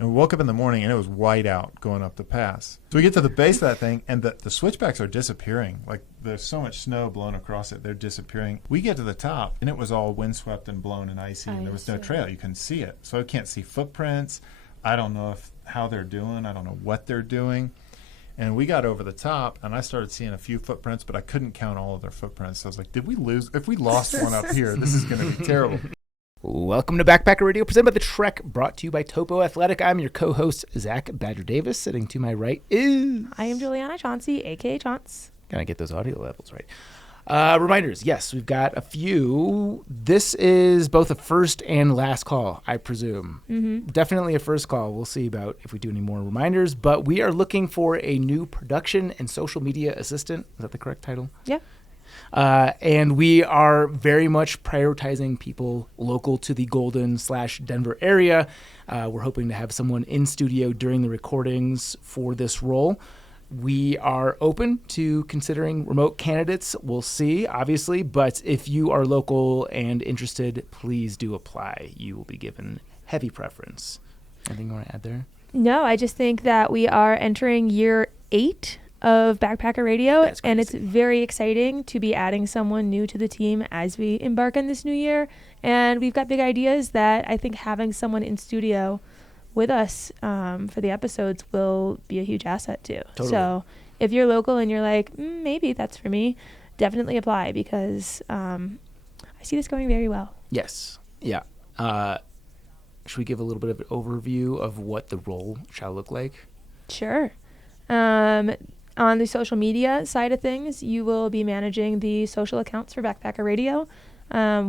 And we woke up in the morning, and it was white out going up the pass. So we get to the base of that thing, and the switchbacks are disappearing. Like, there's so much snow blown across it, they're disappearing. We get to the top, and it was all windswept and blown and icy, and there was no trail. You couldn't see it. So I can't see footprints. I don't know how they're doing. I don't know what they're doing. And we got over the top, and I started seeing a few footprints, but I couldn't count all of their footprints. So I was like, did we lose? If we lost one up here, this is going to be terrible. Welcome to Backpacker Radio, presented by The Trek, brought to you by Topo Athletic. I'm your co-host, Zach Badger Davis. Sitting to my right is... I am Juliana Chauncey, a.k.a. Chaunce. Gotta get those audio levels right. Reminders, yes, we've got a few. This is both a first and last call, I presume. Mm-hmm. Definitely a first call. We'll see about if we do any more reminders. But we are looking for a new production and social media assistant. Is that the correct title? Yeah. And we are very much prioritizing people local to the Golden/Denver area. We're hoping to have someone in studio during the recordings for this role. We are open to considering remote candidates. We'll see, obviously, but if you are local and interested, please do apply. You will be given heavy preference. Anything you want to add there? No, I just think that we are entering year 8 of Backpacker Radio, and it's very exciting to be adding someone new to the team as we embark on this new year. And we've got big ideas that I think having someone in studio with us for the episodes will be a huge asset too. Totally. So if you're local and you're like, maybe that's for me, definitely apply, because I see this going very well. Yes. Yeah. Should we give a little bit of an overview of what the role shall look like? Sure. On the social media side of things, you will be managing the social accounts for Backpacker Radio.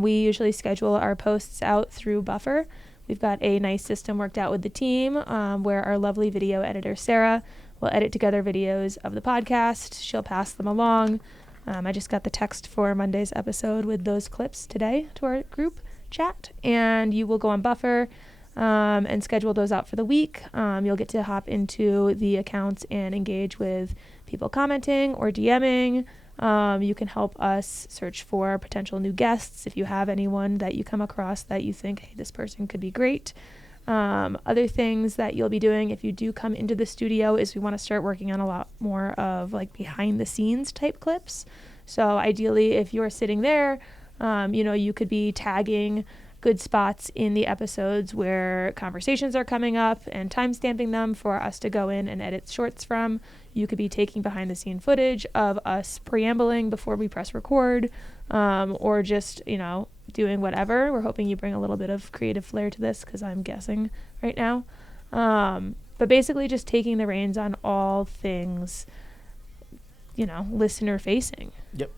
We usually schedule our posts out through Buffer. We've got a nice system worked out with the team where our lovely video editor, Sarah, will edit together videos of the podcast. She'll pass them along. I just got the text for Monday's episode with those clips today to our group chat, and you will go on Buffer and schedule those out for the week. You'll get to hop into the accounts and engage with people commenting or DMing. You can help us search for potential new guests if you have anyone that you come across that you think, hey, this person could be great. Other things that you'll be doing if you do come into the studio is we want to start working on a lot more of like behind the scenes type clips. So ideally, if you're sitting there, you could be tagging good spots in the episodes where conversations are coming up and timestamping them for us to go in and edit shorts from. You could be taking behind the scene footage of us preambling before we press record, or just, doing whatever. We're hoping you bring a little bit of creative flair to this, because I'm guessing right now. But basically just taking the reins on all things, listener facing. Yep.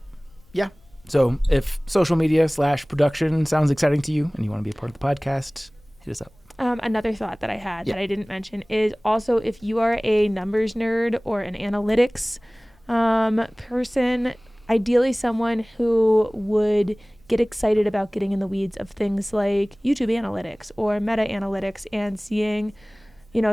Yeah. So if social media / production sounds exciting to you and you want to be a part of the podcast, hit us up. Another thought that I had that I didn't mention is also if you are a numbers nerd or an analytics person, ideally someone who would get excited about getting in the weeds of things like YouTube analytics or meta analytics and seeing,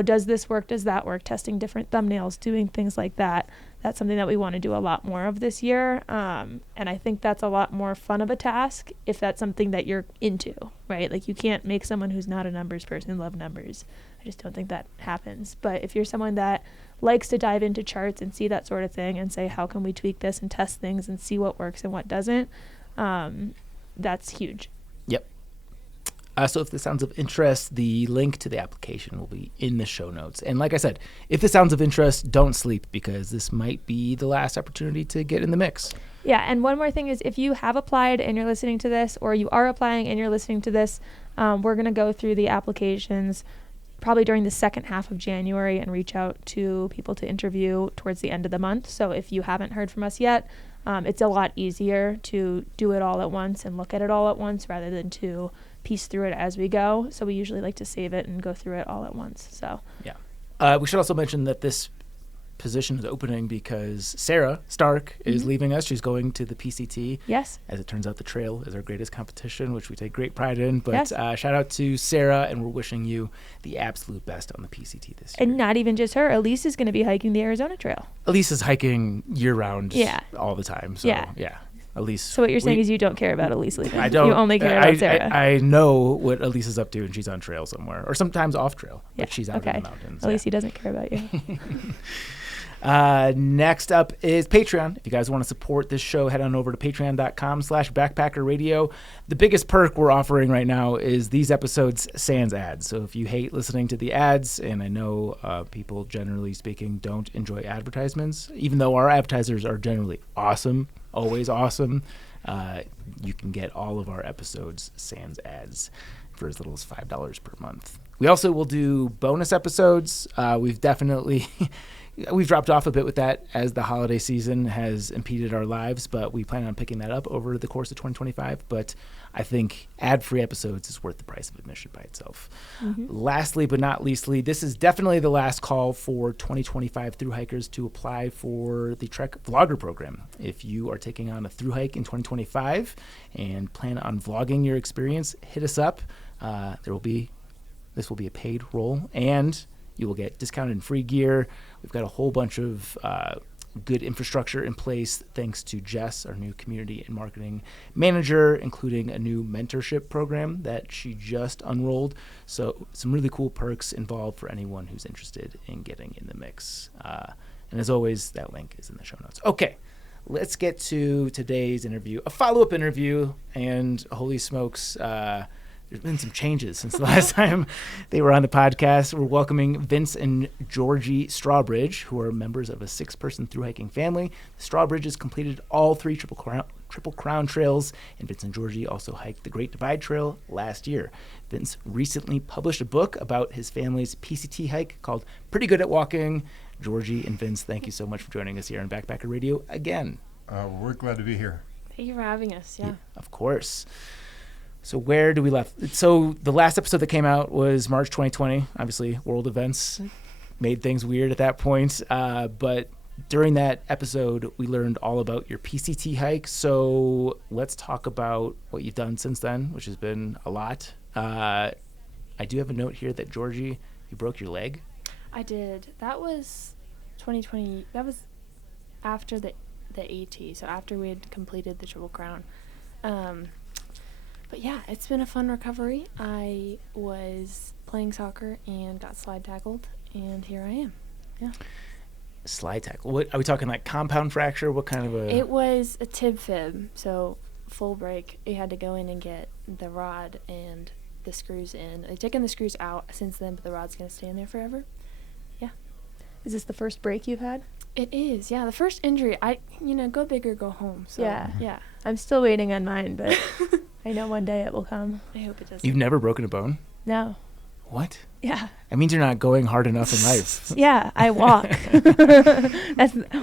does this work, does that work, testing different thumbnails, doing things like that. That's something that we want to do a lot more of this year. And I think that's a lot more fun of a task if that's something that you're into, right? Like you can't make someone who's not a numbers person love numbers. I just don't think that happens. But if you're someone that likes to dive into charts and see that sort of thing and say, how can we tweak this and test things and see what works and what doesn't, that's huge. Yep. So if this sounds of interest, the link to the application will be in the show notes. And like I said, if this sounds of interest, don't sleep, because this might be the last opportunity to get in the mix. Yeah, and one more thing is if you have applied and you're listening to this, or you are applying and you're listening to this, we're going to go through the applications probably during the second half of January and reach out to people to interview towards the end of the month. So if you haven't heard from us yet, it's a lot easier to do it all at once and look at it all at once rather than to piece through it as we go. So we usually like to save it and go through it all at once. So yeah. We should also mention that this position is opening because Sarah Stark is leaving us. She's going to the PCT. Yes. As it turns out, the trail is our greatest competition, which we take great pride in. But shout out to Sarah, and we're wishing you the absolute best on the PCT this year. And not even just her. Elise is going to be hiking the Arizona Trail. Elise is hiking year-round all the time. So, yeah. At least. So what you're saying is you don't care about Elise leaving. I don't. You only care about Sarah. I know what Elise is up to, and she's on trail somewhere, or sometimes off trail, but she's out in the mountains. Elise, he doesn't care about you. Next up is Patreon. If you guys want to support this show, head on over to patreon.com/backpackerradio. The biggest perk we're offering right now is these episodes sans ads. So if you hate listening to the ads, and I know people generally speaking don't enjoy advertisements, even though our advertisers are generally awesome, always awesome, you can get all of our episodes sans ads for as little as $5 per month. We also will do bonus episodes. We've definitely... We've dropped off a bit with that as the holiday season has impeded our lives, but we plan on picking that up over the course of 2025. But I think ad-free episodes is worth the price of admission by itself. Mm-hmm. Lastly, but not leastly, this is definitely the last call for 2025 thru-hikers to apply for the Trek Vlogger program. If you are taking on a thru-hike in 2025 and plan on vlogging your experience, hit us up. This will be a paid role, and you will get discounted and free gear. We've got a whole bunch of good infrastructure in place thanks to Jess, our new community and marketing manager, including a new mentorship program that she just unrolled. So some really cool perks involved for anyone who's interested in getting in the mix. And as always, that link is in the show notes. Okay, let's get to today's interview, a follow-up interview, and holy smokes, there's been some changes since the last time they were on the podcast. We're welcoming Vince and Georgie Strawbridge, who are members of a 6-person thru-hiking family. The Strawbridges completed all 3 Triple Crown trails, and Vince and Georgie also hiked the Great Divide Trail last year. Vince recently published a book about his family's PCT hike called Pretty Good at Walking. Georgie and Vince, thank you so much for joining us here on Backpacker Radio again. We're glad to be here. Thank you for having us. Yeah, of course. So where do we left? So the last episode that came out was March 2020. Obviously, world events made things weird at that point. But during that episode, we learned all about your PCT hike. So let's talk about what you've done since then, which has been a lot. I do have a note here that, Georgie, you broke your leg. I did. That was 2020. That was after the AT. So after we had completed the Triple Crown. But yeah, it's been a fun recovery. I was playing soccer and got slide tackled, and here I am. Yeah. Slide tackle. What are we talking, like compound fracture? What kind of a? It was a tib fib, so full break. You had to go in and get the rod and the screws in. They've taken the screws out since then, but the rod's gonna stay in there forever. Yeah. Is this the first break you've had? It is. Yeah, the first injury. Go big or go home. So, yeah. I'm still waiting on mine, but I know one day it will come. I hope it does. You've never broken a bone? No. What? Yeah. That means you're not going hard enough in life. Yeah, I walk.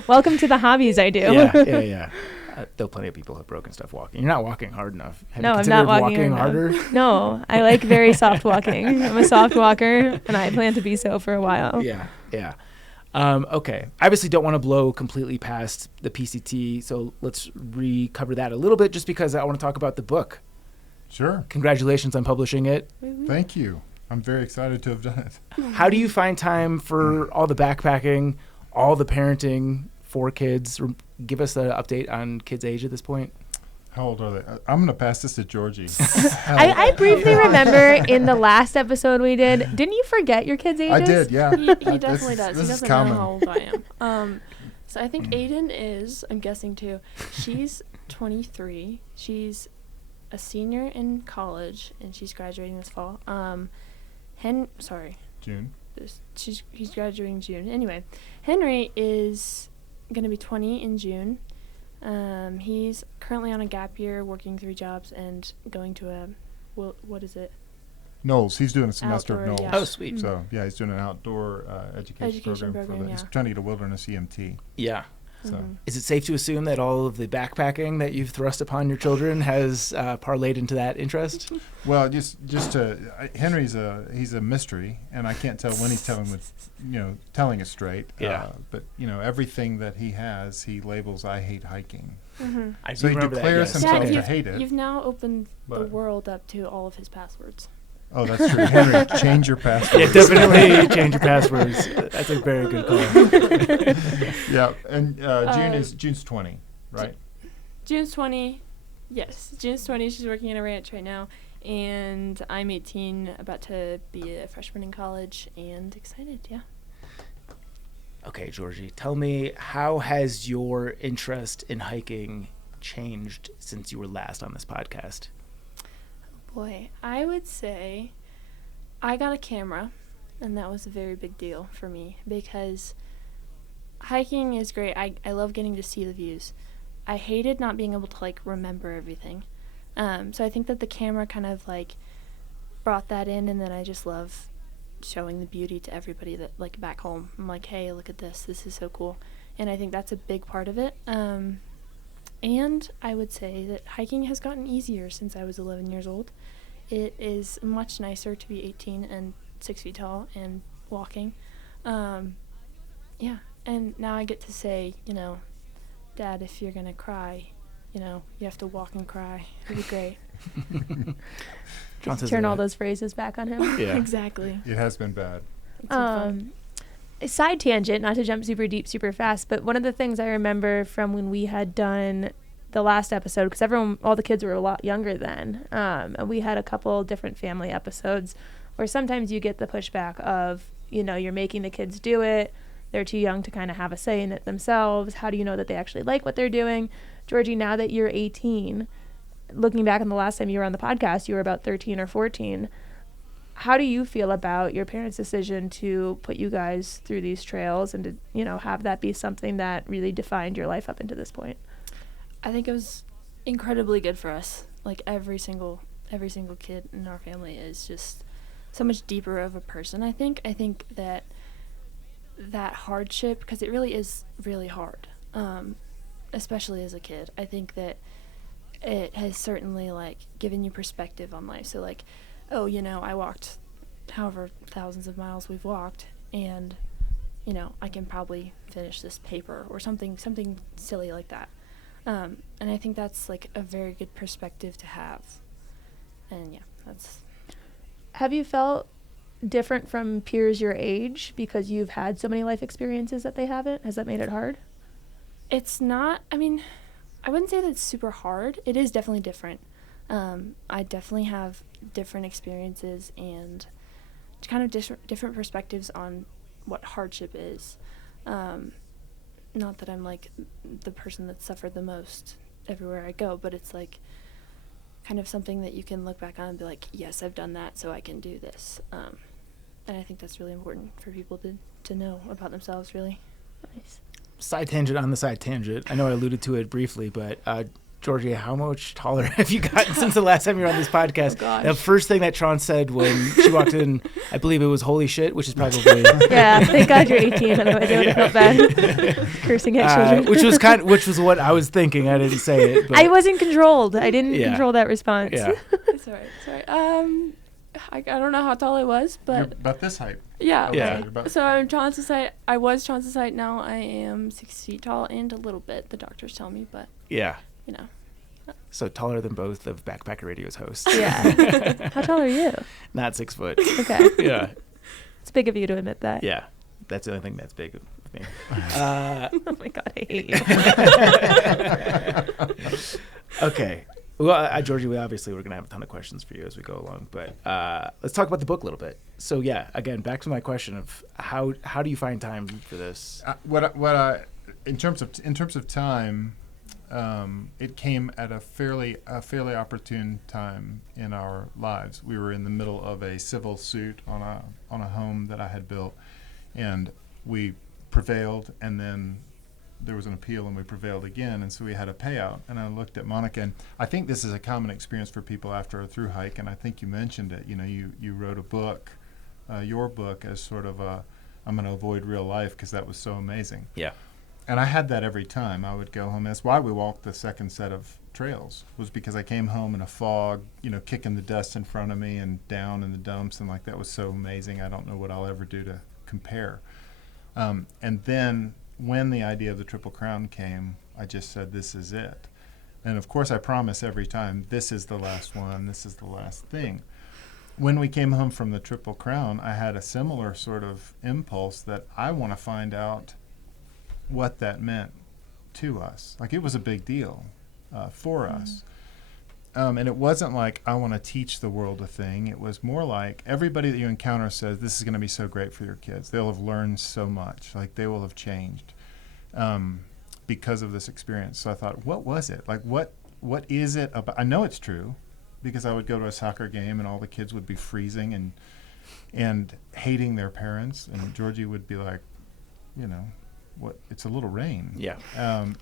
Welcome to the hobbies I do. Yeah. There are plenty of people who have broken stuff walking. You're not walking hard enough. Have you I'm not walking harder. No, I like very soft walking. I'm a soft walker, and I plan to be so for a while. Yeah. Okay. Obviously don't want to blow completely past the PCT, so let's recover that a little bit just because I want to talk about the book. Sure. Congratulations on publishing it. Thank you. I'm very excited to have done it. How do you find time for all the backpacking, all the parenting, 4 kids? Give us an update on kids' age at this point. How old are they? I'm going to pass this to Georgie. I briefly remember in the last episode we did, didn't you forget your kids' ages? I did, yeah. He definitely does. He doesn't know how old I am. So I think Aiden is, I'm guessing too, she's 23. She's a senior in college, and she's graduating this fall. June. He's graduating June. Anyway, Henry is going to be 20 in June. He's currently on a gap year, working 3 jobs and going to what is it? Knowles. He's doing a semester Outdoor, of Knowles. yeah. Oh, sweet. So, yeah, he's doing an outdoor education program. He's trying to get a wilderness EMT. Yeah. So. Is it safe to assume that all of the backpacking that you've thrust upon your children has parlayed into that interest? Well, Henry's he's a mystery, and I can't tell when he's telling it straight. Yeah. But everything that he has, he labels "I hate hiking." Mm-hmm. So he declares himself to hate it. You've now opened the world up to all of his passwords. Oh, that's true. Henry, change your password. Yeah, definitely change your passwords. That's a very good call. Yeah, and June's 20, right? June's 20. Yes, June's 20. She's working at a ranch right now. And I'm 18, about to be a freshman in college, and excited, yeah. Okay, Georgie, tell me, how has your interest in hiking changed since you were last on this podcast? Boy, I would say I got a camera, and that was a very big deal for me, because hiking is great. I love getting to see the views. I hated not being able to, like, remember everything. So I think that the camera kind of, like, brought that in, and then I just love showing the beauty to everybody that, like, back home. I'm like, hey, look at this. This is so cool. And I think that's a big part of it. And I would say that hiking has gotten easier since I was 11 years old. It is much nicer to be 18 and 6 feet tall and walking. Yeah. And now I get to say, you know, Dad, if you're going to cry, you know, you have to walk and cry. It'd be great. Turn all those phrases back on him. Yeah. Exactly. It has been bad. It's so fun. A side tangent, not to jump super deep, super fast, but one of the things I remember from when we had done the last episode, because all the kids were a lot younger then, and we had a couple different family episodes where sometimes you get the pushback of, you know, you're making the kids do it. They're too young to kind of have a say in it themselves. How do you know that they actually like what they're doing? Georgie, now that you're 18, looking back on the last time you were on the podcast, you were about 13 or 14. How do you feel about your parents' decision to put you guys through these trails and to, you know, have that be something that really defined your life up into this point? I think it was incredibly good for us. Like, every single kid in our family is just so much deeper of a person, I think. I think that hardship, because it really is really hard, especially as a kid, I think that it has certainly, like, given you perspective on life. So, like, oh, you know, I walked however thousands of miles we've walked, and, you know, I can probably finish this paper or something silly like that. And I think that's, like, a very good perspective to have. And, yeah, that's... Have you felt different from peers your age because you've had so many life experiences that they haven't? Has that made it hard? It's not, I mean, I wouldn't say that it's super hard. It is definitely different. I definitely have different experiences and kind of different perspectives on what hardship is. Not that I'm, like, the person that suffered the most everywhere I go, but it's, like, kind of something that you can look back on and be like, yes, I've done that, so I can do this. And I think that's really important for people to know about themselves, really. Nice. Side tangent on the side tangent. I know I alluded to it briefly, but Georgie, how much taller have you gotten since the last time you were on this podcast? Oh, gosh. The first thing that Chaunce said when she walked in, I believe it was "holy shit," which is probably Yeah. Thank God you're 18. Otherwise, I would have felt bad cursing at children. which was what I was thinking. I didn't say it. But I wasn't controlled. I didn't control that response. Yeah. It's all right. I don't know how tall I was, but... You're about this height. Yeah. Yeah. Okay. So I'm Chaunce's height. I was Chaunce's height. Now I am 6 feet tall and a little bit, the doctors tell me, but, Yeah. you know. So taller than both of Backpacker Radio's hosts. Yeah. How tall are you? Not 6 foot. Okay. Yeah. It's big of you to admit that. Yeah. That's the only thing that's big of me. Oh my God, I hate you. Okay. Well, Georgie, we're going to have a ton of questions for you as we go along, but let's talk about the book a little bit. So, yeah, again, back to my question of how do you find time for this? In terms of time, it came at a fairly opportune time in our lives. We were in the middle of a civil suit on a home that I had built, and we prevailed, and then there was an appeal and we prevailed again, and so we had a payout. And I looked at Monica, and I think this is a common experience for people after a thru hike, and I think you mentioned it. You know, you wrote a book, your book, as sort of I'm going to avoid real life because that was so amazing. Yeah. And I had that every time I would go home. That's why we walked the second set of trails, was because I came home in a fog, you know, kicking the dust in front of me and down in the dumps, and, like, that was so amazing. I don't know what I'll ever do to compare. And then when the idea of the Triple Crown came, I just said, this is it. And of course I promise every time, this is the last one, this is the last thing. When we came home from the Triple Crown, I had a similar sort of impulse that I want to find out what that meant to us. Like, it was a big deal. for us. And it wasn't like, I want to teach the world a thing. It was more like, everybody that you encounter says, this is going to be so great for your kids. They'll have learned so much. Like, they will have changed because of this experience. So I thought, what was it? Like, what is it about? I know it's true because I would go to a soccer game and all the kids would be freezing and hating their parents. And Georgie would be like, you know, what? It's a little rain. Yeah.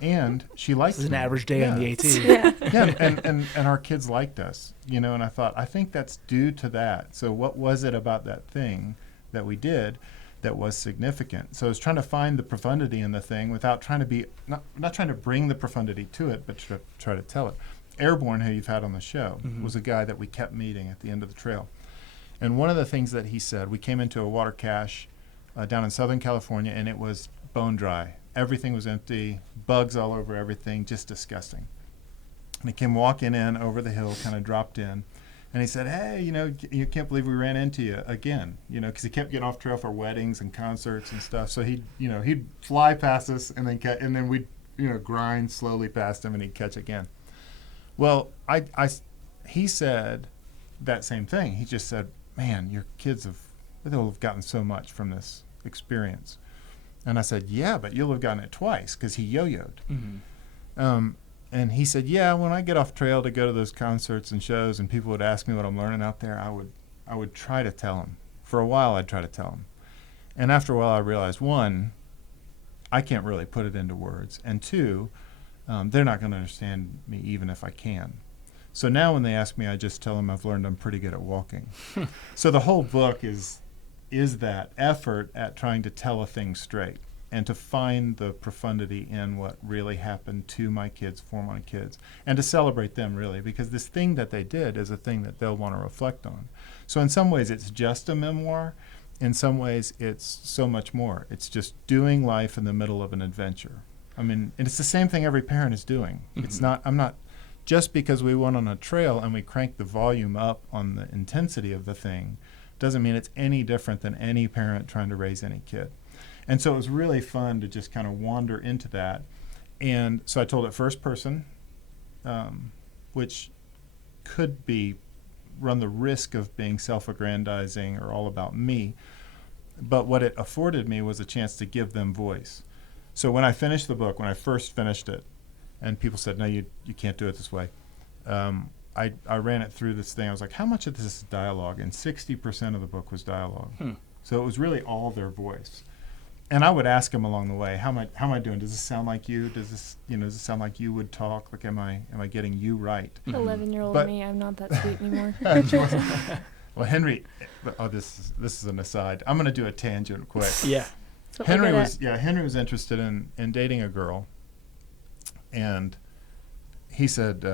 And she liked This is an me. average day on the AT. Yeah. Yeah, and our kids liked us, you know, and I thought, I think that's due to that. So what was it about that thing that we did that was significant? So I was trying to find the profundity in the thing without trying to be, not trying to bring the profundity to it, but to try to tell it. Airborne, who you've had on the show, was a guy that we kept meeting at the end of the trail. And one of the things that he said, we came into a water cache down in Southern California, and it was bone dry. Everything was empty, bugs all over everything, just disgusting. And he came walking in over the hill, kind of dropped in, and he said, hey, you know, you can't believe we ran into you again, you know, because he kept getting off trail for weddings and concerts and stuff. So he'd fly past us and then we'd, you know, grind slowly past him and he'd catch again. Well, he said that same thing. He just said, man, your kids they'll have gotten so much from this experience. And I said, yeah, but you'll have gotten it twice, because he yo-yoed. And he said, yeah, when I get off trail to go to those concerts and shows and people would ask me what I'm learning out there, I would try to tell them. For a while, I'd try to tell them. And after a while, I realized, one, I can't really put it into words. And two, they're not going to understand me even if I can. So now when they ask me, I just tell them I've learned I'm pretty good at walking. So the whole book is that effort at trying to tell a thing straight and to find the profundity in what really happened to my kids, for my kids, and to celebrate them, really, because this thing that they did is a thing that they'll want to reflect on. So in some ways it's just a memoir. In some ways it's so much more. It's just doing life in the middle of an adventure. I mean, and it's the same thing every parent is doing. It's not, just because we went on a trail and we cranked the volume up on the intensity of the thing doesn't mean it's any different than any parent trying to raise any kid. And so it was really fun to just kind of wander into that. And so I told it first person, which could run the risk of being self-aggrandizing or all about me. But what it afforded me was a chance to give them voice. So when I finished the book, when I first finished it, and people said, no, you can't do it this way, I ran it through this thing. I was like, how much of this is dialogue? And 60% of the book was dialogue. So it was really all their voice. And I would ask them along the way, how am I doing? Does this sound like you? Does this sound like you would talk? Like, am I getting you right? 11-year-old me, I'm not that sweet anymore. Well, Henry, this is an aside. I'm going to do a tangent quick. Yeah. Henry was interested in dating a girl, and he said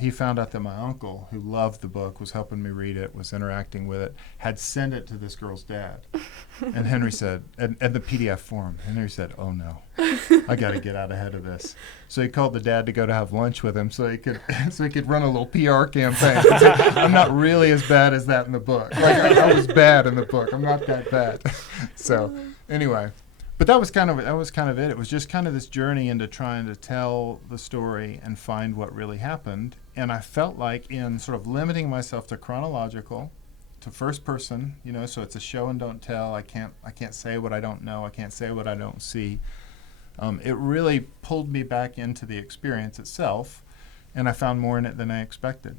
he found out that my uncle, who loved the book, was helping me read it, was interacting with it, had sent it to this girl's dad. And Henry said, and the PDF form, Henry said, oh no, I got to get out ahead of this. So he called the dad to go to have lunch with him so he could run a little PR campaign. He said, I'm not really as bad as that in the book. Like I was bad in the book. I'm not that bad. So anyway. But that was kind of it. It was just kind of this journey into trying to tell the story and find what really happened. And I felt like, in sort of limiting myself to chronological, to first person, so it's a show and don't tell. I can't say what I don't know. I can't say what I don't see. It really pulled me back into the experience itself, and I found more in it than I expected.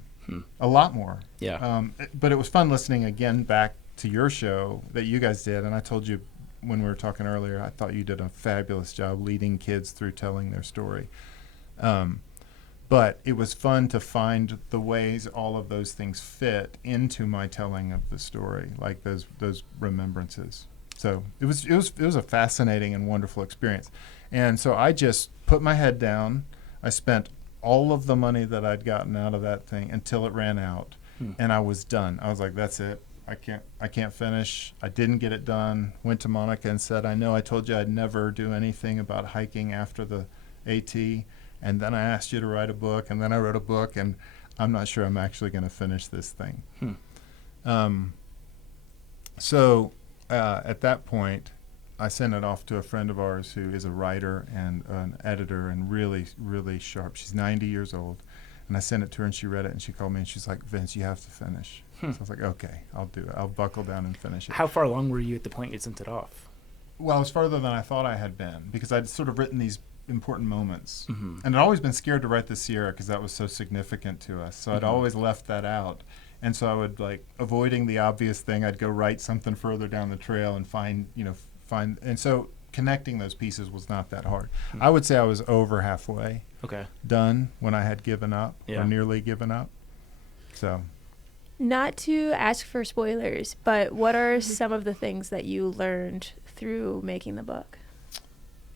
A lot more. Yeah. But it was fun listening again back to your show that you guys did, and I told you when we were talking earlier, I thought you did a fabulous job leading kids through telling their story. But it was fun to find the ways all of those things fit into my telling of the story, like those remembrances. So it was a fascinating and wonderful experience. And so I just put my head down. I spent all of the money that I'd gotten out of that thing until it ran out, and I was done. I was like, that's it. I can't finish. I didn't get it done. Went to Monica and said, I know I told you I'd never do anything about hiking after the AT, and then I asked you to write a book, and then I wrote a book, and I'm not sure I'm actually going to finish this thing. So at that point, I sent it off to a friend of ours who is a writer and an editor and really, really sharp. She's 90 years old. And I sent it to her, and she read it, and she called me, and she's like, Vince, you have to finish. So I was like, okay, I'll do it. I'll buckle down and finish it. How far along were you at the point you sent it off? Well, I was farther than I thought I had been, because I'd sort of written these important moments. Mm-hmm. And I'd always been scared to write the Sierra because that was so significant to us. So I'd always left that out. And so I would, like, avoiding the obvious thing, I'd go write something further down the trail and find, and so connecting those pieces was not that hard. Mm-hmm. I would say I was over halfway done when I had given up or nearly given up. So. Not to ask for spoilers, but what are some of the things that you learned through making the book?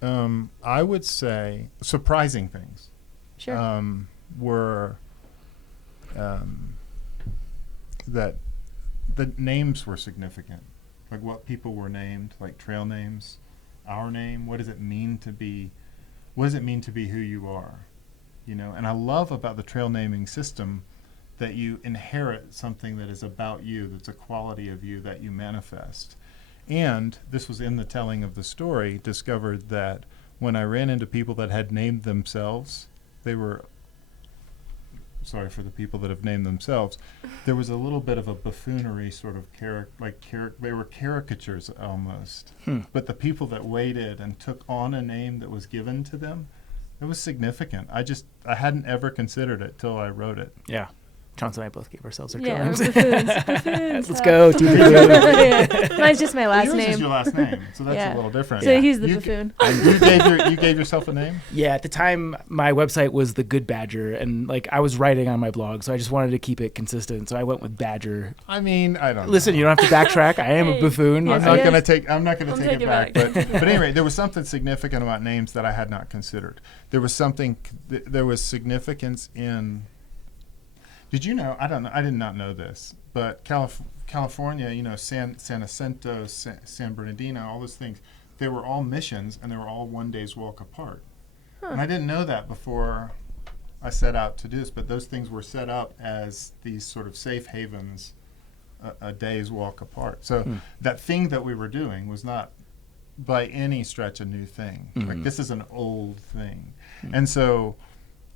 I would say surprising things. Sure. Were that the names were significant, like what people were named, like trail names, our name. What does it mean to be? What does it mean to be who you are? And I love about the trail naming system that you inherit something that is about you, that's a quality of you that you manifest. And this was in the telling of the story, discovered that when I ran into people that had named themselves, they were, sorry for the people that have named themselves, there was a little bit of a buffoonery sort of they were caricatures almost. But the people that waited and took on a name that was given to them, it was significant. I hadn't ever considered it till I wrote it. Yeah. Chaunce and I both gave ourselves our Yeah, names. buffoons. Let's go. Yeah. Mine's just my last Yours name. is your last name, so that's a little different. So he's the buffoon. You gave yourself a name? Yeah, at the time, my website was The Good Badger, and I was writing on my blog, so I just wanted to keep it consistent, so I went with Badger. I mean, I don't know. Listen, you don't have to backtrack. I am a buffoon. Yes, I'm not going to take it back. back. But anyway, there was something significant about names that I had not considered. There was significance in. Did you know? I don't know. I did not know this, but California, San Jacinto, San Bernardino, all those things, they were all missions, and they were all one day's walk apart. And I didn't know that before I set out to do this, but those things were set up as these sort of safe havens, a day's walk apart. So that thing that we were doing was not by any stretch a new thing. Like, this is an old thing. And so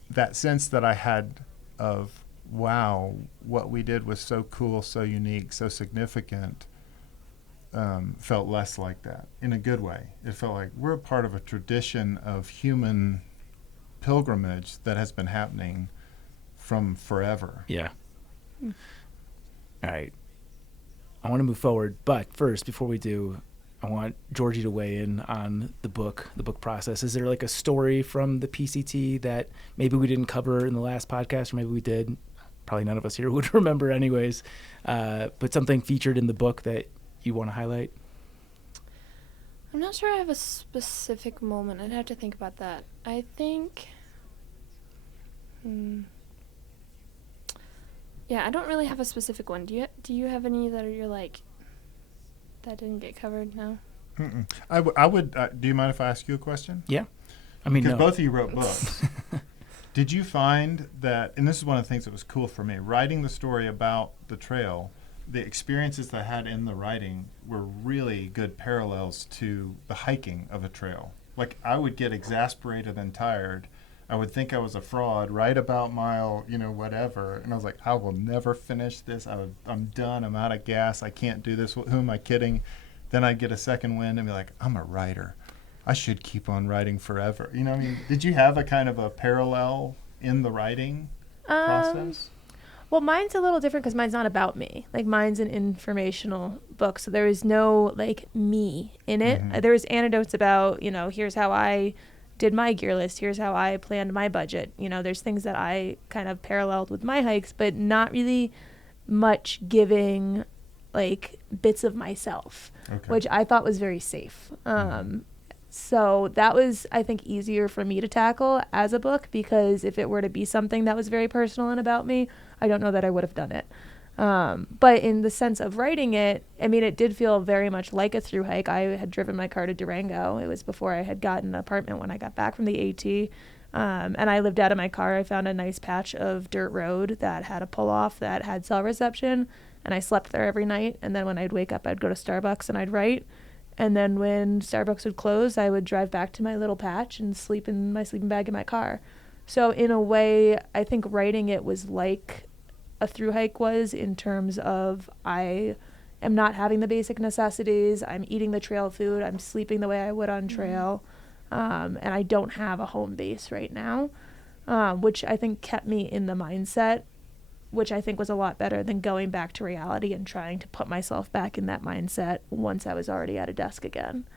that sense that I had of, wow, what we did was so cool, so unique, so significant, felt less like that in a good way. It felt like we're a part of a tradition of human pilgrimage that has been happening from forever. Yeah. All right. I want to move forward, but first, before we do, I want Georgie to weigh in on the book process. Is there a story from the PCT that maybe we didn't cover in the last podcast, or maybe we did? Probably none of us here would remember anyways, but something featured in the book that you want to highlight? I'm not sure I have a specific moment. I'd have to think about that. I think, I don't really have a specific one. Do you have any that you're like, that didn't get covered? No? Mm-mm. I would, do you mind if I ask you a question? Yeah. I mean, because no. both of you wrote books. Did you find that, and this is one of the things that was cool for me, writing the story about the trail, the experiences that I had in the writing were really good parallels to the hiking of a trail. Like, I would get exasperated and tired. I would think I was a fraud right about mile, whatever. And I was like, I will never finish this. I'm done. I'm out of gas. I can't do this. Who am I kidding? Then I'd get a second wind and be like, I'm a writer. I should keep on writing forever. Did you have a kind of a parallel in the writing process? Well, mine's a little different because mine's not about me. Like, mine's an informational book, so there is no, me in it. Mm-hmm. There was anecdotes about, here's how I did my gear list. Here's how I planned my budget. There's things that I kind of paralleled with my hikes, but not really much giving, bits of myself, which I thought was very safe. So that was, I think, easier for me to tackle as a book, because if it were to be something that was very personal and about me, I don't know that I would have done it. But in the sense of writing it, it did feel very much like a thru hike. I had driven my car to Durango. It was before I had gotten an apartment when I got back from the AT. And I lived out of my car. I found a nice patch of dirt road that had a pull-off that had cell reception, and I slept there every night. And then when I'd wake up, I'd go to Starbucks and I'd write. And then when Starbucks would close, I would drive back to my little patch and sleep in my sleeping bag in my car. So in a way, I think writing it was like a thru hike was, in terms of I am not having the basic necessities. I'm eating the trail food. I'm sleeping the way I would on trail. And I don't have a home base right now, which I think kept me in the mindset, which I think was a lot better than going back to reality and trying to put myself back in that mindset once I was already at a desk again.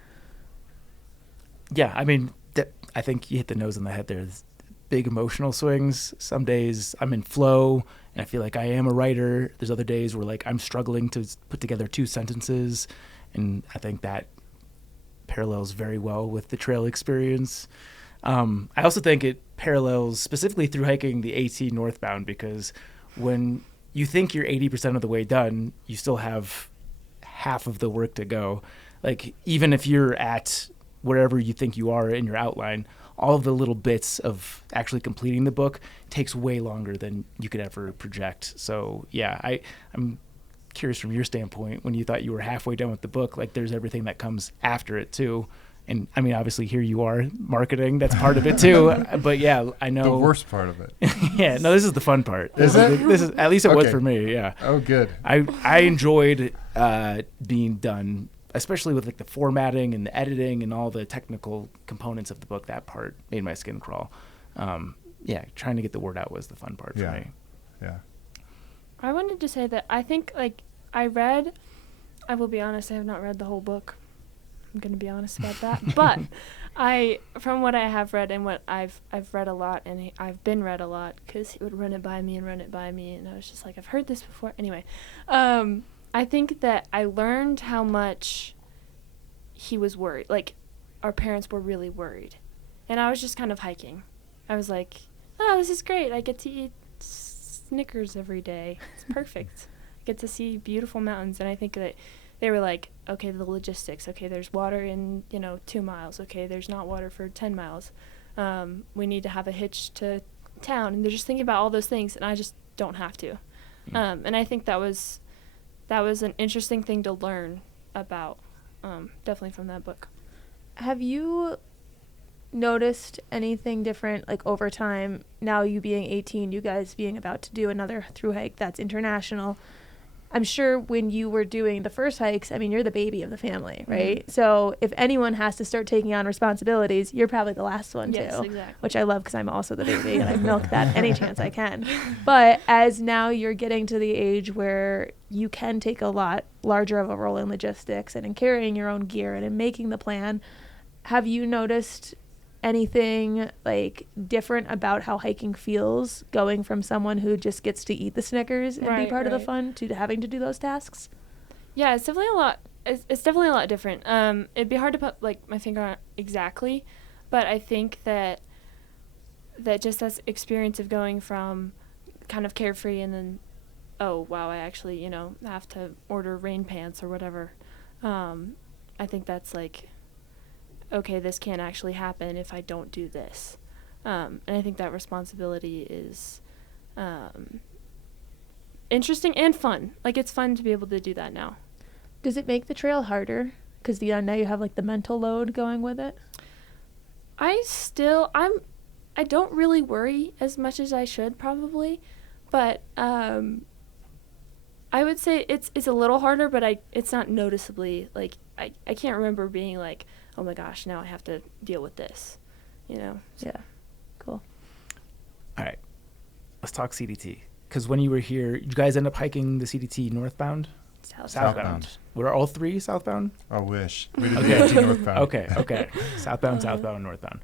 Yeah, I mean, I think you hit the nose on the head there. There's big emotional swings. Some days I'm in flow and I feel like I am a writer. There's other days where like I'm struggling to put together 2 sentences, and I think that parallels very well with the trail experience. I also think it parallels specifically through hiking the AT northbound, because when you think you're 80% of the way done, you still have half of the work to go. Like, even if you're at wherever you think you are in your outline, all of the little bits of actually completing the book takes way longer than you could ever project. So yeah, I'm curious from your standpoint, when you thought you were halfway done with the book, like there's everything that comes after it too. And I mean, obviously here you are, marketing, that's part of it too. But yeah, I know. The worst part of it. Yeah, no, this is the fun part. Is it? This is, at least it was Okay. for me, yeah. Oh, good. I enjoyed being done, especially with like the formatting and the editing and all the technical components of the book. That part made my skin crawl. Yeah, trying to get the word out was the fun part for me. Yeah. I wanted to say that I think, like, I will be honest, I have not read the whole book. I'm going to be honest about that. But from what I have read and what I've read a lot, and I've been read a lot, because he would run it by me, and I was just like, I've heard this before. Anyway, I think that I learned how much he was worried. Like, our parents were really worried. And I was just kind of hiking. I was like, oh, this is great. I get to eat Snickers every day. It's perfect. I get to see beautiful mountains. And I think that they were like, okay, the logistics. Okay, there's water in, 2 miles. Okay, there's not water for 10 miles. We need to have a hitch to town. And they're just thinking about all those things, and I just don't have to. And I think that was an interesting thing to learn about, definitely from that book. Have you noticed anything different, like, over time, now you being 18, you guys being about to do another thru hike that's international? I'm sure when you were doing the first hikes, I mean, you're the baby of the family, right? Mm-hmm. So if anyone has to start taking on responsibilities, you're probably the last one too. Yes, exactly. Which I love, because I'm also the baby and I milk that any chance I can. But as now you're getting to the age where you can take a lot larger of a role in logistics and in carrying your own gear and in making the plan, have you noticed anything like different about how hiking feels, going from someone who just gets to eat the Snickers and be part of the fun to having to do those tasks? Yeah, it's definitely a lot. It's definitely a lot different. It'd be hard to put like my finger on it exactly, but I think that just this experience of going from kind of carefree and then, oh wow, I actually have to order rain pants or whatever. I think that's like, okay, this can't actually happen if I don't do this. And I think that responsibility is interesting and fun. Like, it's fun to be able to do that now. Does it make the trail harder? Because now you have, like, the mental load going with it? I don't really worry as much as I should, probably. But I would say it's a little harder, but it's not noticeably, like, I can't remember being like, oh my gosh, now I have to deal with this, So. Yeah, cool. All right, let's talk CDT. Because when you were here, you guys end up hiking the CDT northbound? Southbound. Were all 3 southbound? I wish. We did the AT northbound. Okay. Southbound, northbound.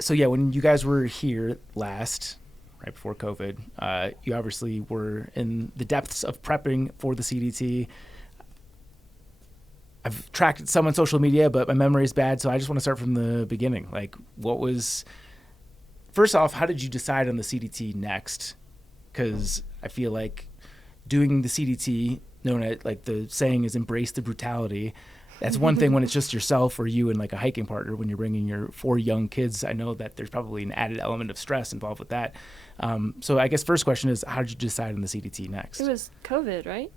So yeah, when you guys were here last, right before COVID, you obviously were in the depths of prepping for the CDT. I've tracked some on social media, but my memory is bad, so I just want to start from the beginning. Like, first off, how did you decide on the CDT next? Because I feel like doing the CDT, known as, like, the saying is embrace the brutality. That's one thing when it's just yourself or you and, like, a hiking partner. When you're bringing your 4 young kids, I know that there's probably an added element of stress involved with that. So I guess first question is, how did you decide on the CDT next? It was COVID, right?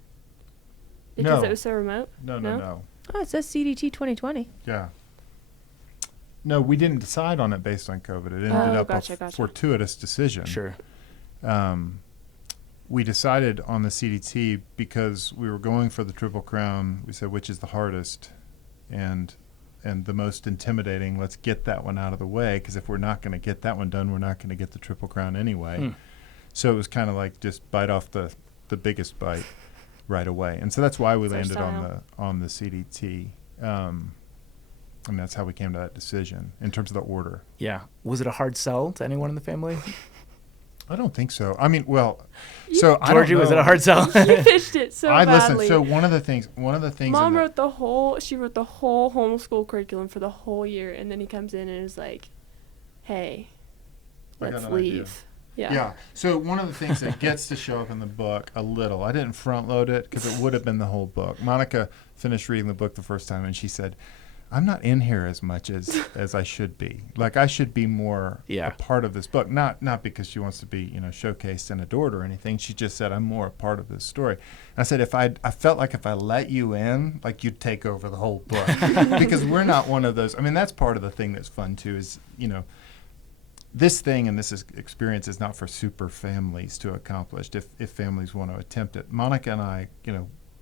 Because No. it was so remote? No. Oh, it says CDT 2020. Yeah. No, we didn't decide on it based on COVID. It ended up gotcha, a gotcha. fortuitous decision. Sure. We decided on the CDT because we were going for the Triple Crown. We said, which is the hardest and the most intimidating? Let's get that one out of the way, because if we're not going to get that one done, we're not going to get the Triple Crown anyway. So it was kind of like just bite off the biggest bite right away. And so that's why we That's our landed style. on the CDT. And that's how we came to that decision in terms of the order. Yeah. Was it a hard sell to anyone in the family? I don't think so. I mean, well, so I don't Georgie, was it a know. hard sell? You pitched it so I badly. listened. So one of the things. Mom in the- wrote the whole homeschool curriculum for the whole year, and then he comes in and is like, "Hey, I got let's an idea." leave." Yeah. Yeah. So one of the things that gets to show up in the book a little, I didn't front load it because it would have been the whole book. Monica finished reading the book the first time, and she said, I'm not in here as much as I should be. Like, I should be more a part of this book. Not because she wants to be, showcased and adored or anything. She just said, I'm more a part of this story. And I said, I felt like if I let you in, like, you'd take over the whole book. Because we're not one of those. I mean, that's part of the thing that's fun, too, is, this thing and experience is not for super families to accomplish if families want to attempt it. Monica and I,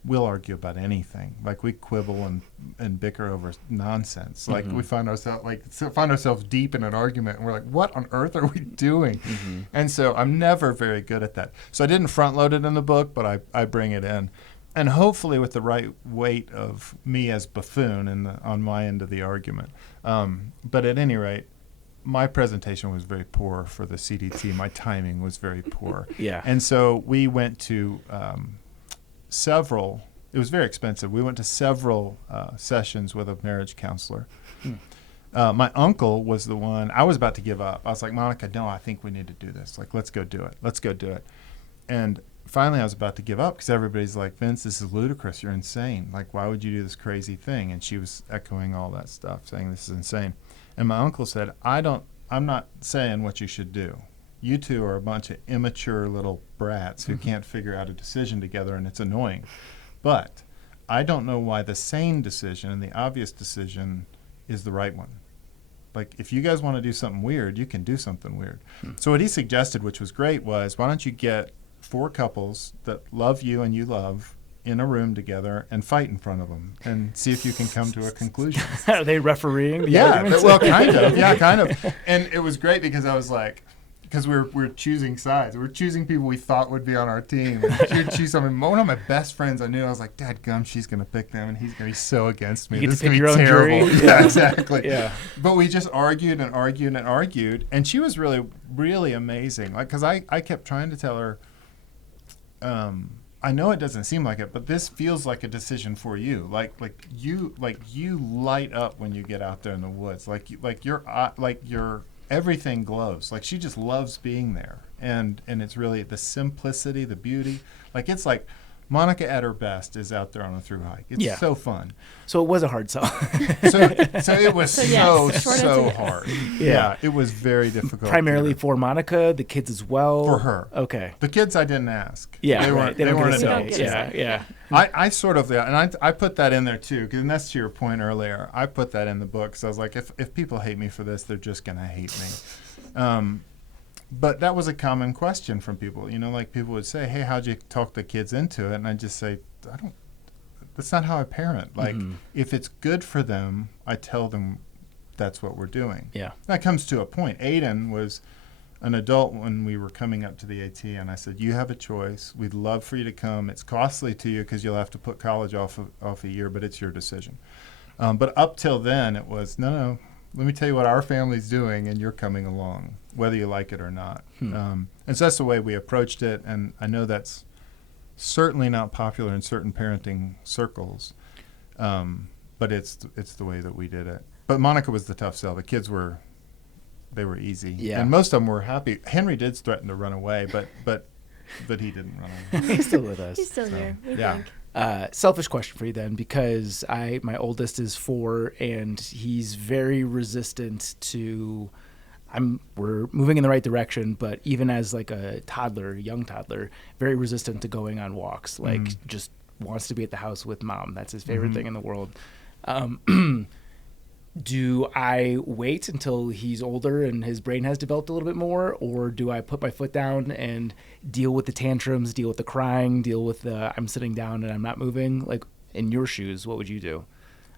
we'll argue about anything. Like, we quibble and bicker over nonsense. Like, we find ourselves deep in an argument, and we're like, what on earth are we doing? And so I'm never very good at that. So I didn't front load it in the book, but I bring it in. And hopefully with the right weight of me as buffoon on my end of the argument. But at any rate, my presentation was very poor for the CDT. My timing was very poor. Yeah. And so we went to several, it was very expensive. We went to several sessions with a marriage counselor. My uncle was the one, I was about to give up. I was like, Monica, no, I think we need to do this. Like, let's go do it. Let's go do it. And finally I was about to give up because everybody's like, Vince, this is ludicrous. You're insane. Like, why would you do this crazy thing? And she was echoing all that stuff, saying this is insane. And my uncle said, I'm not saying what you should do. You two are a bunch of immature little brats who can't figure out a decision together, and it's annoying. But I don't know why the sane decision and the obvious decision is the right one. Like, if you guys want to do something weird, you can do something weird. So what he suggested, which was great, was why don't you get 4 couples that love you and you love in a room together and fight in front of them and see if you can come to a conclusion. Are they refereeing the Yeah, arguments? well, kind of. Yeah, kind of. And it was great because I was like, because we're choosing sides. We're choosing people we thought would be on our team. And she would choose someone. One of my best friends I knew, I was like, dadgum, she's going to pick them, and he's going to be so against me. You get This to is pick going to be your own terrible. jury. Yeah, exactly. Yeah. But we just argued and argued and argued, and she was really, really amazing. Like, because I kept trying to tell her, I know it doesn't seem like it, but this feels like a decision for you. Like you light up when you get out there in the woods. Like your everything glows. Like, she just loves being there, and it's really the simplicity, the beauty. Like, it's like Monica at her best is out there on a thru-hike. It's so fun. So it was a hard sell. So it was yes, short so answer, yes. hard. Yeah, it was very difficult. Primarily for Monica, the kids as well? For her. Okay. The kids I didn't ask. Yeah, they right. weren't. They don't weren't get a adults. say. adults. Yeah. I sort of, and I put that in there too, and that's to your point earlier. I put that in the book, so I was like, if people hate me for this, they're just gonna hate me. But that was a common question from people. Like, people would say, "Hey, how'd you talk the kids into it?" And I just say, that's not how I parent. Like, if it's good for them, I tell them that's what we're doing. Yeah. That comes to a point. Aiden was an adult when we were coming up to the AT, and I said, you have a choice. We'd love for you to come. It's costly to you because you'll have to put college off a year, but it's your decision. But up till then, it was, no, let me tell you what our family's doing, and you're coming along, whether you like it or not. And so that's the way we approached it, and I know that's certainly not popular in certain parenting circles, but it's the way that we did it. But Monica was the tough sell. The kids were easy, and most of them were happy. Henry did threaten to run away, but he didn't run away. He's still with us. He's still here. We yeah. think. Selfish question for you then, because my oldest is 4 and he's very resistant to. We're moving in the right direction, but even as like a young toddler, very resistant to going on walks. Like, just wants to be at the house with mom. That's his favorite Mhm. thing in the world. Do I wait until he's older and his brain has developed a little bit more, or do I put my foot down and deal with the tantrums, deal with the crying, deal with the I'm sitting down and I'm not moving? Like, in your shoes, what would you do?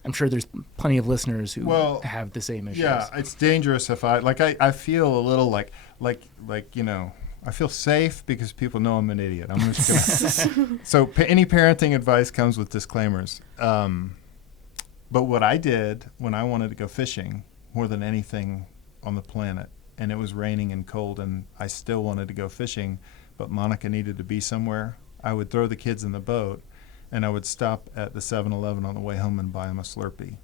I'm sure there's plenty of listeners who have the same issues. Yeah, it's dangerous if I feel a little like I feel safe because people know I'm an idiot. I'm just gonna. So any parenting advice comes with disclaimers. But what I did when I wanted to go fishing more than anything on the planet, and it was raining and cold, and I still wanted to go fishing, but Monica needed to be somewhere, I would throw the kids in the boat, and I would stop at the 7-Eleven on the way home and buy them a Slurpee.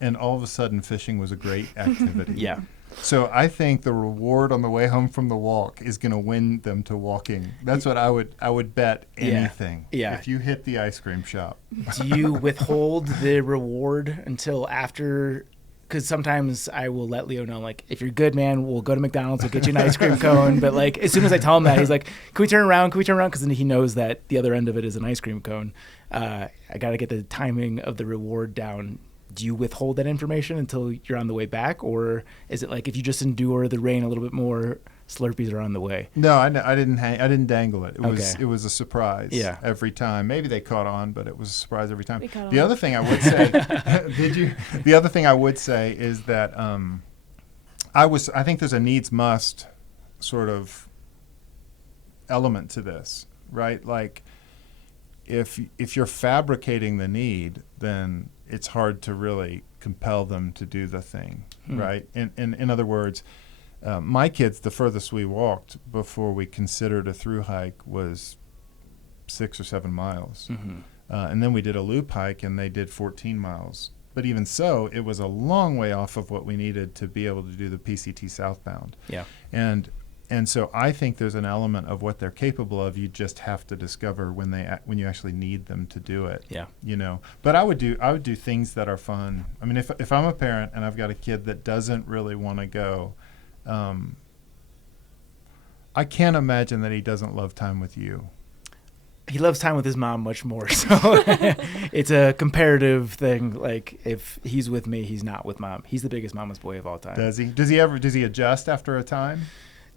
And all of a sudden, fishing was a great activity. Yeah. So I think the reward on the way home from the walk is going to win them to walking. That's what I would bet anything. Yeah. If you hit the ice cream shop. Do you withhold the reward until after? Because sometimes I will let Leo know, like, if you're good, man, we'll go to McDonald's, we'll get you an ice cream cone. But, like, as soon as I tell him that, he's like, can we turn around? Because then he knows that the other end of it is an ice cream cone. I got to get the timing of the reward down. Do you withhold that information until you're on the way back? Or is it like if you just endure the rain a little bit more, Slurpees are on the way? No, I didn't dangle it. It was a surprise every time. Maybe they caught on, but it was a surprise every time. The other thing I would say, The other thing I would say is that I think there's a needs must sort of element to this, right? Like if you're fabricating the need, then it's hard to really compel them to do the thing, right? In other words, my kids, the furthest we walked before we considered a through hike was 6 or 7 miles. And then we did a loop hike and they did 14 miles. But even so, it was a long way off of what we needed to be able to do the PCT southbound. Yeah. And so I think there's an element of what they're capable of. You just have to discover when you actually need them to do it. Yeah. You know. But I would do things that are fun. I mean, if I'm a parent and I've got a kid that doesn't really want to go, I can't imagine that he doesn't love time with you. He loves time with his mom much more. So it's a comparative thing. Like, if he's with me, he's not with mom. He's the biggest mama's boy of all time. Does he? Does he adjust after a time?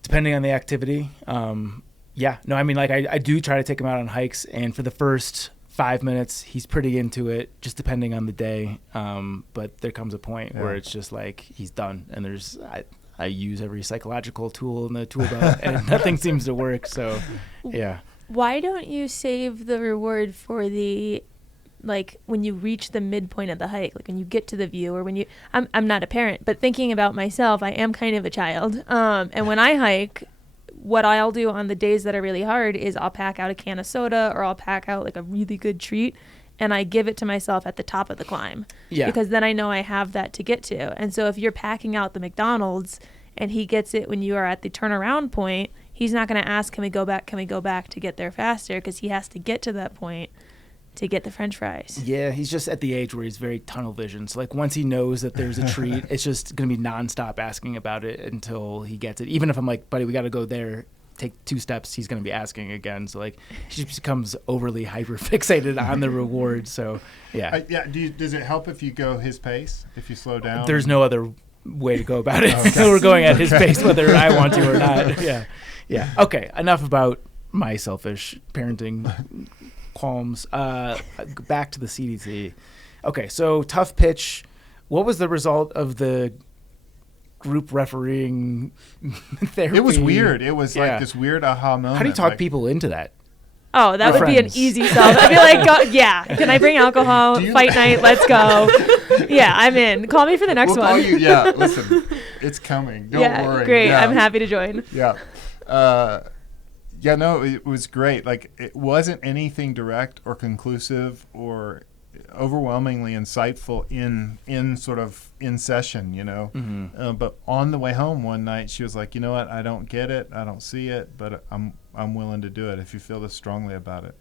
Depending on the activity. Yeah. No, I mean, like, I do try to take him out on hikes, and for the first 5 minutes, he's pretty into it, just depending on the day. But there comes a point where it's just like he's done, and I use every psychological tool in the tool belt, and nothing seems to work. So, yeah. Why don't you save the reward for the, like, when you reach the midpoint of the hike, like when you get to the view, or when you, I'm not a parent, but thinking about myself, I am kind of a child. And when I hike, what I'll do on the days that are really hard is I'll pack out a can of soda, or I'll pack out like a really good treat, and I give it to myself at the top of the climb. Yeah. Because then I know I have that to get to. And so if you're packing out the McDonald's and he gets it when you are at the turnaround point, he's not going to ask, can we go back to get there faster? Because he has to get to that point to get the French fries. Yeah, he's just at the age where he's very tunnel vision. So, like, once he knows that there's a treat, it's just going to be nonstop asking about it until he gets it. Even if I'm like, buddy, we got to go there, take 2 steps, he's going to be asking again. So, like, he just becomes overly hyper fixated on the reward. So, yeah. Does it help if you go his pace, if you slow down? There's no other way to go about it. Okay. We're going at his pace, whether I want to or not. Yeah. Yeah. Okay. Enough about my selfish parenting qualms. Back to the CDT. Okay. So, tough pitch. What was the result of the group refereeing therapy? It was weird. It was like this weird aha moment. How do you talk people into that? Oh, that would be an easy sell. I'd be like, can I bring alcohol? Fight night, let's go. Yeah, I'm in. Call me for the next one. Listen, it's coming. Don't worry. Great. Yeah. I'm happy to join. Yeah. It was great. Like, it wasn't anything direct or conclusive or overwhelmingly insightful in session, you know. Mm-hmm. But on the way home one night, she was like, you know what? I don't get it. I don't see it, but I'm willing to do it if you feel this strongly about it.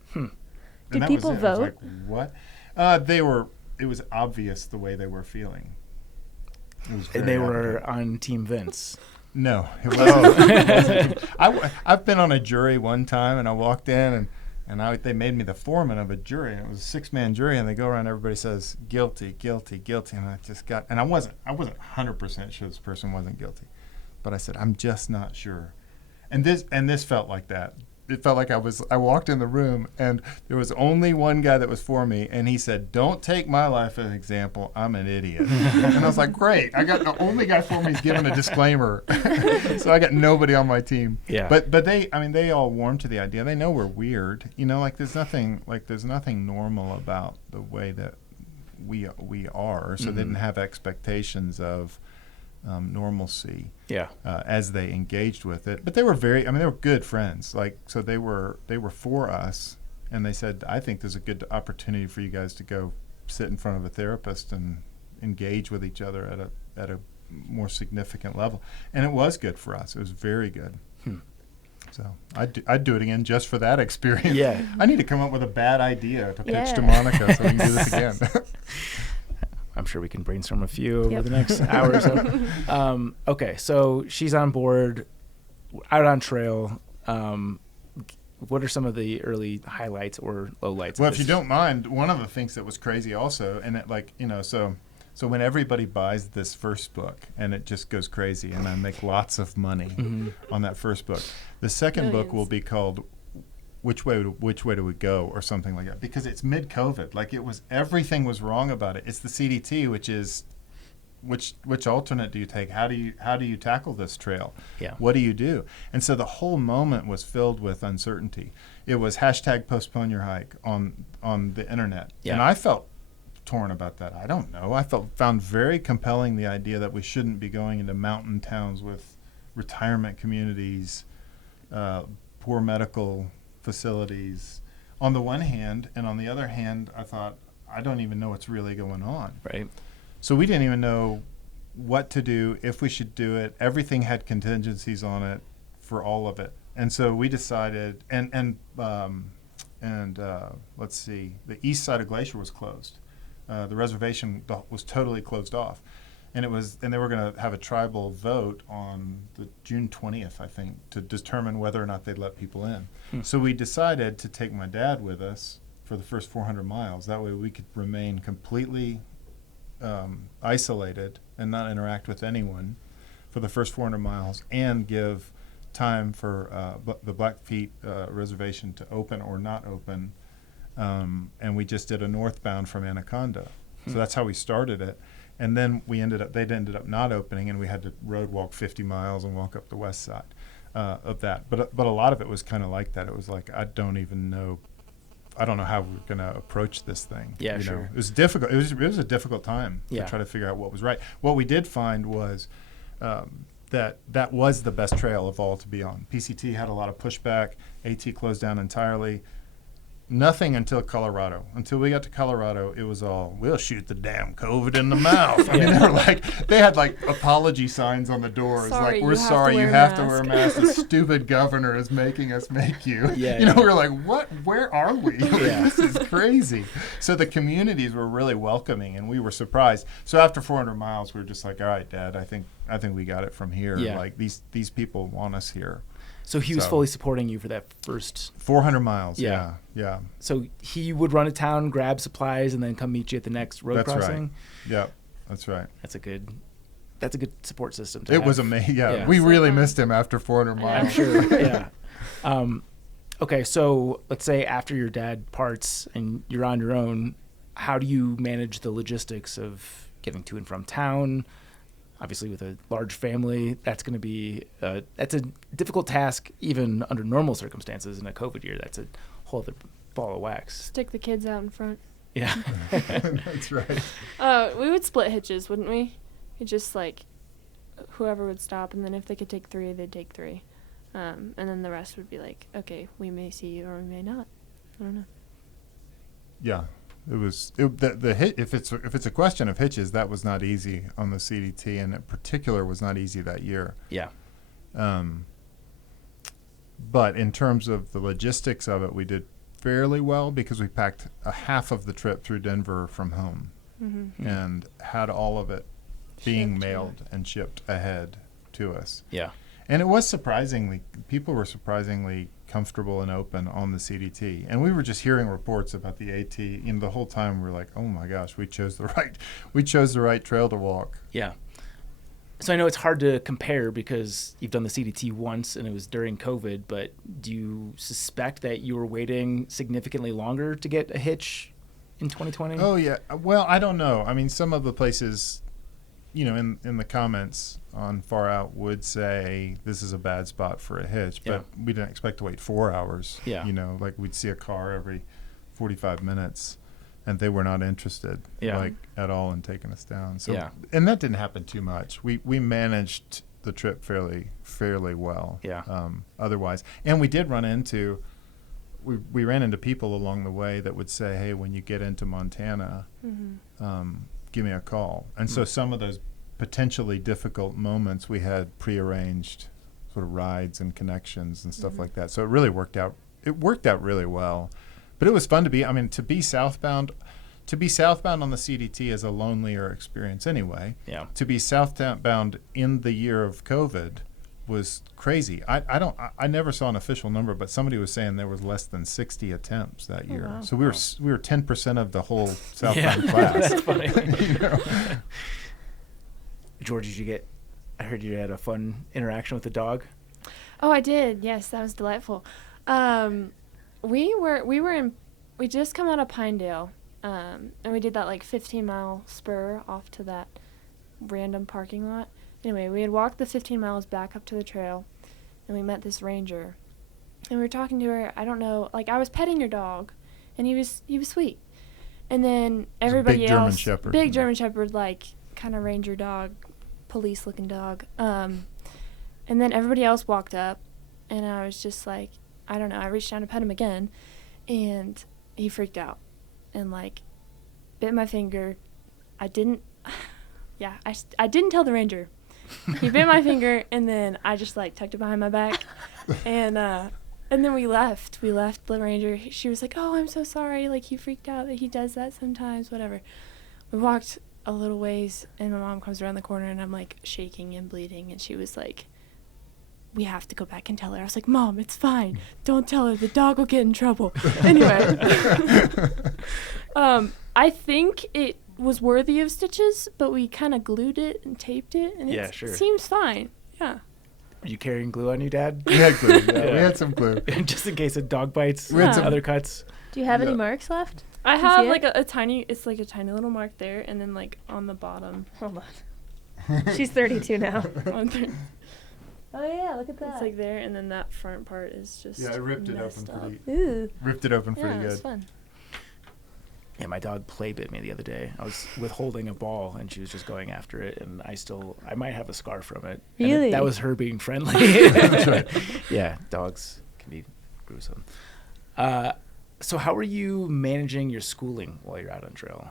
Did people vote? I was like, what? It was obvious the way they were feeling. And they were on Team Vince. No, it wasn't. I've been on a jury one time, and I walked in, and And they made me the foreman of a jury. And it was a 6-man jury, and they go around. Everybody says guilty, guilty, guilty, and I wasn't 100% sure this person wasn't guilty, but I said I'm just not sure. And this felt like that. It felt like I walked in the room and there was only one guy that was for me, and he said, "Don't take my life as an example. I'm an idiot." And I was like, great. I got the only guy for me is giving a disclaimer. So I got nobody on my team. Yeah. But they all warm to the idea. They know we're weird. There's nothing normal about the way that we are. So they didn't have expectations of normalcy. Yeah. As they engaged with it, but they were they were good friends. So they were for us, and they said, "I think there's a good opportunity for you guys to go sit in front of a therapist and engage with each other at a more significant level." And it was good for us. It was very good. So I'd do it again just for that experience. Yeah. I need to come up with a bad idea to pitch Yeah. to Monica so we can do this again. I'm sure we can brainstorm a few over Yep. the next hour or so. Okay, so she's on board, out on trail. What are some of the early highlights or lowlights? Well, if you don't mind, one of the things that was crazy also, and so when everybody buys this first book and it just goes crazy, and I make lots of money on that first book, the second book will be called Which way do we go, or something like that, because it's mid-COVID. Everything was wrong about it. It's the CDT, which is which alternate do you take? How do you tackle this trail? Yeah. What do you do? And so the whole moment was filled with uncertainty. It was #postpone your hike on the internet. Yeah. And I felt torn about that. I don't know. I found very compelling the idea that we shouldn't be going into mountain towns with retirement communities, poor medical facilities on the one hand, and on the other hand, I thought, I don't even know what's really going on. Right. So we didn't even know what to do, if we should do it. Everything had contingencies on it for all of it. And so we decided, and let's see, the east side of Glacier was closed. The reservation was totally closed off. And they were going to have a tribal vote on the June 20th, I think, to determine whether or not they'd let people in. So we decided to take my dad with us for the first 400 miles. That way we could remain completely isolated and not interact with anyone for the first 400 miles, and give time for the Blackfeet reservation to open or not open. And we just did a northbound from Anaconda. So that's how we started it. And then they ended up not opening, and we had to road walk 50 miles and walk up the west side of that. But a lot of it was kind of like that. It was like, I don't know how we're going to approach this thing. Yeah, sure. It was difficult. It was a difficult time Yeah. to try to figure out what was right. What we did find was that was the best trail of all to be on. PCT had a lot of pushback. AT closed down entirely. Nothing until Colorado. Until we got to Colorado, it was all, we'll shoot the damn COVID in the mouth. I mean, they had apology signs on the doors. Sorry, we're sorry, you have to wear a mask. The stupid governor is making us make you. Yeah, we were like, what? Where are we? Yeah. This is crazy. So the communities were really welcoming, and we were surprised. So after 400 miles, we were just like, all right, Dad, I think we got it from here. Yeah. These people want us here. So he was fully supporting you for that first 400 miles. Yeah. Yeah. So he would run to town, grab supplies, and then come meet you at the next road That's crossing. Right. Yep, that's right. That's a good support system to It have. was amazing. Yeah, Yeah. we So really fun. missed him after 400 miles. I'm sure. Yeah. Okay, so let's say after your dad parts and you're on your own, how do you manage the logistics of getting to and from town? Obviously, with a large family, that's going to be that's a difficult task even under normal circumstances. In a COVID year, that's a whole other ball of wax. Stick the kids out in front. Yeah. That's right. We would split hitches, wouldn't we? It just whoever would stop, and then if they could take 3, they'd take 3. And then the rest would be like, okay, we may see you or we may not. I don't know. Yeah, it was the hit. If it's a question of hitches, that was not easy on the CDT, and in particular was not easy that year. Yeah. But in terms of the logistics of it, we did fairly well because we packed a half of the trip through Denver from home, and had all of it being Shipped, mailed and shipped ahead to us. Yeah. And it was people were surprisingly comfortable and open on the CDT. And we were just hearing reports about the AT, the whole time we were like, oh my gosh, we chose the right trail to walk. Yeah. So I know it's hard to compare because you've done the CDT once and it was during COVID, but do you suspect that you were waiting significantly longer to get a hitch in 2020? Oh yeah. Well, I don't know. I mean, some of the places, in the comments on Far Out would say this is a bad spot for a hitch, but we didn't expect to wait 4 hours. Yeah. Like we'd see a car every 45 minutes, and they were not interested, at all in taking us down. So, and that didn't happen too much. We managed the trip fairly well. Yeah. Otherwise, and we did run into. We ran into people along the way that would say, "Hey, when you get into Montana, give me a call." And so some of those potentially difficult moments we had prearranged sort of rides and connections and stuff like that. So it really worked out. It worked out really well. But it was fun to be southbound on the CDT is a lonelier experience anyway. Yeah. To be southbound in the year of COVID was crazy. I never saw an official number, but somebody was saying there was less than 60 attempts that year. Wow. So we were 10% of the whole southbound class. That's funny. George, I heard you had a fun interaction with the dog. Oh, I did. Yes, that was delightful. We just come out of Pinedale, and we did that 15-mile spur off to that random parking lot. Anyway, we had walked the 15 miles back up to the trail, and we met this ranger, and we were talking to her. I don't know, I was petting your dog, and he was sweet, and then everybody else, big German Shepherd, kind of ranger dog, police-looking dog, and then everybody else walked up, and I was just I don't know. I reached down to pet him again, and he freaked out, and bit my finger. I didn't tell the ranger. He bit my finger, and then I just tucked it behind my back, and then we left. We left the ranger. She was like, "Oh, I'm so sorry. He freaked out. That he does that sometimes. Whatever." We walked a little ways, and my mom comes around the corner, and I'm shaking and bleeding, and she was like, "We have to go back and tell her." I was like, "Mom, it's fine. Don't tell her. The dog will get in trouble." Anyway, I think it was worthy of stitches, but we kind of glued it and taped it, and it seems fine. Yeah. Are you carrying glue on you, Dad? We had glue. Yeah. We had some glue. Just in case a dog bites. We had some other cuts. Do you have any marks left? I have a tiny little mark there, and then on the bottom. Hold on. She's 32 now. Oh yeah, look at that. It's there, and then that front part is just I ripped it open up. pretty good. It's fun. Yeah, my dog play bit me the other day. I was withholding a ball, and she was just going after it, and I might have a scar from it. Really? That was her being friendly. That's right. Yeah, dogs can be gruesome. So how are you managing your schooling while you're out on trail?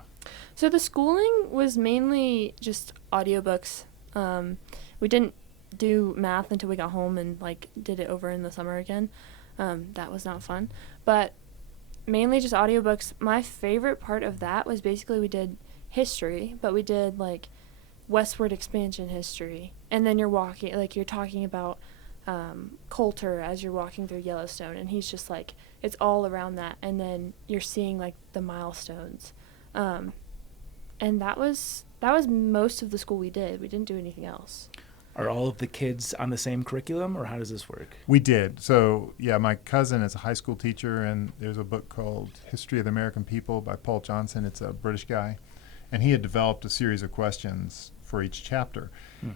So the schooling was mainly just audiobooks. We didn't do math until we got home and did it over in the summer again. That was not fun, but mainly just audiobooks. My favorite part of that was basically we did history, but we did westward expansion history, and then you're walking you're talking about Coulter as you're walking through Yellowstone, and he's just it's all around that, and then you're seeing the milestones, and that was most of the school we did. We didn't do anything else. Are all of the kids on the same curriculum, or how does this work? We did. So, my cousin is a high school teacher, and there's a book called History of the American People by Paul Johnson. It's a British guy. And he had developed a series of questions for each chapter.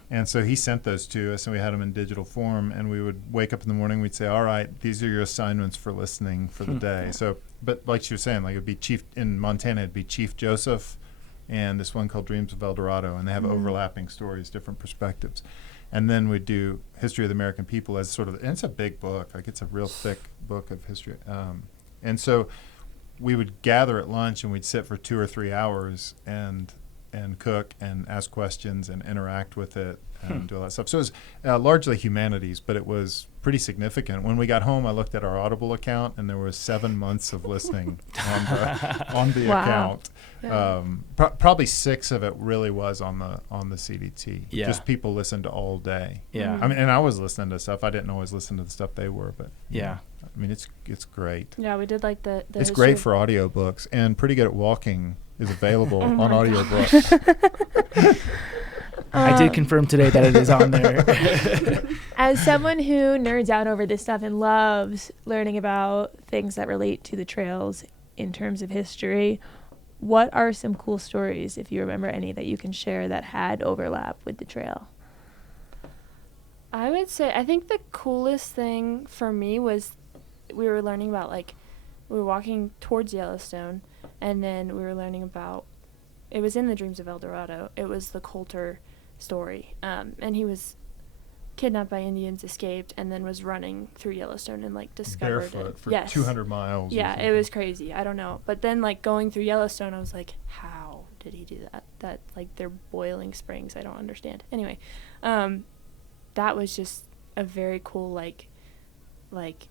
And so he sent those to us, and we had them in digital form, and we would wake up in the morning, we'd say, all right, these are your assignments for listening for the day. So, but like she was saying, it'd be in Montana, it'd be Chief Joseph, and this one called Dreams of El Dorado, and they have overlapping stories, different perspectives. And then we do History of the American People as and it's a big book, it's a real thick book of history. And so we would gather at lunch, and we'd sit for 2 or 3 hours and and cook and ask questions and interact with it and do all that stuff. So it was largely humanities, but it was pretty significant. When we got home, I looked at our Audible account, and there was 7 months of listening on the Wow. account. Yeah. Probably 6 of it really was on the CDT. Yeah. Just people listened all day. Yeah. I mean, and I was listening to stuff. I didn't always listen to the stuff they were, but Yeah. I mean, it's great. Yeah, we did like the It's history great of- for audiobooks, and Pretty Good at Walking is available Oh on my audiobooks. I did confirm today that it is on there. As someone who nerds out over this stuff and loves learning about things that relate to the trails in terms of history, what are some cool stories, if you remember any, that you can share that had overlap with the trail? I would say I think the coolest thing for me was we were learning about we were walking towards Yellowstone, and then we were learning about it was in the Dreams of El Dorado. It was the Coulter story, and he was kidnapped by Indians, escaped, and then was running through Yellowstone and discovered Barefoot it. for Yes. 200 miles. or Yeah, it something. was crazy. I don't know, but then going through Yellowstone, I was like, how did he do that? That they're boiling springs. I don't understand. Anyway, that was just a very cool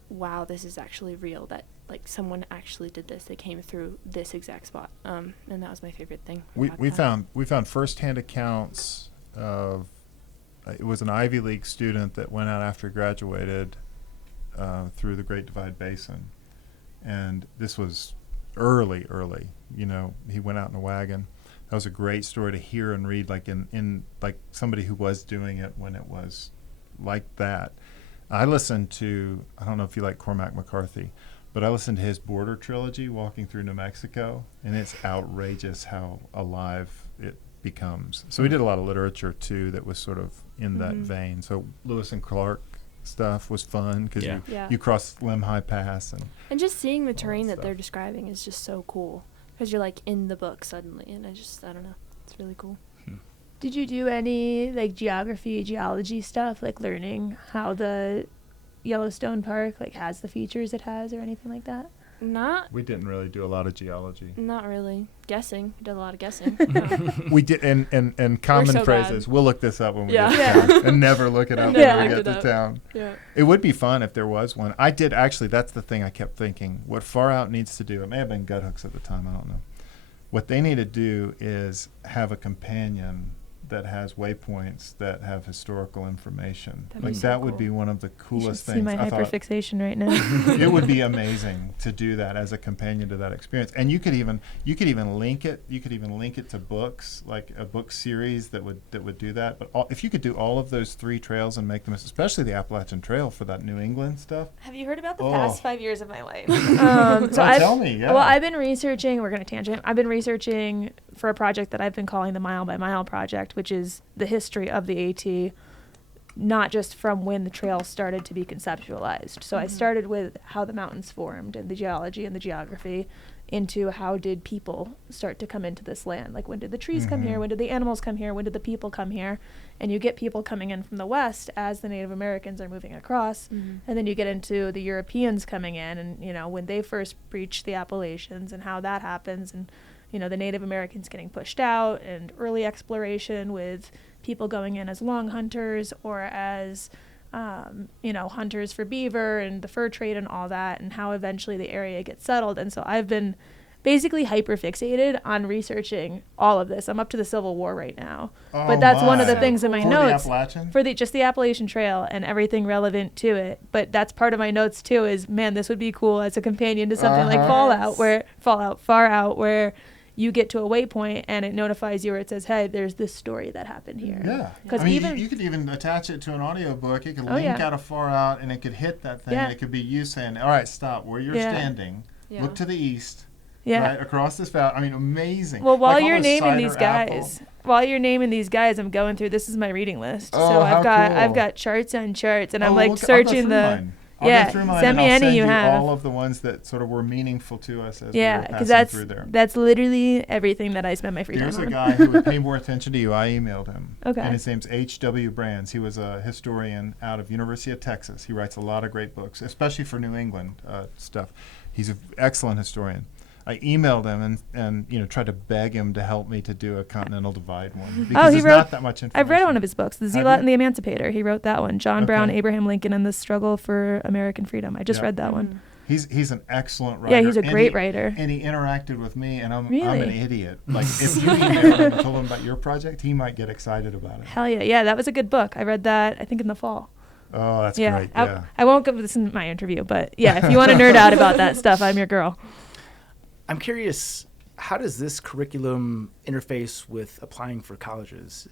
wow, this is actually real. That someone actually did this. They came through this exact spot. And that was my favorite thing. We about we that. found firsthand accounts of it was an Ivy League student that went out after he graduated through the Great Divide Basin, and this was early. He went out in a wagon. That was a great story to hear and read, in somebody who was doing it when it was like that. I listened to, I don't know if you like Cormac McCarthy, but I listened to his Border trilogy, Walking Through New Mexico, and it's outrageous how alive it becomes. So we did a lot of literature too that was sort of in that vein. So Lewis and Clark stuff was fun because Yeah. Yeah. you cross Lemhi Pass and just seeing the that terrain that stuff. they're describing is just so cool because you're in the book suddenly, and I don't know, it's really cool. Did you do any geography, geology stuff, learning how the Yellowstone Park has the features it has or anything like that? we didn't really do a lot of geology. Not really. Guessing. We did a lot of guessing. We did, and common so phrases. bad. We'll look this up when we Yeah. get to town, and never look it up Yeah. when we Looked get it to up. town. Yeah. It would be fun if there was one. I did actually. That's the thing I kept thinking. What Far Out needs to do. It may have been Gut Hooks at the time. I don't know. What they need to do is have a companion that has waypoints that have historical information. That'd be so That would cool. be one of the You should coolest see things. my I thought hyperfixation right now. it would be amazing to do that as a companion to that experience. And you could even link it. You could even link it to books, like a book series that would do that. But if you could do all of those 3 trails and make them, especially the Appalachian Trail for that New England stuff. Have you heard about the Oh. past 5 years of my life? Tell me. Yeah. Well, I've been researching. We're going to tangent. I've been researching for a project that I've been calling the Mile by Mile Project, which is the history of the AT, not just from when the trail started to be conceptualized. So I started with how the mountains formed and the geology and the geography, into how did people start to come into this land? When did the trees come here? When did the animals come here? When did the people come here? And you get people coming in from the west as the Native Americans are moving across. And then you get into the Europeans coming in and, when they first breached the Appalachians and how that happens and, the Native Americans getting pushed out and early exploration with people going in as long hunters or as, hunters for beaver and the fur trade and all that, and how eventually the area gets settled. And so I've been basically hyper-fixated on researching all of this. I'm up to the Civil War right now. But that's one of the things in my For notes. the Appalachian? For just the Appalachian Trail and everything relevant to it. But that's part of my notes too is, man, this would be cool as a companion to something like Far Out, where you get to a waypoint and it notifies you where it says, hey, there's this story that happened here. Yeah. 'Cause I mean, even- you could even attach it to an audiobook. It could link yeah. out of Far Out, and it could hit that thing. Yeah. It could be you saying, all right, stop where you're Yeah. standing. Yeah. Look to the east. Yeah. Right, across this valley. I mean, amazing. Well, while Like all you're those naming these cider apple- guys, I'm going through. This is my reading list. Oh, so how I've cool. got charts on charts, and Oh, I'm I'll go searching through the. mine. I'll Yeah, go through mine send and me I'll any send you you have. all of the ones that sort of were meaningful to us as Yeah, we were because passing through there. that's literally everything that I spend my free Here's time a on. guy who would pay more attention to you. I emailed him. Okay. And his name's H.W. Brands. He was a historian out of University of Texas. He writes a lot of great books, especially for New England stuff. He's an excellent historian. I emailed him and tried to beg him to help me to do a Continental Divide one. Oh, Because there's not that much information. I've read one of his books, The Zealot and the Emancipator. He wrote that one. John Brown, Okay. Abraham Lincoln, and the Struggle for American Freedom. I just read that one. He's an excellent writer. Yeah, he's a great writer. And he interacted with me, and I'm Really? an idiot. Like, if you emailed him and told him about your project, he might get excited about it. Hell yeah. Yeah, that was a good book. I read that, I think, in the fall. Oh, that's Yeah. great. Yeah. I won't go, this isn't my interview, but yeah, if you want to nerd out about that stuff, I'm your girl. I'm curious, how does this curriculum interface with applying for colleges?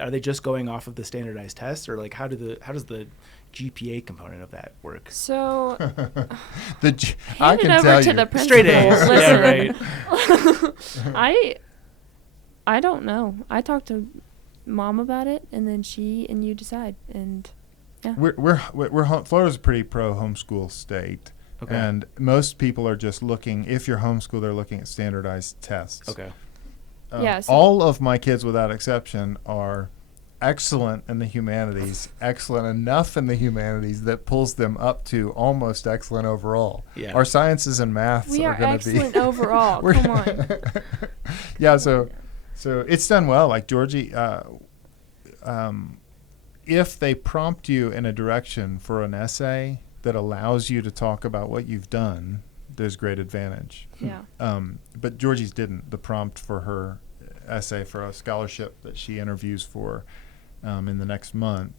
Are they just going off of the standardized tests, or like how does the GPA component of that work? So I hand it can over tell to you. the principal. Straight A's. Yeah, Listen. right. I don't know. I talked to Mom about it, and then she and you decide. And yeah, Florida's a pretty pro homeschool state. Okay. And most people are just looking, if you're homeschooled, they're looking at standardized tests. Okay. Yeah, so- all of my kids, without exception, are excellent in the humanities, excellent enough in the humanities that pulls them up to almost excellent overall. Yeah. Our sciences and maths we are are going to be excellent overall. Come on. Yeah, so it's done well. Like Georgie, if they prompt you in a direction for an essay that allows you to talk about what you've done, there's great advantage. Yeah. But Georgie's didn't. The prompt for her essay for a scholarship that she interviews for in the next month,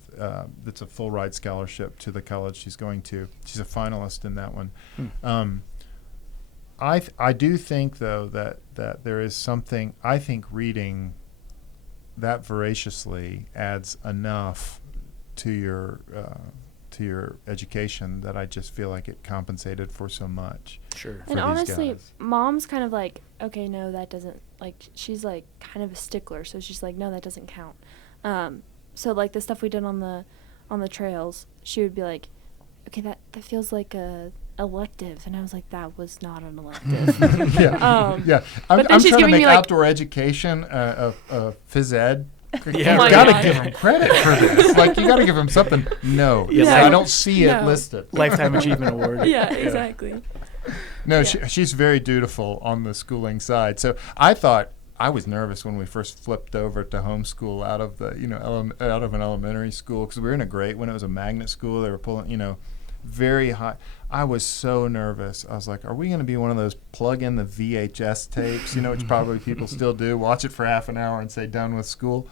that's a full ride scholarship to the college she's going to. She's a finalist in that one. I do think, though, that there is something, I think reading that voraciously adds enough to your education that I just feel like it compensated for so much. Sure. And these honestly, guys. Mom's kind of like, okay, no, that doesn't, like, she's like kind of a stickler, so she's like, no, that doesn't count. So like the stuff we did on the trails, she would be like, okay, that feels like a elective, and I was like, that was not an elective. Yeah. But then I'm she's trying to giving make me, like- outdoor education phys ed. Yeah, You right. gotta God. give him credit for this. Like, you gotta give him something. No, Yeah. I don't see it No. listed. Lifetime Achievement Award. Yeah, exactly. No, Yeah. she's very dutiful on the schooling side. So I thought, I was nervous when we first flipped over to homeschool out of the out of an elementary school, because we were in a great, when it was a magnet school, they were pulling very high. I was so nervous. I was like, are we going to be one of those plug in the VHS tapes, which probably people still do, watch it for half an hour and say done with school?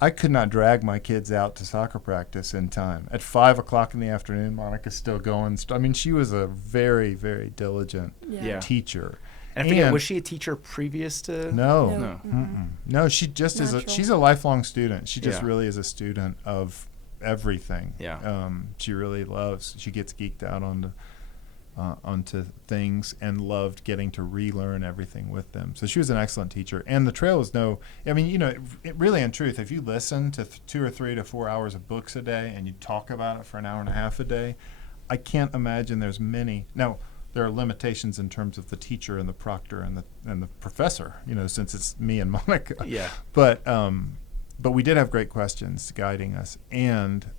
I could not drag my kids out to soccer practice in time. At 5 o'clock in the afternoon, Monica's still going. I mean, she was a very, very diligent Yeah. teacher. And I forget, And- was she a teacher previous to? No. No. No, she just is. Natural. She's a lifelong student. She just Yeah. really is a student of everything. Yeah. She really loves. She gets geeked out onto things and loved getting to relearn everything with them. So she was an excellent teacher. And the trail is it really, in truth, if you listen to 2 or 3 to 4 hours of books a day and you talk about it for an hour and a half a day, I can't imagine there's many. Now, there are limitations in terms of the teacher and the proctor and the professor, since it's me and Monica. Yeah. But we did have great questions guiding us, and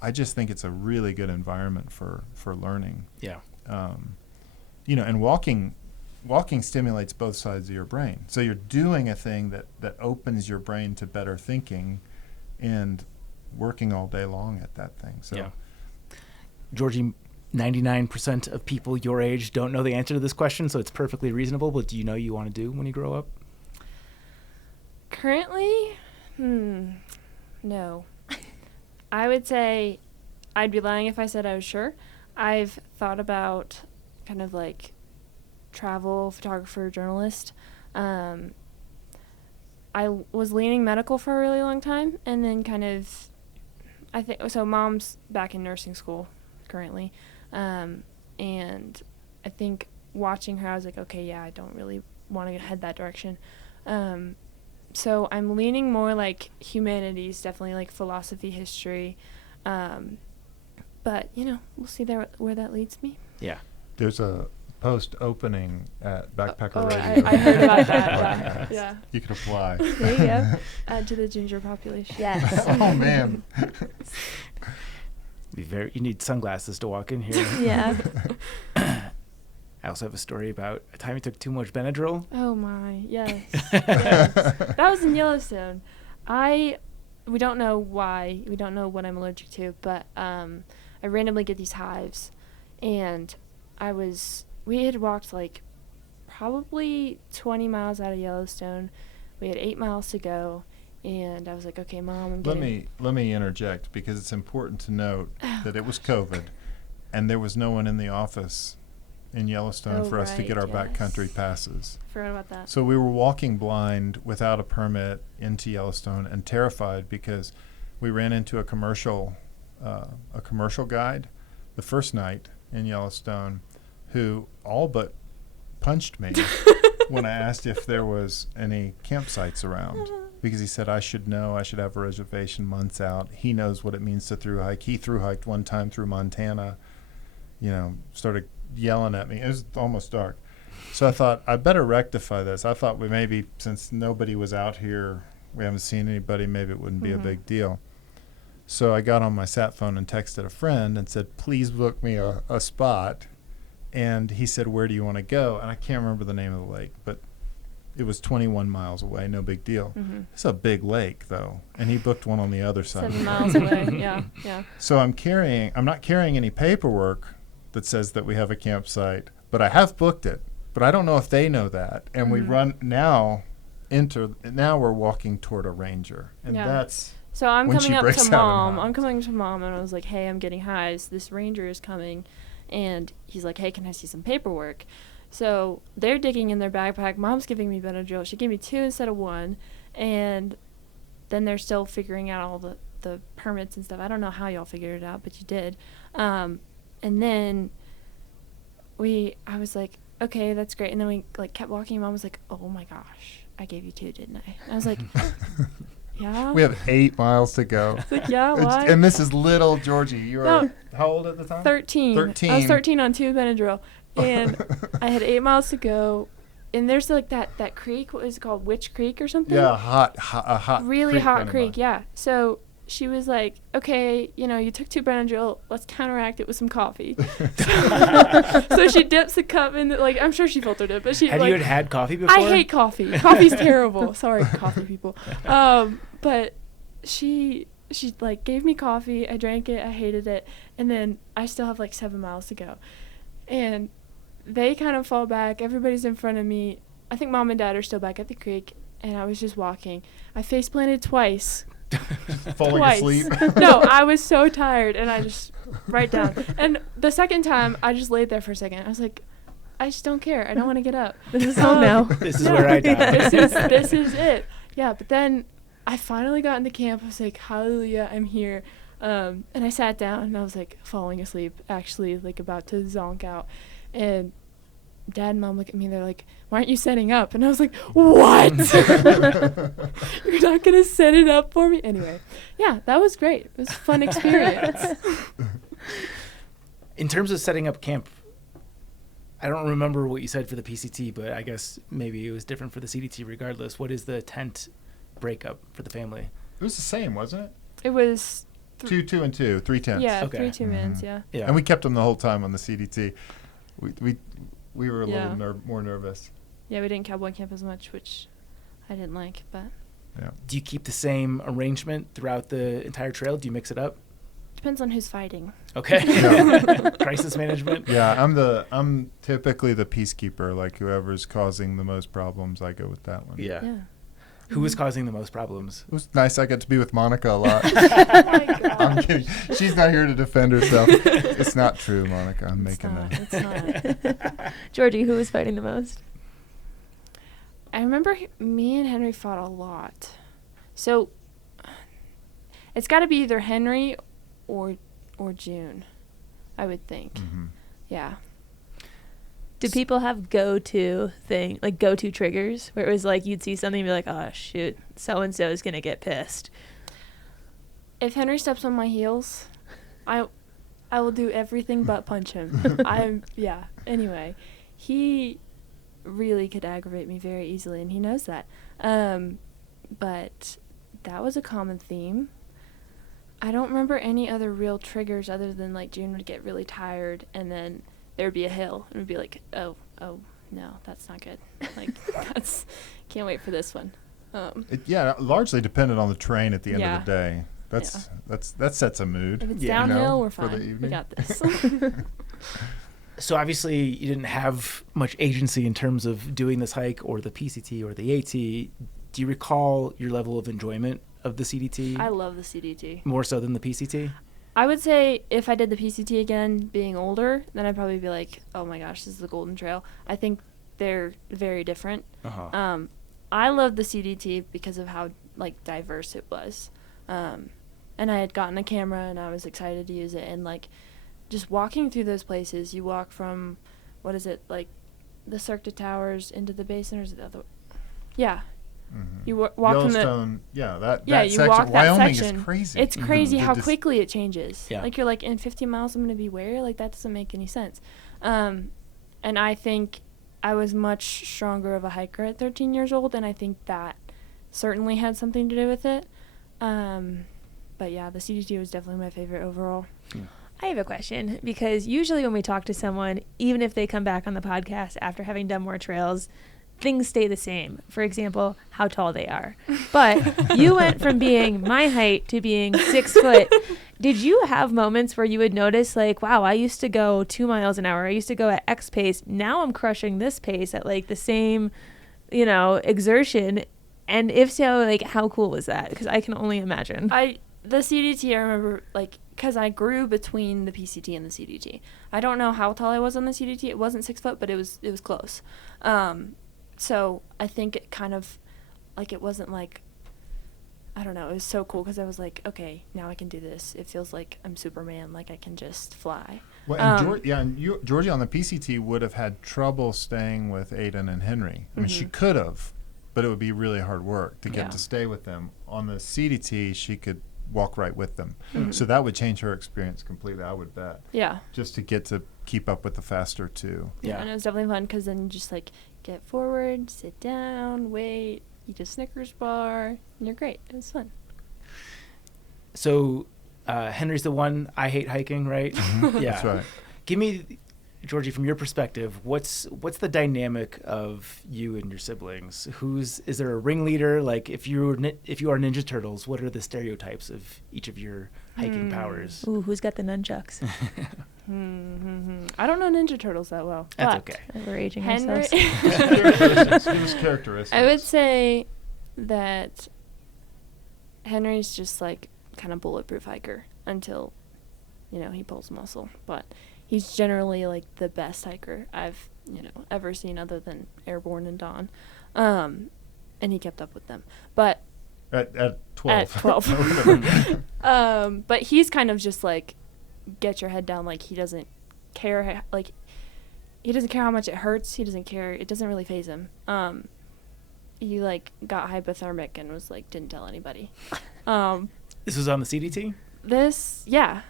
I just think it's a really good environment for learning. Yeah. And walking stimulates both sides of your brain. So you're doing a thing that opens your brain to better thinking, and working all day long at that thing. So. Yeah. Georgie, 99% of people your age don't know the answer to this question, so it's perfectly reasonable. What do you know you want to do when you grow up? Currently, no. I would say I'd be lying if I said I was sure. I've thought about kind of like travel photographer, journalist. I was leaning medical for a really long time, and then kind of, I think, so Mom's back in nursing school currently. And I think watching her, I was like, okay, yeah, I don't really want to head that direction. So I'm leaning more like humanities, definitely like philosophy, history. But, we'll see where that leads me. Yeah. There's a post opening at Backpacker Radio. I heard about that. Yeah. You can apply. There you go. Add to the ginger population. Yes. Oh, man. You need sunglasses to walk in here. Yeah. I also have a story about a time he took too much Benadryl. Oh my, yes. Yes. That was in Yellowstone. We don't know why. We don't know what I'm allergic to, but I randomly get these hives, and we had walked like probably 20 miles out of Yellowstone. We had 8 miles to go, and I was like, okay, Mom, I'm getting... Let me interject, because it's important to note that it was COVID, and there was no one in the office in Yellowstone for us to get our backcountry passes. Forgot about that. So we were walking blind without a permit into Yellowstone and terrified because we ran into a commercial guide the first night in Yellowstone who all but punched me when I asked if there was any campsites around, because he said I should know, I should have a reservation months out. He knows what it means to thru-hike. He thru-hiked one time through Montana, started yelling at me. It was almost dark. So I thought, I better rectify this. I thought we maybe, since nobody was out here, we haven't seen anybody, maybe it wouldn't be a big deal. So I got on my sat phone and texted a friend and said, please book me a spot. And he said, where do you want to go? And I can't remember the name of the lake, but it was 21 miles away, no big deal. It's a big lake, though. And he booked one on the other side. 7 miles away, yeah. So I'm not carrying any paperwork that says that we have a campsite, but I have booked it. But I don't know if they know that. And we run now we're walking toward a ranger. And that's so I'm when coming she up breaks to out in Mom. hives. I'm coming to Mom, and I was like, hey, I'm getting hives. This ranger is coming. And he's like, hey, can I see some paperwork? So they're digging in their backpack. Mom's giving me Benadryl. She gave me 2 instead of 1. And then they're still figuring out all the permits and stuff. I don't know how y'all figured it out, but you did. And then I was like, okay, that's great. And then we kept walking. Mom was like, oh my gosh, I gave you 2, didn't I? And I was like, yeah. We have 8 miles to go. I was like, yeah, why? And this is little Georgie. You were how old at the time? 13. 13. I was 13 on 2 Benadryl. And I had 8 miles to go. And there's that creek. What is it called? Witch Creek or something? Yeah, a hot really creek hot running creek, by. yeah. So she was like, okay, you took 2 Benadryl. Let's counteract it with some coffee. So she dips the cup in. I'm sure she filtered it, but she Have you had coffee before? I hate coffee. Coffee's terrible. Sorry, coffee people. But she gave me coffee. I drank it. I hated it. And then I still have 7 miles to go. And they kind of fall back. Everybody's in front of me. I think Mom and Dad are still back at the creek. And I was just walking. I face planted twice. Falling asleep. No, I was so tired. And I just right down. And the second time, I just laid there for a second. I was like, I just don't care. I don't want to get up. This is home now. This is where I die. This is it. Yeah, but then I finally got into camp. I was like, hallelujah, I'm here. And I sat down, and I was falling asleep, actually, about to zonk out. And Dad and Mom look at me, they're like, why aren't you setting up? And I was like, what? You're not going to set it up for me? Anyway, yeah, that was great. It was a fun experience. In terms of setting up camp, I don't remember what you said for the PCT, but I guess maybe it was different for the CDT regardless. What is the tent breakup for the family? It was the same, wasn't it? It was... 2, 2, and 2, 3 tents. Yeah, Okay. 3 2-mans, yeah. And we kept them the whole time on the CDT. We were a little more nervous. Yeah, we didn't cowboy camp as much, which I didn't like, but... Yeah. Do you keep the same arrangement throughout the entire trail? Do you mix it up? Depends on who's fighting. Okay. Yeah. Crisis management? Yeah, I'm typically the peacekeeper. Whoever's causing the most problems, I go with that one. Yeah. Who was causing the most problems? It was nice. I got to be with Monica a lot. Oh my God. I'm kidding. She's not here to defend herself. It's not true, Monica. I'm making that. It's not. Georgie, who was fighting the most? I remember me and Henry fought a lot. So it's got to be either Henry or June, I would think. Mm-hmm. Yeah. Did people have go-to triggers where it was you'd see something and be like, oh, shoot, so-and-so is going to get pissed? If Henry steps on my heels, I will do everything but punch him. Anyway, he really could aggravate me very easily, and he knows that. But that was a common theme. I don't remember any other real triggers other than June would get really tired, and then there would be a hill, and it would be like, oh, no, that's not good. Like, can't wait for this one. Largely dependent on the terrain at the end of the day. Yeah. That sets a mood. If it's downhill, we're for the fine. We evening. got this. So obviously you didn't have much agency in terms of doing this hike or the PCT or the AT. Do you recall your level of enjoyment of the CDT? I love the CDT. More so than the PCT? I would say if I did the PCT again, being older, then I'd probably be like, oh my gosh, this is the Golden Trail. I think they're very different. Uh-huh. I love the CDT because of how like diverse it was. And I had gotten a camera and I was excited to use it. And like just walking through those places, you walk from, what is it, like the Cirque du Towers into the basin, or is it the other? Yeah. Mm-hmm. You walk from the Yellowstone, that you section. walk that Wyoming section. is crazy. It's crazy Mm-hmm. how quickly it changes. Yeah. Like you're like, in 15 miles I'm going to be where? Like that doesn't make any sense. And I think I was much stronger of a hiker at 13 years old, and I think that certainly had something to do with it. But yeah, the CDT was definitely my favorite overall. I have a question, because usually when we talk to someone, even if they come back on the podcast after having done more trails, things stay the same. For example, how tall they are. But you went from being my height to being 6 foot. Did you have moments where you would notice, like, wow, I used to go 2 miles an hour. I used to go at X pace. Now I'm crushing this pace at like the same, exertion. And if so, like, how cool was that? Because I can only imagine. The CDT, I remember, like, because I grew between the PCT and the CDT. I don't know how tall I was on the CDT. It wasn't 6 foot, but it was close. So I think it kind of, like, it wasn't like, I don't know. It was so cool because I was like, okay, now I can do this. It feels like I'm Superman. Like I can just fly. Well, and Georgie on the PCT would have had trouble staying with Aiden and Henry. I mean, she could have, but it would be really hard work to get to stay with them. On the CDT, she could walk right with them. So that would change her experience completely, I would bet. Yeah. Just to get to keep up with the faster two. Yeah. And it was definitely fun because then you just like get forward, sit down, wait, eat a Snickers bar, and you're great. It was fun. So Henry's the one I hate hiking, right? Yeah. That's right. Give me, Georgie, from your perspective, what's the dynamic of you and your siblings? Is there a ringleader? Like if you are Ninja Turtles, what are the stereotypes of each of your hiking powers? Ooh, who's got the nunchucks? I don't know Ninja Turtles that well. That's but okay. We're aging Henry, ourselves. Give us characteristics. I would say that Henry's just like kind of bulletproof hiker until, he pulls muscle. But he's generally like the best hiker I've, ever seen other than Airborne and Dawn. And he kept up with them. But At 12. At 12. But he's kind of just like, get your head down. Like he doesn't care. He doesn't care how much it hurts. He doesn't care. It doesn't really faze him. He like got hypothermic and was like, didn't tell anybody. This was on the CDT? Yeah.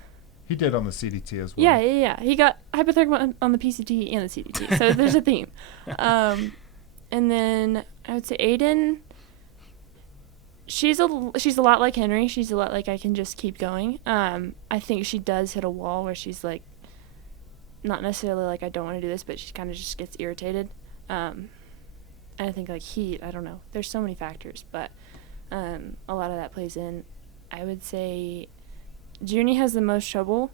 He did on the CDT as well. Yeah. He got hypothermic on the PCT and the CDT. So there's a theme. And then I would say Aiden, she's a lot like Henry. She's a lot like I can just keep going. I think she does hit a wall where she's like, not necessarily like I don't want to do this, but she kind of just gets irritated. And I think like heat, I don't know. There's so many factors, but a lot of that plays in. I would say Junie has the most trouble.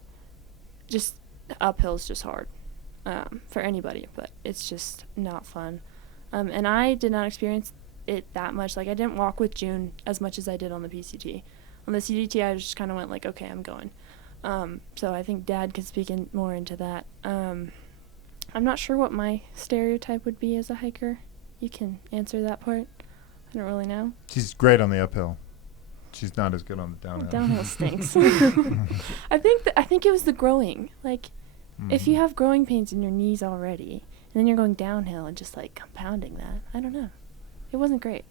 Just the uphill's just hard for anybody, but it's just not fun. And I did not experience it that much. Like I didn't walk with June as much as I did on the PCT. On the CDT, I just kind of went like, okay, I'm going. So I think Dad could speak more into that. I'm not sure what my stereotype would be as a hiker. You can answer that part. I don't really know. She's great on the uphill. She's not as good on the downhill. Downhill stinks. I think it was the growing. Like, if you have growing pains in your knees already, and then you're going downhill and just like compounding that, I don't know. It wasn't great.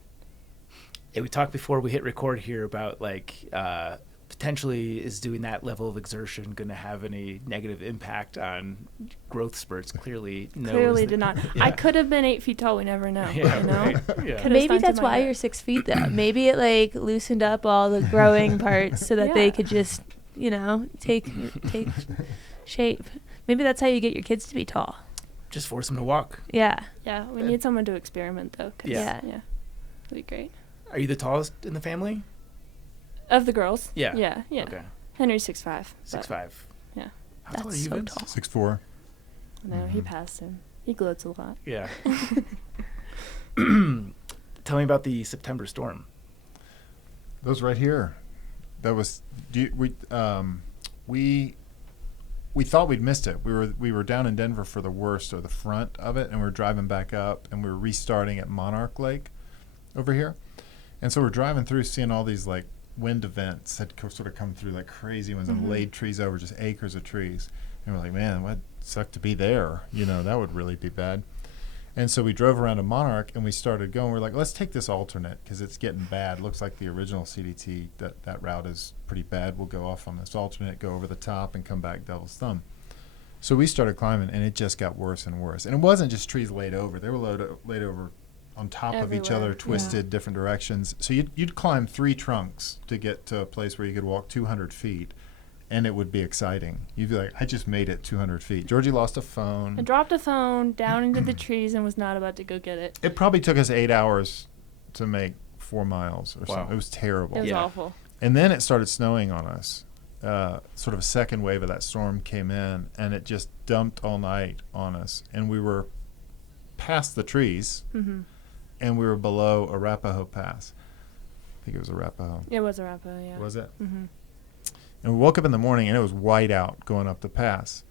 Yeah, we talked before we hit record here about like potentially is doing that level of exertion going to have any negative impact on growth spurts? Clearly, no. Clearly did not. Yeah. I could have been 8 feet tall. We never know. Yeah, you know? right. Yeah. Could've Maybe stunted that's my why growth. you're 6 feet though. Maybe it like loosened up all the growing parts so that they Yeah. could just, take shape. Maybe that's how you get your kids to be tall. Just force them to walk. Yeah. Yeah, we need someone to experiment though. Yeah. Yeah, that'd be great. Are you the tallest in the family? Of the girls? Yeah. Yeah. Okay. Henry's 6'5". 6'5". Yeah. How tall are That's you, so Vince? tall. 6'4". No, he passed him. He gloats a lot. Yeah. Tell me about the September storm. Those right here. That was we thought we'd missed it. We were down in Denver for the worst or the front of it, and we were driving back up, and we were restarting at Monarch Lake over here, and so we're driving through, seeing all these like wind events that sort of come through like crazy ones, and laid trees over, just acres of trees, and we're like, man, what sucked to be there? That would really be bad. And so we drove around to Monarch, and we started going. We're like, let's take this alternate because it's getting bad. Looks like the original CDT, that route is pretty bad. We'll go off on this alternate, go over the top, and come back Devil's Thumb. So we started climbing, and it just got worse and worse. And it wasn't just trees laid over. They were laid over on top of each other, twisted different directions. So you'd climb 3 trunks to get to a place where you could walk 200 feet. And it would be exciting. You'd be like, I just made it 200 feet. Georgie lost a phone. I dropped a phone down into the trees and was not about to go get it. It probably took us 8 hours to make 4 miles or something. It was terrible. It was awful. And then it started snowing on us. Sort of a second wave of that storm came in, and it just dumped all night on us. And we were past the trees, and we were below Arapahoe Pass. I think it was Arapahoe. It was Arapahoe, yeah. Was it? Mm-hmm. And we woke up in the morning, and it was white out going up the pass.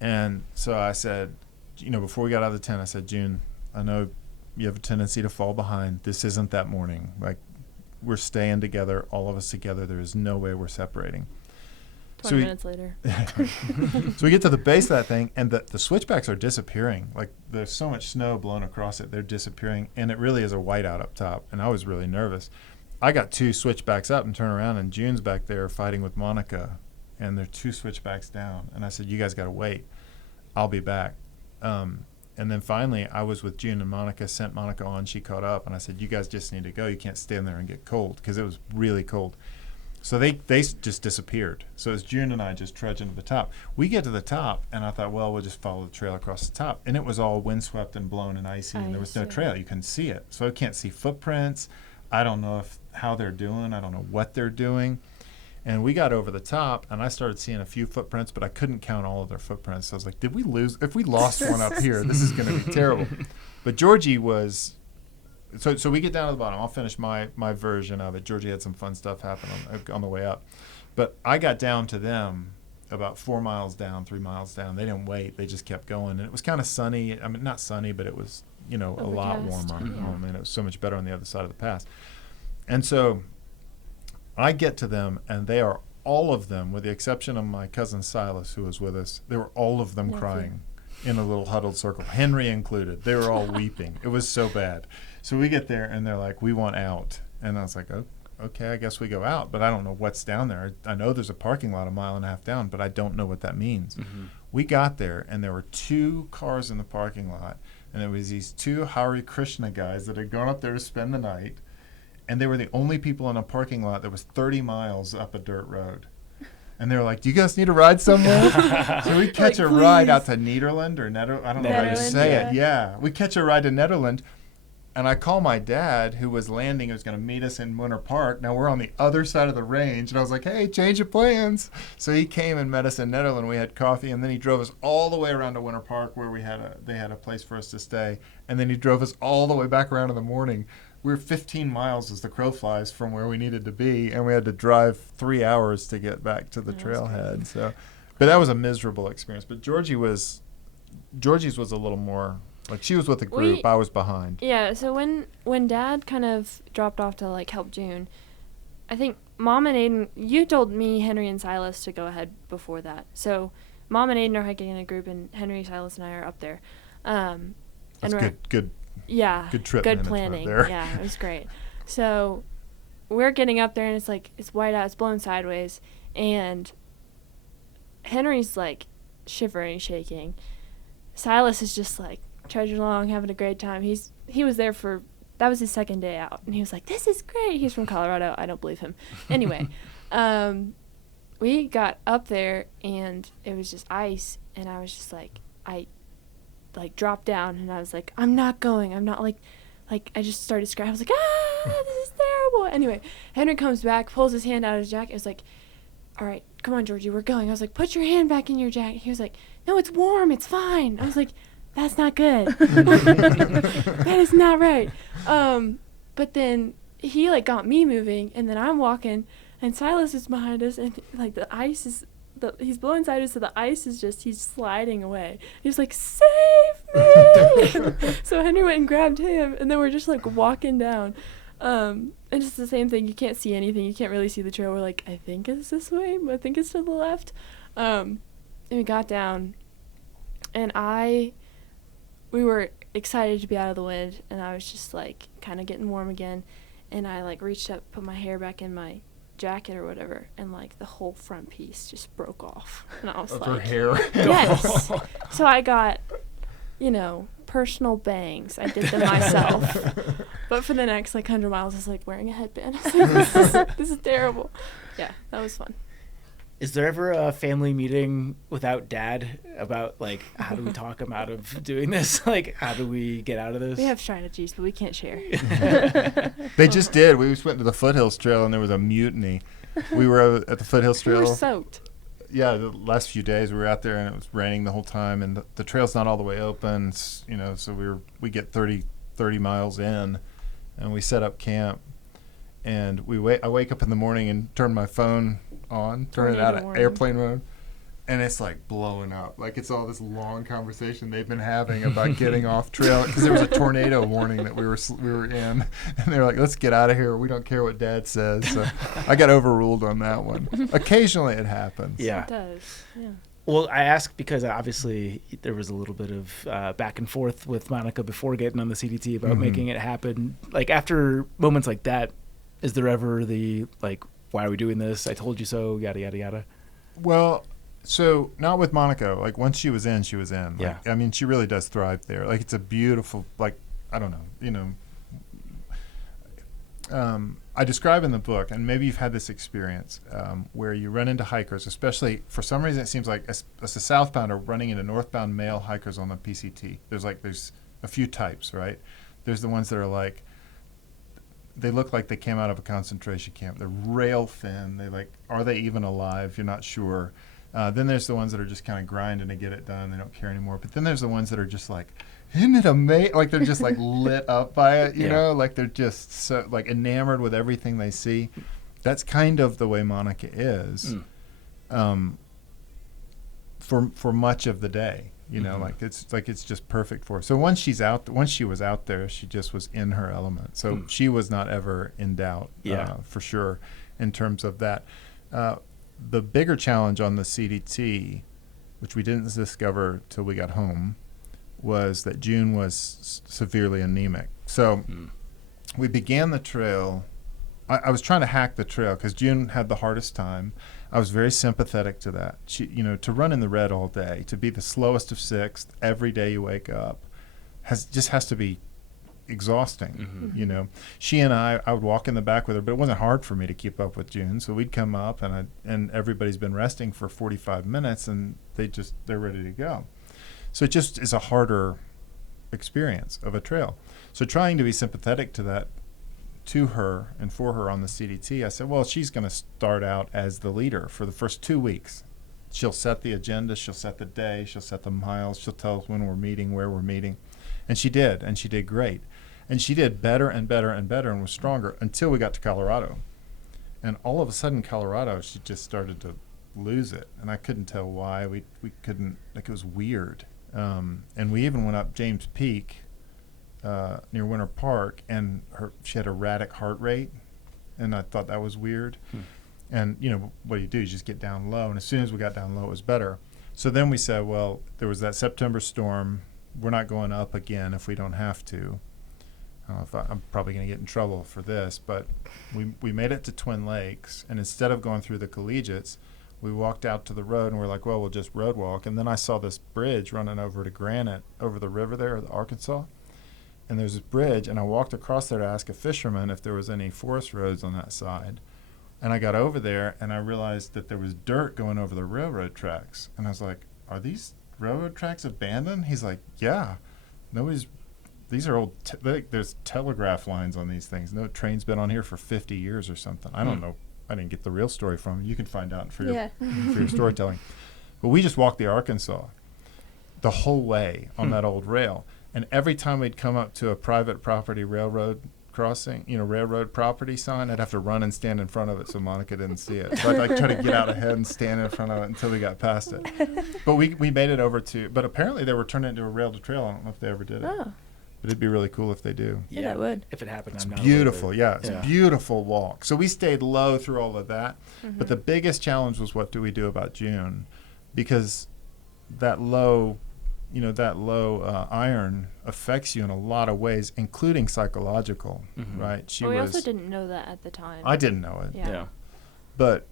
And so I said, before we got out of the tent, I said, June, I know you have a tendency to fall behind. This isn't that morning. Like, we're staying together, all of us together. There is no way we're separating. 20 minutes later. So we get to the base of that thing, and the switchbacks are disappearing. Like, there's so much snow blown across it. They're disappearing, and it really is a whiteout up top. And I was really nervous. I got 2 switchbacks up and turn around, and June's back there fighting with Monica, and they're 2 switchbacks down. And I said, you guys got to wait. I'll be back. And then finally, I was with June and Monica, sent Monica on. She caught up, and I said, you guys just need to go. You can't stand there and get cold, because it was really cold. So they just disappeared. So it's June and I just trudging to the top. We get to the top, and I thought, well, we'll just follow the trail across the top. And it was all windswept and blown and icy, and there was no trail. You couldn't see it. So I can't see footprints. I don't know how they're doing. I don't know what they're doing. And we got over the top, and I started seeing a few footprints, but I couldn't count all of their footprints. So I was like, did we lose? If we lost one up here, this is going to be terrible. But Georgie was – so we get down to the bottom. I'll finish my version of it. Georgie had some fun stuff happen on the way up. But I got down to them about 4 miles down, 3 miles down. They didn't wait. They just kept going. And it was kind of sunny. I mean, not sunny, but it was – a lot warmer. Oh, man, it was so much better on the other side of the pass. And so I get to them, and they are all of them, with the exception of my cousin Silas, who was with us, they were all of them crying in a little huddled circle, Henry included. They were all weeping. It was so bad. So we get there, and they're like, we want out. And I was like, oh, okay, I guess we go out, but I don't know what's down there. I know there's a parking lot 1.5 miles down, but I don't know what that means. We got there, and there were 2 cars in the parking lot, and it was these 2 Hare Krishna guys that had gone up there to spend the night, and they were the only people in a parking lot that was 30 miles up a dirt road. And they were like, do you guys need a ride somewhere? So we catch a ride out to Nederland or I don't know how you say it. Yeah, we catch a ride to Nederland. And I call my dad, who was landing, who was going to meet us in Winter Park. Now we're on the other side of the range. And I was like, hey, change of plans. So he came and met us in Nederland. We had coffee. And then he drove us all the way around to Winter Park, where they had a place for us to stay. And then he drove us all the way back around in the morning. We were 15 miles as the crow flies from where we needed to be. And we had to drive 3 hours to get back to the trailhead. So, but that was a miserable experience. But Georgie's was a little more... Like, she was with the group, I was behind. Yeah, so when Dad kind of dropped off to, like, help June, I think Mom and Aiden, you told me, Henry, and Silas to go ahead before that. So Mom and Aiden are hiking in a group, and Henry, Silas, and I are up there. That's good. Yeah. Good trip Good management planning. there. Yeah, it was great. So we're getting up there, and it's, like, it's white out, it's blowing sideways, and Henry's, like, shivering, shaking. Silas is just, like, trudging along, having a great time. He was there that was his second day out, and he was like, this is great. He's from Colorado. I don't believe him. Anyway, we got up there and it was just ice, and I was just like, I dropped down and I was like, I'm not going. I'm not like I just started screaming. I was like, this is terrible. Anyway, Henry comes back, pulls his hand out of his jacket. I was like, all right, come on, Georgie, we're going. I was like, put your hand back in your jacket. He was like, no, it's warm. It's fine. I was like, that's not good. That is not right. But then he like got me moving, and then I'm walking, and Silas is behind us, and like the ice is, he's blowing sideways, so the ice is just, he's sliding away. He's like, save me! So Henry went and grabbed him, and then we're just like walking down. And it's the same thing. You can't see anything. You can't really see the trail. We're like, I think it's this way. I think it's to the left. And we got down, and we were excited to be out of the wind, and I was just like kind of getting warm again, and I like reached up, put my hair back in my jacket or whatever, and like the whole front piece just broke off, and I was Of like, her hair. yes. So I got, personal bangs. I did them myself. But for the next like 100 miles, I was like wearing a headband. I was like, this is terrible. Yeah, that was fun. Is there ever a family meeting without Dad about, like, how do we talk him out of doing this? Like, how do we get out of this? We have strategies, but we can't share. They just did. We just went to the Foothills Trail, and there was a mutiny. We were at the Foothills We Trail. were soaked. Yeah, the last few days we were out there, and it was raining the whole time, and the trail's not all the way open, so we get 30 miles in, and we set up camp, and I wake up in the morning and turn my phone on, turn it out at airplane mode, and it's like blowing up. Like it's all this long conversation they've been having about getting off trail, because there was a tornado warning that we were in, and they were like, let's get out of here. We don't care what Dad says. So I got overruled on that one. Occasionally it happens. Yeah. It does. Yeah. Well, I ask because obviously there was a little bit of back and forth with Monica before getting on the CDT about making it happen. Like after moments like that, is there ever the like, why are we doing this? I told you so, yada, yada, yada. Well, so not with Monica. Like once she was in, she was in. Yeah. Like, I mean, she really does thrive there. Like it's a beautiful, like, I don't know, I describe in the book, and maybe you've had this experience, where you run into hikers, especially for some reason it seems like as a southbound are running into northbound male hikers on the PCT. There's a few types, right? There's the ones that are like, they look like they came out of a concentration camp. They're rail thin. Are they even alive? You're not sure. Then there's the ones that are just kind of grinding to get it done. They don't care anymore. But then there's the ones that are just like, isn't it amazing? Like they're just like lit up by it, you know? Like they're just so like enamored with everything they see. That's kind of the way Monica is, for much of the day. Like it's just perfect for her. So once she was out there, she just was in her element. So she was not ever in doubt, for sure, in terms of that. The bigger challenge on the CDT, which we didn't discover till we got home, was that June was severely anemic. So we began the trail. I was trying to hack the trail because June had the hardest time. I was very sympathetic to that. She, to run in the red all day, to be the slowest of sixth every day you wake up, has to be exhausting. She and I would walk in the back with her, but it wasn't hard for me to keep up with June. So we'd come up, and everybody's been resting for 45 minutes, and they're ready to go. So it just is a harder experience of a trail. So trying to be sympathetic to that, to her and for her on the CDT, I said, well, she's going to start out as the leader for the first 2 weeks. She'll set the agenda, she'll set the day, she'll set the miles, she'll tell us when we're meeting, where we're meeting. And she did great. And she did better and better and better and was stronger until we got to Colorado. And all of a sudden, Colorado, she just started to lose it. And I couldn't tell why. We couldn't, like, it was weird. And we even went up James Peak, near Winter Park, and she had erratic heart rate, and I thought that was weird. And what you do is just get down low, and as soon as we got down low, it was better. So then we said, well, there was that September storm. We're not going up again if we don't have to. I don't know if I'm probably going to get in trouble for this, but we made it to Twin Lakes, and instead of going through the collegiates, we walked out to the road, and we're like, well, we'll just road walk. And then I saw this bridge running over to Granite, over the river there, the Arkansas. And there's this bridge, and I walked across there to ask a fisherman if there was any forest roads on that side. And I got over there, and I realized that there was dirt going over the railroad tracks. And I was like, are these railroad tracks abandoned? He's like, yeah. These are old, there's telegraph lines on these things. No train's been on here for 50 years or something. I don't know. I didn't get the real story from him. You can find out for your storytelling. But we just walked the Arkansas the whole way on that old rail. And every time we'd come up to a private property railroad crossing, railroad property sign, I'd have to run and stand in front of it so Monica didn't see it. So I'd try to get out ahead and stand in front of it until we got past it. But we made it over but apparently they were turning it into a rail to trail. I don't know if they ever did it. Oh. But it'd be really cool if they do. Yeah, that would. If it happened, It's I'm not beautiful. aware Yeah, of it. it's a beautiful walk. So we stayed low through all of that. Mm-hmm. But the biggest challenge was, what do we do about June? Because that low iron affects you in a lot of ways, including psychological, right? We also didn't know that at the time. I didn't know it. Yeah. But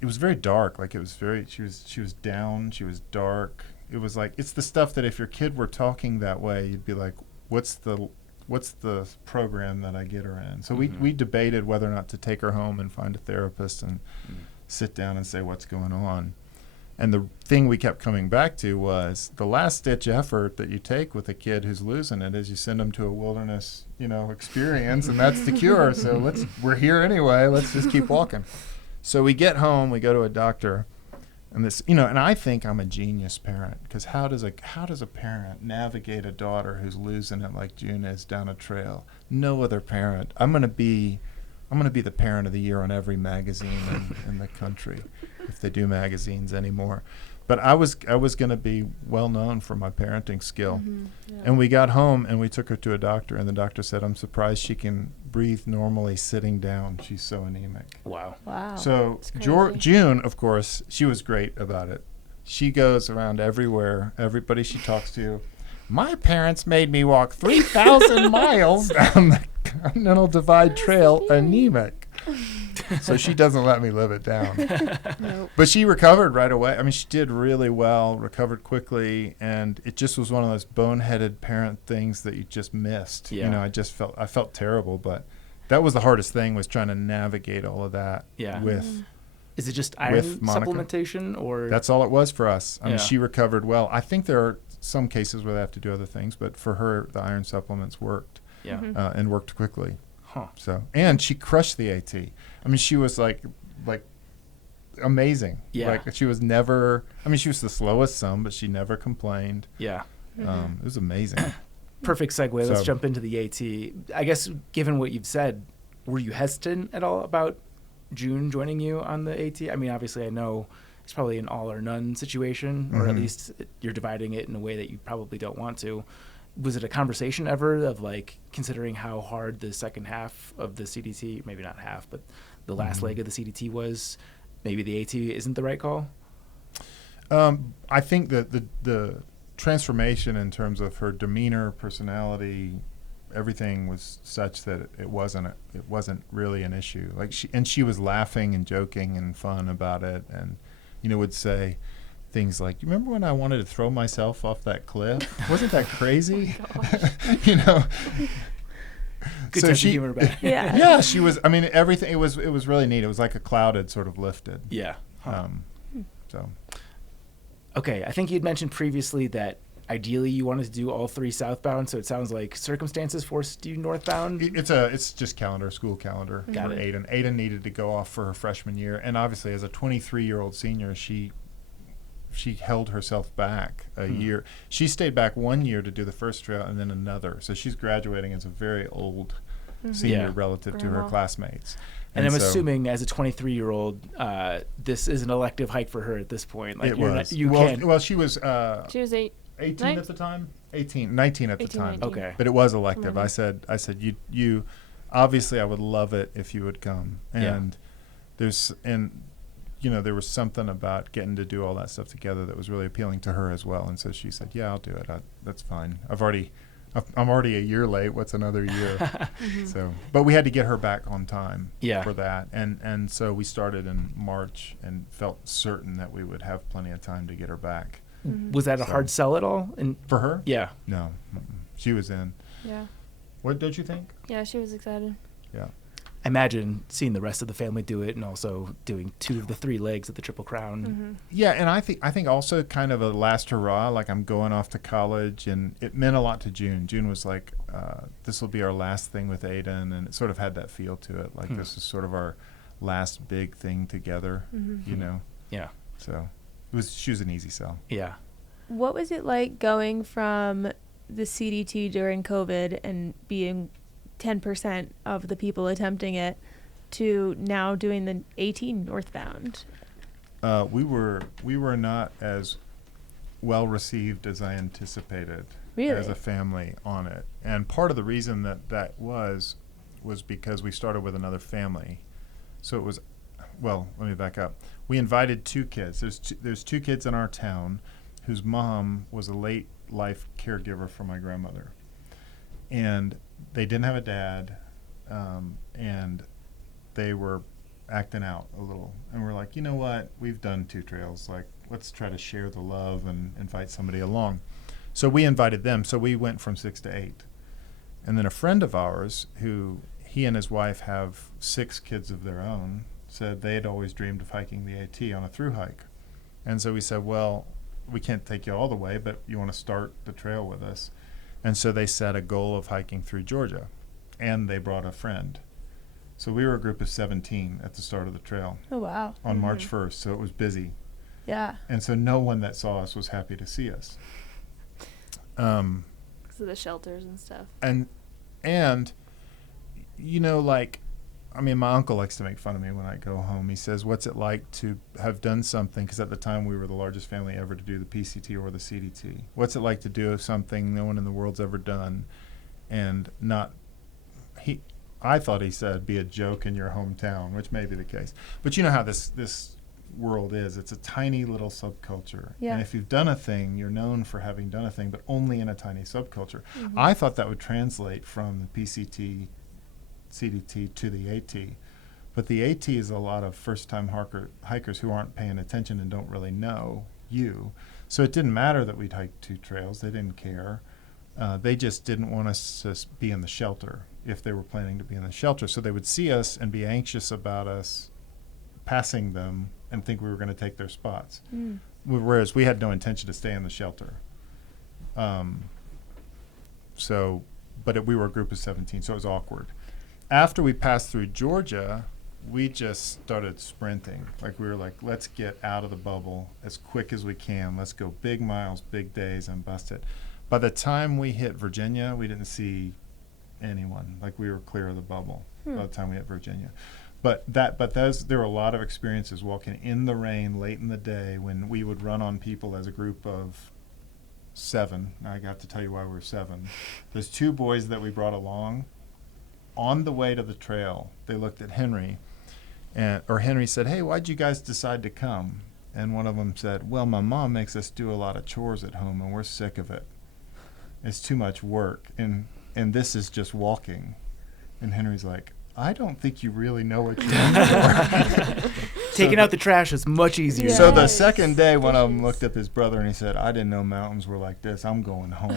it was very dark. Like, it was she was down, she was dark. It was like, it's the stuff that if your kid were talking that way, you'd be like, what's the program that I get her in? So we debated whether or not to take her home and find a therapist and sit down and say what's going on. And the thing we kept coming back to was the last ditch effort that you take with a kid who's losing it is you send them to a wilderness, experience, and that's the cure. So we're here anyway. Let's just keep walking. So we get home, we go to a doctor, and and I think I'm a genius parent, because how does a parent navigate a daughter who's losing it like June is down a trail? No other parent. I'm gonna be the parent of the year on every magazine in the country, if they do magazines anymore. But I was going to be well known for my parenting skill. And we got home and we took her to a doctor, and the doctor said, I'm surprised she can breathe normally sitting down. She's so anemic. Wow. So June, of course, she was great about it. She goes around everywhere, everybody she talks to. My parents made me walk 3,000 miles down the Continental Divide Trail anemic. So she doesn't let me live it down. Nope. But she recovered right away. I mean, she did really well, recovered quickly, and it just was one of those boneheaded parent things that you just missed. Yeah. I felt terrible, but that was the hardest thing, was trying to navigate all of that with Is it just iron Monica. supplementation, or? That's all it was for us. I mean, Yeah. she recovered well. I think there are some cases where they have to do other things, but for her, the iron supplements worked. Yeah. And worked quickly. Huh. So, and she crushed the AT. I mean, she was like amazing. Yeah. Like, she was never, she was the slowest some, but she never complained. Yeah. It was amazing. Perfect segue. Let's So- jump into the AT. I guess, given what you've said, were you hesitant at all about June joining you on the AT? I mean, obviously, I know it's probably an all or none situation, or at least you're dividing it in a way that you probably don't want to. Was it a conversation ever of, like, considering how hard the second half of the CDT, maybe not half, but the last leg of the CDT was, maybe the AT isn't the right call? I think that the transformation in terms of her demeanor, personality, everything was such that it wasn't really an issue. Like, she was laughing and joking and fun about it, and would say things like, "You remember when I wanted to throw myself off that cliff? Wasn't that crazy?" Good So sense of humor about it. Yeah. Yeah, she was. I mean, everything. It was really neat. It was like a cloud had sort of lifted. Yeah. Huh. So. Okay, I think you'd mentioned previously that ideally you wanted to do all three southbound, so it sounds like circumstances forced you northbound. It's just school calendar Got for it. Aiden. Aiden needed to go off for her freshman year, and obviously as a 23-year-old senior, she held herself back a year. She stayed back 1 year to do the first trail and then another. So she's graduating as a very old senior Yeah. relative to her Grandma. classmates. And I'm so assuming as a 23-year-old, this is an elective hike for her at this point. Like, it you're was. Not, you can't. Well, she was She was 8. 18 Nine- at the time. 19 at the 18, time. 19. Okay. But it was elective. I Remember. said you obviously I would love it if you would come. Yeah. And there was something about getting to do all that stuff together that was really appealing to her as well. And so she said, "Yeah, I'll do it. That's fine. I'm already a year late. What's another year?" So, but we had to get her back on time Yeah. for that. And so we started in March and felt certain that we would have plenty of time to get her back. Was that a So- hard sell at all? And For her? yeah. No. Mm-mm. She was in. Yeah. What did you think? Yeah, she was excited. Yeah. imagine seeing the rest of the family do it and also doing 2 of the 3 legs at the Triple Crown. Mm-hmm. Yeah, and I think also kind of a last hurrah, like I'm going off to college, and it meant a lot to June. June was like, this will be our last thing with Aiden, and it sort of had that feel to it, like this is sort of our last big thing together, you know? Yeah. So she was an easy sell. Yeah. What was it like going from the CDT during COVID and being 10% of the people attempting it to now doing the 18 northbound? We were not as well received as I anticipated as a family on it, and part of the reason that was because we started with another family. So it was, well, let me back up. We invited 2 kids. There's 2 kids in our town whose mom was a late life caregiver for my grandmother, and they didn't have a dad, and they were acting out a little, and we're like, you know what, we've done 2 trails, like let's try to share the love and invite somebody along. So we invited them. So we went from 6 to 8, and then a friend of ours, who he and his wife have 6 kids of their own, said they had always dreamed of hiking the AT on a thru-hike. And so we said, well, we can't take you all the way, but you want to start the trail with us. And so they set a goal of hiking through Georgia, and they brought a friend. So we were a group of 17 at the start of the trail. Oh, wow. On March 1st, so it was busy. Yeah. And so no one that saw us was happy to see us. Because of the shelters and stuff. And you know, like, I mean, my uncle likes to make fun of me when I go home. He says, what's it like to have done something? Because at the time we were the largest family ever to do the PCT or the CDT. What's it like to do something no one in the world's ever done and not, I thought he said, be a joke in your hometown, which may be the case. But you know how this world is. It's a tiny little subculture. Yeah. And if you've done a thing, you're known for having done a thing, but only in a tiny subculture. I thought that would translate from the PCT, CDT to the AT. But the AT is a lot of first-time hikers who aren't paying attention and don't really know you. So it didn't matter that we'd hiked 2 trails. They didn't care. They just didn't want us to be in the shelter if they were planning to be in the shelter. So they would see us and be anxious about us passing them and think we were going to take their spots. Whereas we had no intention to stay in the shelter. We were a group of 17, so it was awkward. After we passed through Georgia, we just started sprinting. Like we were like, let's get out of the bubble as quick as we can. Let's go big miles, big days, and bust it. By the time we hit Virginia, we didn't see anyone. Like we were clear of the bubble by the time we hit Virginia. But there were a lot of experiences walking in the rain late in the day when we would run on people as a group of 7. Now I got to tell you why we were 7. There's 2 boys that we brought along. On the way to the trail, they looked at Henry, or Henry said, hey, why'd you guys decide to come? And one of them said, well, my mom makes us do a lot of chores at home, and we're sick of it. It's too much work, and this is just walking. And Henry's like, I don't think you really know what you're doing for. Taking out the trash is much easier. Yeah. So the second day, one of them looked at his brother and he said, I didn't know mountains were like this. I'm going home.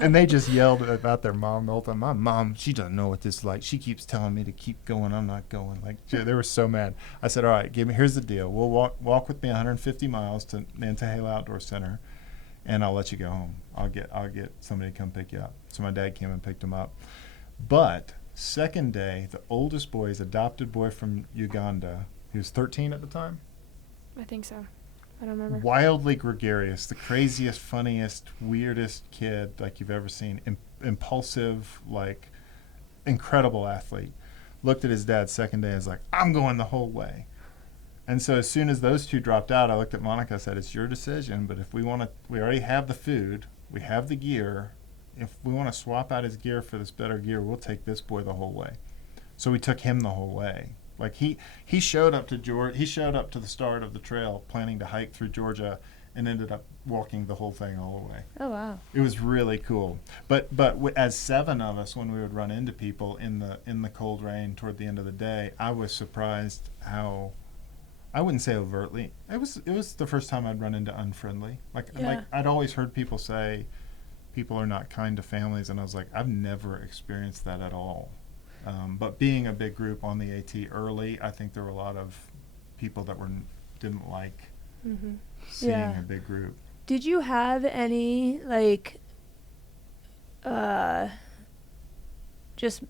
And they just yelled about their mom the whole time. My mom, she doesn't know what this is like. She keeps telling me to keep going. I'm not going. Like, they were so mad. I said, all right, here's the deal. We'll walk with me 150 miles to Nantahala Outdoor Center, and I'll let you go home. I'll get somebody to come pick you up. So my dad came and picked him up. But second day, the oldest boy, his adopted boy from Uganda, he was 13 at the time. I think so. I don't remember. Wildly gregarious, the craziest, funniest, weirdest kid like you've ever seen. Impulsive, like incredible athlete. Looked at his dad second day and was like, I'm going the whole way. And so as soon as those 2 dropped out, I looked at Monica and said, it's your decision, but if we already have the food, we have the gear. If we want to swap out his gear for this better gear, we'll take this boy the whole way. So we took him the whole way. Like he showed up to He showed up to the start of the trail planning to hike through Georgia, and ended up walking the whole thing all the way. Oh, wow. It was really cool. But as 7 of us, when we would run into people in the cold rain toward the end of the day, I was surprised how, I wouldn't say overtly. It was the first time I'd run into unfriendly. Like I'd always heard people say people are not kind to families, and I was like, I've never experienced that at all. But being a big group on the AT early, I think there were a lot of people that didn't like seeing Yeah. a big group. Did you have any just,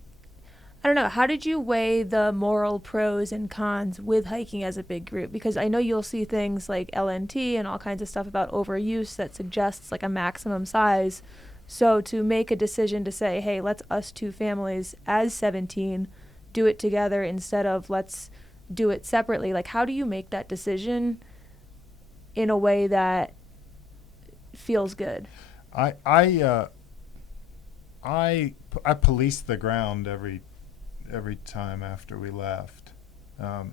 I don't know, how did you weigh the moral pros and cons with hiking as a big group? Because I know you'll see things like LNT and all kinds of stuff about overuse that suggests like a maximum size. So to make a decision to say, hey, let's us two families as 17 do it together instead of let's do it separately. Like, how do you make that decision in a way that feels good? I policed the ground every time after we left,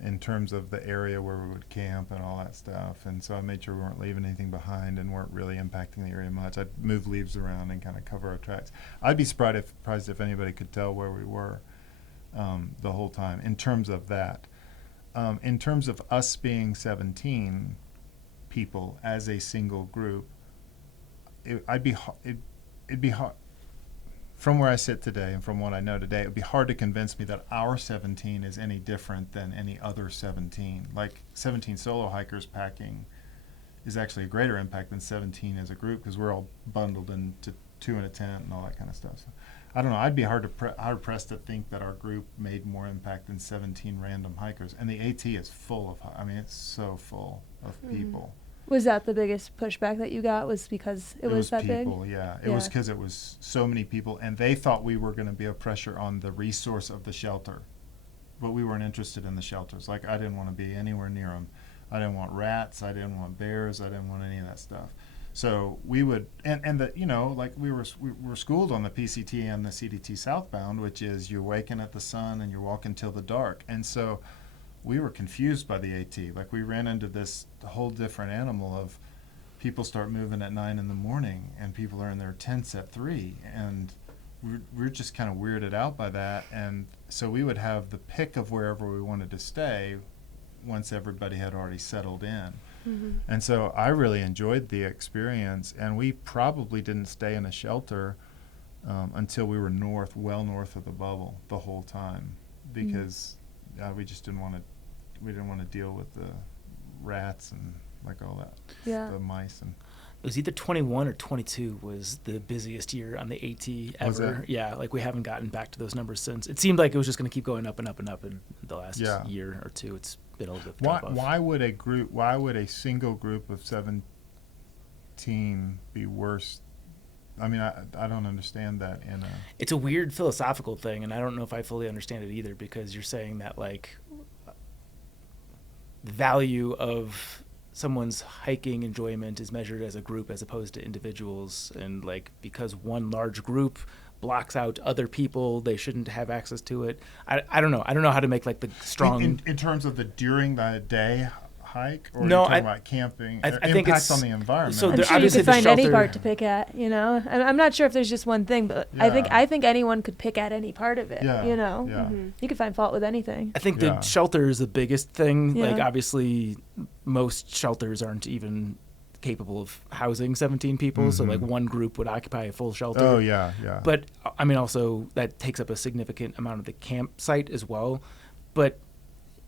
in terms of the area where we would camp and all that stuff. And so I made sure we weren't leaving anything behind and weren't really impacting the area much. I'd move leaves around and kind of cover our tracks. I'd be surprised if anybody could tell where we were the whole time in terms of that. In terms of us being 17 people as a single group, it'd be hard. From where I sit today and from what I know today, it would be hard to convince me that our 17 is any different than any other 17. Like 17 solo hikers packing is actually a greater impact than 17 as a group because we're all bundled into 2 in a tent and all that kind of stuff. So I don't know. I'd be hard pressed to think that our group made more impact than 17 random hikers. And the AT is full of, it's so full of people. Was that the biggest pushback that you got, was because it was that people, big? yeah. It was because it was so many people, and they thought we were going to be a pressure on the resource of the shelter. But we weren't interested in the shelters. Like, I didn't want to be anywhere near them. I didn't want rats. I didn't want bears. I didn't want any of that stuff. So we would, and the, like we were schooled on the PCT and the CDT southbound, which is you're waking at the sun and you're walking till the dark. And so we were confused by the AT. Like, we ran into this whole different animal of people start moving at 9 in the morning and people are in their tents at 3. And we're just kind of weirded out by that. And so we would have the pick of wherever we wanted to stay once everybody had already settled in. Mm-hmm. And so I really enjoyed the experience. And we probably didn't stay in a shelter until we were well north of the bubble the whole time, because we just didn't want to deal with the rats and like all that, the mice. And it was either 21 or 22 was the busiest year on the AT ever. Was it? Yeah, like we haven't gotten back to those numbers since. It seemed like it was just going to keep going up and up and up in the last year or two. It's been a little bit drop off. Why would a single group of 17 be worse? I mean, I don't understand that. It's a weird philosophical thing, and I don't know if I fully understand it either, because you're saying that like the value of someone's hiking enjoyment is measured as a group as opposed to individuals, and like because one large group blocks out other people, they shouldn't have access to it. I don't know. I don't know how to make like the strong in terms of the during the day hike, or no, are you talking about camping? I think impacts it's on the environment. so I'm there, sure you obviously could the find any shelter- part to pick at, I'm not sure if there's just one thing, but I think anyone could pick at any part of it, Yeah. You could find fault with anything. I think the shelter is the biggest thing. Yeah. Like obviously most shelters aren't even capable of housing 17 people, so like one group would occupy a full shelter. Oh yeah. But I mean, also that takes up a significant amount of the campsite as well. But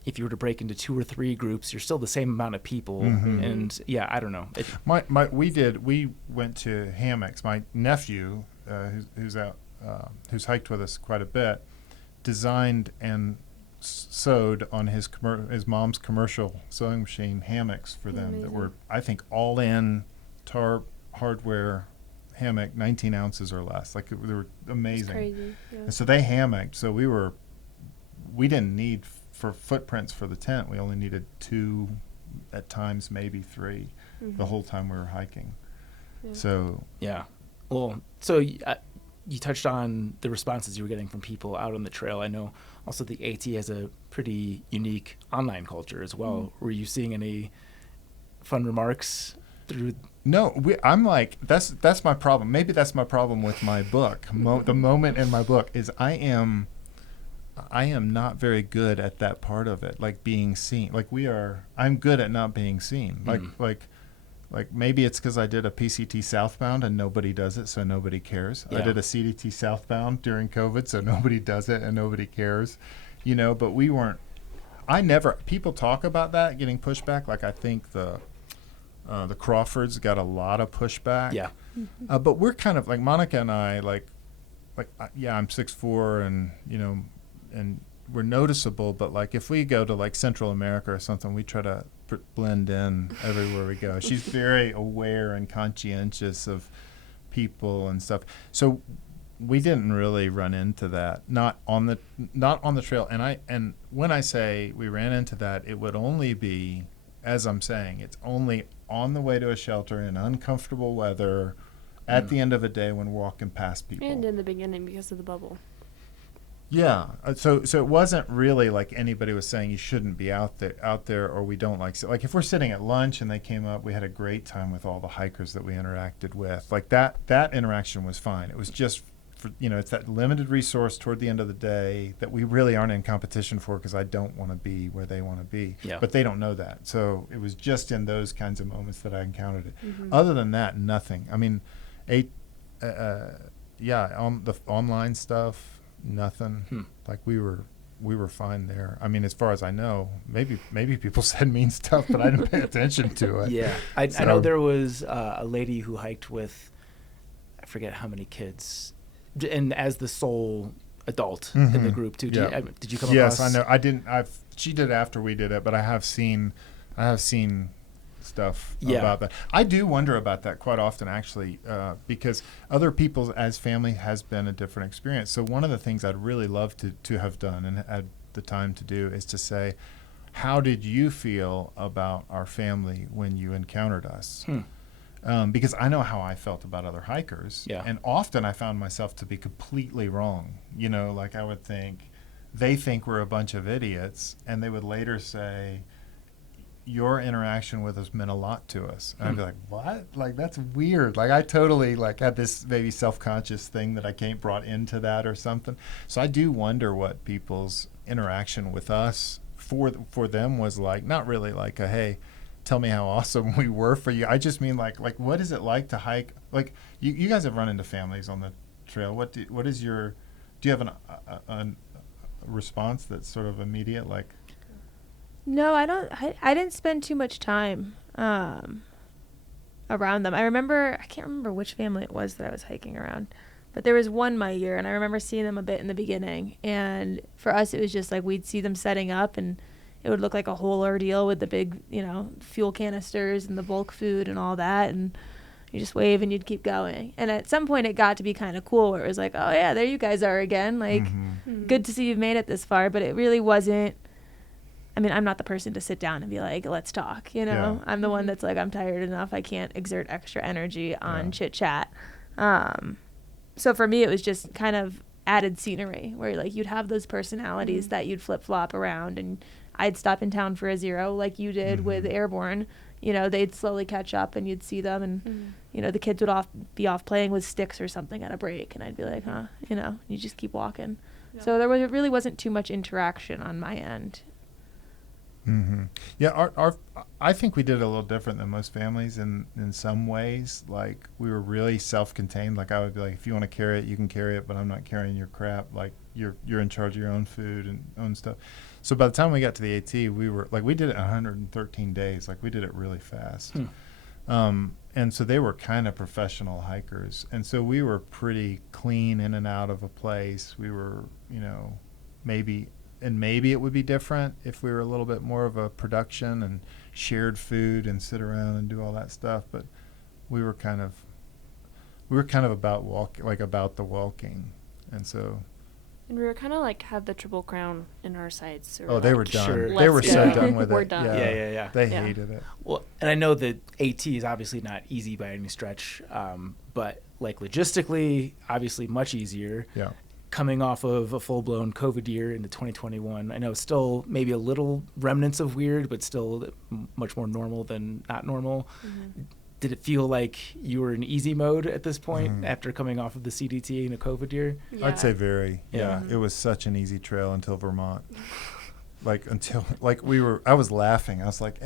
if you were to break into 2 or 3 groups, you're still the same amount of people. And I don't know. We went to hammocks. My nephew, who's hiked with us quite a bit, designed and sewed on his mom's commercial sewing machine hammocks for them that were, I think, all in tarp hardware hammock, 19 ounces or less. Like, they were amazing. It's crazy. Yeah. And so they hammocked. So we didn't need for footprints for the tent. We only needed 2, at times maybe 3, the whole time we were hiking. Yeah. So well, so you touched on the responses you were getting from people out on the trail. I know also the AT has a pretty unique online culture as well. Were you seeing any fun remarks through? No, I'm like, that's my problem. Maybe that's my problem with my book. The moment in my book is I am not very good at that part of it, like being seen. Like I'm good at not being seen. Like Like maybe it's because I did a PCT southbound and nobody does it, so nobody cares. Yeah. I did a CDT southbound during COVID, so nobody does it and nobody cares, you know. But we weren't. People talk about that getting pushback. Like I think the Crawfords got a lot of pushback. Yeah. But we're kind of like Monica and I, I'm 6'4", and you know, and we're noticeable. But like if we go to like Central America or something, we try to blend in everywhere we go. She's very aware and conscientious of people and stuff. So we didn't really run into that. Not on the trail. And when I say we ran into that, it would only be, as I'm saying, it's only on the way to a shelter in uncomfortable weather at the end of a day when walking past people. And in the beginning because of the bubble. Yeah. So it wasn't really like anybody was saying you shouldn't be out there or we don't like if we're sitting at lunch and they came up, we had a great time with all the hikers that we interacted with. Like that interaction was fine. It was just for, you know, it's that limited resource toward the end of the day that we really aren't in competition for because I don't want to be where they want to be. Yeah. But they don't know that. So it was just in those kinds of moments that I encountered it. Mm-hmm. Other than that, nothing. I mean, on the online stuff, nothing. Like we were fine there. I mean, as far as I know, maybe people said mean stuff, but I didn't pay attention to it. Yeah, I know there was a lady who hiked with, I forget how many kids, and as the sole adult in the group too. Did you come across? Yes, I know. I didn't. She did after we did it, but I have seen stuff about that. I do wonder about that quite often, actually, because other people's as family has been a different experience. So one of the things I'd really love to have done and had the time to do is to say, how did you feel about our family when you encountered us? Because I know how I felt about other hikers, and often I found myself to be completely wrong. You know, like I would think, they think we're a bunch of idiots, and they would later say, your interaction with us meant a lot to us. And I'd be like, what? Like, that's weird. Like, I totally, like, had this maybe self-conscious thing that I brought into that or something. So I do wonder what people's interaction with us for them was like. Not really like a, hey, tell me how awesome we were for you. I just mean, like what is it like to hike? Like, you guys have run into families on the trail. Do you have a response that's sort of immediate, like? No, I don't. I didn't spend too much time around them. I can't remember which family it was that I was hiking around, but there was one my year, and I remember seeing them a bit in the beginning. And for us, it was just like we'd see them setting up, and it would look like a whole ordeal with the big, you know, fuel canisters and the bulk food and all that. And you just wave and you'd keep going. And at some point, it got to be kind of cool where it was like, oh, yeah, there you guys are again. Like, good to see you've made it this far. But it really wasn't. I mean, I'm not the person to sit down and be like, let's talk, you know? Yeah. I'm the one that's like, I'm tired enough. I can't exert extra energy on chit chat. So for me, it was just kind of added scenery where like you'd have those personalities that you'd flip flop around, and I'd stop in town for a zero like you did with Airborne. You know, they'd slowly catch up and you'd see them, and, you know, the kids would be off playing with sticks or something at a break, and I'd be like, huh, you know, you just keep walking. Yeah. So there really wasn't too much interaction on my end. Yeah, I think we did it a little different than most families in some ways. Like, we were really self-contained. Like, I would be like, if you want to carry it, you can carry it, but I'm not carrying your crap. Like, you're in charge of your own food and own stuff. So by the time we got to the AT, we were like, we did it in 113 days. Like, we did it really fast. And so they were kind of professional hikers, and so we were pretty clean in and out of a place. We were, you know, maybe it would be different if we were a little bit more of a production and shared food and sit around and do all that stuff. But we were kind of about the walking, and so. And we were kind of like had the Triple Crown in our sights. Oh, they were done. Sure. They were so done with it. We're done. Yeah. They hated it. Well, and I know that AT is obviously not easy by any stretch, but like logistically, obviously much easier. Yeah. Coming off of a full-blown COVID year into 2021, I know still maybe a little remnants of weird, but still much more normal than not normal. Did it feel like you were in easy mode at this point after coming off of the CDT in a COVID year? Yeah. I'd say very. Yeah. It was such an easy trail until Vermont. Like until like I was laughing. I was like,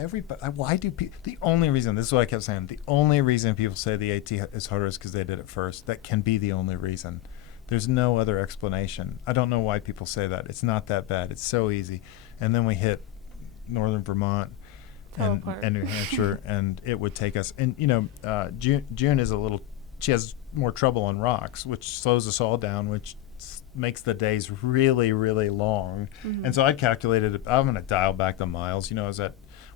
why do people? The only reason, this is what I kept saying. The only reason people say the AT is harder is because they did it first. That can be the only reason. There's no other explanation. I don't know why people say that. It's not that bad. It's so easy. And then we hit northern Vermont and New Hampshire, and it would take us. And June is she has more trouble on rocks, which slows us all down, which makes the days really, really long. Mm-hmm. And so I calculated, I'm going to dial back the miles.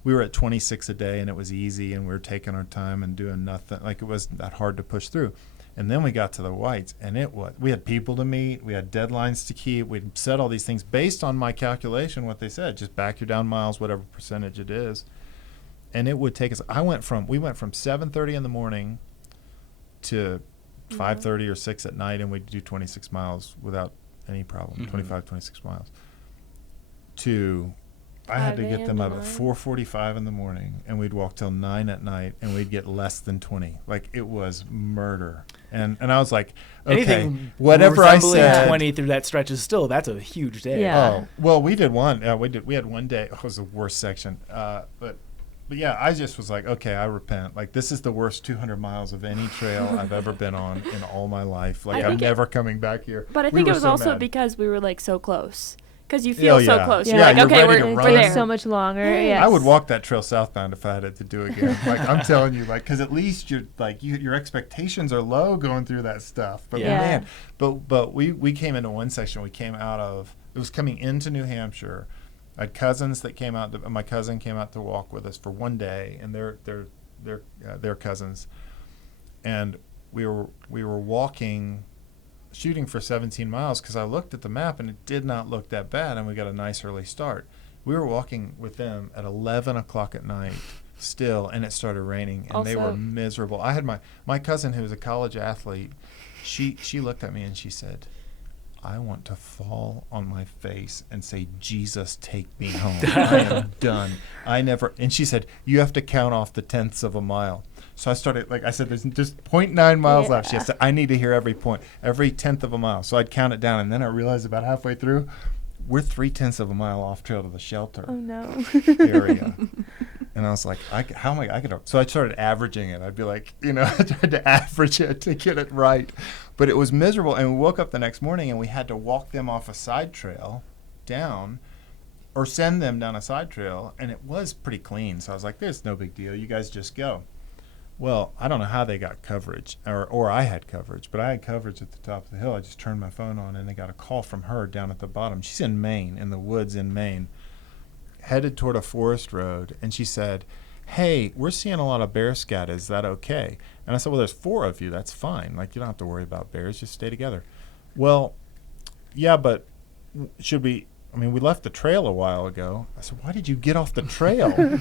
We were at 26 a day, and it was easy, and we were taking our time and doing nothing. Like, it wasn't that hard to push through. And then we got to the whites, and we had people to meet, we had deadlines to keep, we'd set all these things based on my calculation, what they said, just back your down miles, whatever percentage it is. And it would take us, we went from 7:30 in the morning to 5:30 or 6 at night, and we'd do 26 miles without any problem, 26 miles. I had to get them up at 4:45 in the morning, and we'd walk till 9 at night, and we'd get less than 20. Like, it was murder. And I was like, okay, anything whatever I said. 20 through that stretch is that's a huge day. Yeah. Oh, well, we did one. We had one day. It was the worst section. But yeah, I just was like, okay, I repent. Like, this is the worst 200 miles of any trail I've ever been on in all my life. Like, I'm never coming back here. But I We think were it was so also mad. because we were like so close. Because you feel so close. Yeah. You're like, you're okay, ready to we're run. there. so much longer. Yes. I would walk that trail southbound if I had it to do again. Like, I'm telling you, like, because at least your expectations are low going through that stuff. But Yeah. man, but we came into one section. We came out of, it was coming into New Hampshire. I had cousins that came out. My cousin came out to walk with us for one day, and they're cousins, and we were walking, shooting for 17 miles because I looked at the map and it did not look that bad, and we got a nice early start. We were walking with them at 11 o'clock at night still, and it started raining, and they were miserable. I had my cousin, who was a college athlete. She looked at me and she said, I want to fall on my face and say, Jesus, take me home. I am done. And she said, you have to count off the tenths of a mile. So I started, like I said, there's just 0.9 miles left. She said, I need to hear every point, every tenth of a mile. So I'd count it down, and then I realized about halfway through, we're 0.3 of a mile off trail to the shelter area. And I was like, how am I going to? So I started averaging it. I'd be like, I tried to average it to get it right. But it was miserable. And we woke up the next morning, and we had to walk them off a side trail down, or send them down a side trail. And it was pretty clean. So I was like, there's no big deal. You guys just go. Well, I don't know how they got coverage, or I had coverage, but I had coverage at the top of the hill. I just turned my phone on, and they got a call from her down at the bottom. She's in Maine, in the woods in Maine, headed toward a forest road, and she said, hey, we're seeing a lot of bear scat. Is that okay? And I said, well, there's 4 of you. That's fine. Like, you don't have to worry about bears. Just stay together. Well, yeah, but should we? I mean, we left the trail a while ago. I said, why did you get off the trail?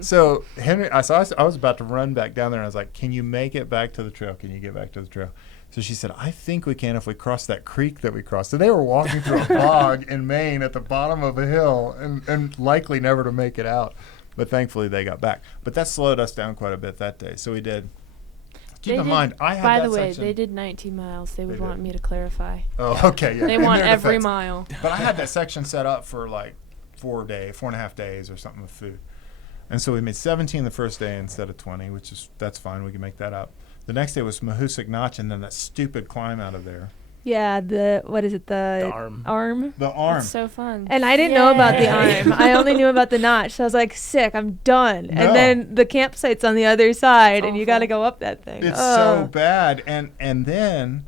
So Henry, I was about to run back down there, and I was like, can you make it back to the trail? Can you get back to the trail? So she said, I think we can if we cross that creek that we crossed. So they were walking through a bog in Maine at the bottom of a hill, and likely never to make it out. But thankfully they got back. But that slowed us down quite a bit that day. So we did. Keep in mind, I had By that the way, section. they did 19 miles. They would They want did. me to clarify. Oh, okay, yeah. They In want their every defense. mile. But I had that section set up for like 4.5 days or something with food. And so we made 17 the first day instead of 20, that's fine. We can make that up. The next day was Mahoosic Notch, and then that stupid climb out of there. Yeah, what is it? The arm. The arm. It's so fun. And I didn't know about the Yay. arm. I only knew about the notch. So I was like, sick, I'm done. No. And then the campsite's on the other side, and you got to awful. go up that thing. It's so bad. And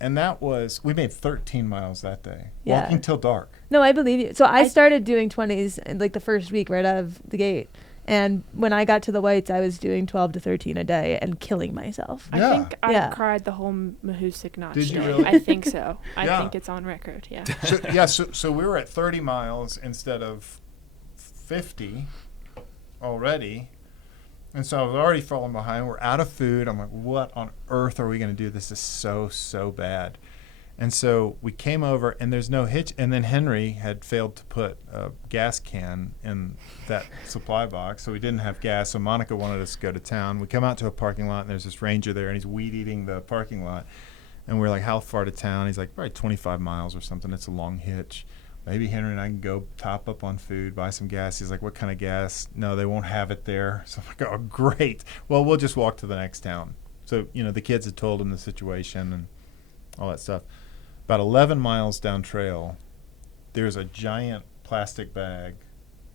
that was, we made 13 miles that day. Yeah. Walking till dark. No, I believe you. So I started doing 20s in like the first week right out of the gate. And when I got to the whites, I was doing 12 to 13 a day and killing myself. Yeah. I think I Yeah. cried the whole Mahoosic Notch Did you day. really? I think so. I Yeah. think it's on record. Yeah. So we were at 30 miles instead of 50 already. And so I was already falling behind. We're out of food. I'm like, what on earth are we going to do? This is so bad. And so we came over, and there's no hitch. And then Henry had failed to put a gas can in that supply box, so we didn't have gas. So Monica wanted us to go to town. We come out to a parking lot, and there's this ranger there, and he's weed-eating the parking lot. And we're like, how far to town? He's like, probably 25 miles or something. It's a long hitch. maybe Henry and I can go top up on food, buy some gas. He's like, what kind of gas? No, they won't have it there. So I'm like, oh, great. Well, we'll just walk to the next town. So, the kids had told him the situation and all that stuff. About 11 miles down trail, there's a giant plastic bag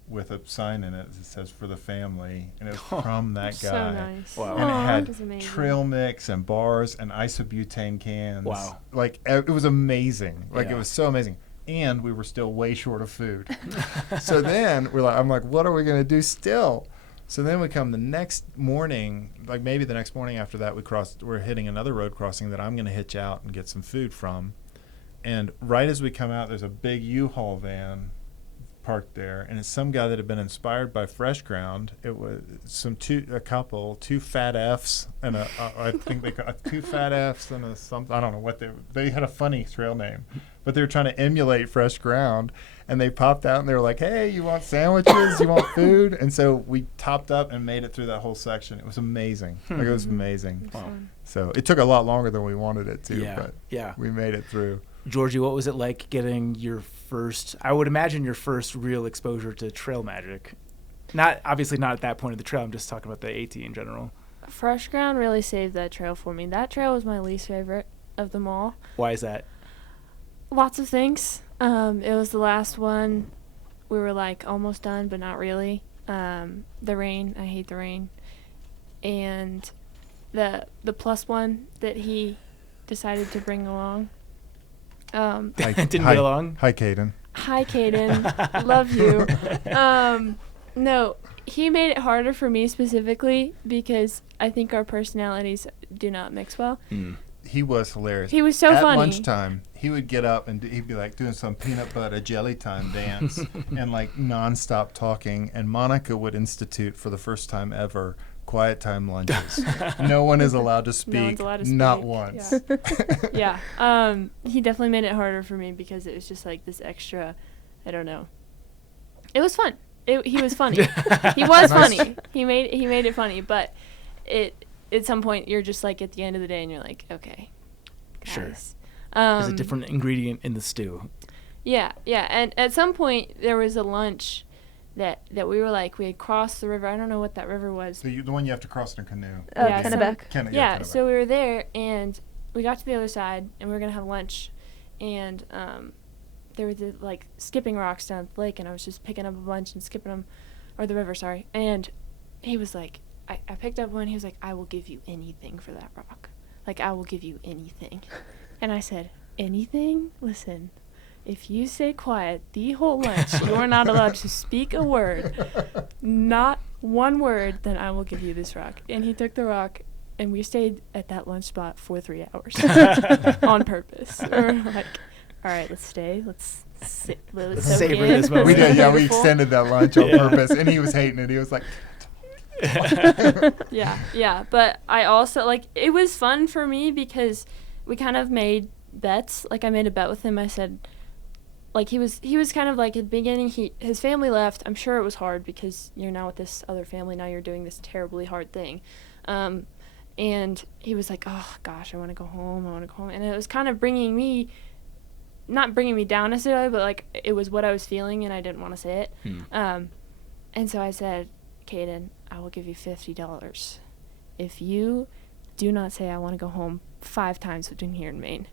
with a sign in it that says for the family, and it's from that guy. So nice. Wow. And That it was had amazing. trail mix and bars and isobutane cans. Wow. Like, it was amazing. Like, Yeah. it was so amazing. And we were still way short of food. So then I'm like, what are we going to do still? So then we come the next morning, like maybe the next morning after that, we're hitting another road crossing that I'm going to hitch out and get some food from. And right as we come out, there's a big U-Haul van parked there, and it's some guy that had been inspired by Fresh Ground. It was two fat Fs and I think they got 2 fat Fs and something. I don't know what they had a funny trail name, but they were trying to emulate Fresh Ground, and they popped out and they were like, "Hey, you want sandwiches? You want food?" And so we topped up and made it through that whole section. It was amazing. Like, it was amazing. It was fun. So it took a lot longer than we wanted it to, Yeah. but Yeah. we made it through. Georgie, what was it like getting your first, I would imagine your first real exposure to trail magic? Obviously not at that point of the trail. I'm just talking about the AT in general. Fresh Ground really saved that trail for me. That trail was my least favorite of them all. Why is that? Lots of things. It was the last one. We were like almost done, but not really. The rain. I hate the rain. And the plus one that he decided to bring along. Didn't get along? Hi, Caden. Hi, Katahdin. Love you. No, he made it harder for me specifically because I think our personalities do not mix well. He was hilarious. He was so At funny. lunchtime, he would get up and he'd be like doing some peanut butter jelly time dance and like nonstop talking. And Monica would institute for the first time ever quiet time lunches. No one is allowed to speak. No one's allowed to speak. Not once. Yeah. Yeah. He definitely made it harder for me because it was just like this extra, I don't know. It was fun. He was funny. He was funny. He made it funny, but at some point you're just like at the end of the day and you're like, okay, guys. Sure. There's a different ingredient in the stew. Yeah, yeah. And at some point there was a lunch that we were like, we had crossed the river. I don't know what that river was. The one you have to cross in a canoe. Yeah, Kennebec. Yeah, so we were there and we got to the other side and we were going to have lunch. And there were the, like, skipping rocks down the lake, and I was just picking up a bunch and skipping them, or the river, sorry. And he was like, I picked up one. He was like, I will give you anything for that rock. Like, I will give you anything. And I said, anything? Listen, if you stay quiet the whole lunch, you are not allowed to speak a word. Not one word, then I will give you this rock. And he took the rock, and we stayed at that lunch spot for 3 hours on purpose. We were like, all right, let's stay. Let's sit. Let's soak savor in. this moment. We did, yeah. We Beautiful. extended that lunch on Yeah. purpose, and he was hating it. He was like, Yeah. But I also, like, it was fun for me because we kind of made bets. Like, I made a bet with him. I said, like, he was kind of like at the beginning, his family left. I'm sure it was hard because you're now with this other family. Now you're doing this terribly hard thing. And he was like, oh, gosh, I want to go home. And it was kind of not bringing me down necessarily, but, like, it was what I was feeling, and I didn't want to say it. And so I said, Caden, I will give you $50 if you do not say I want to go home 5 times between here and Maine.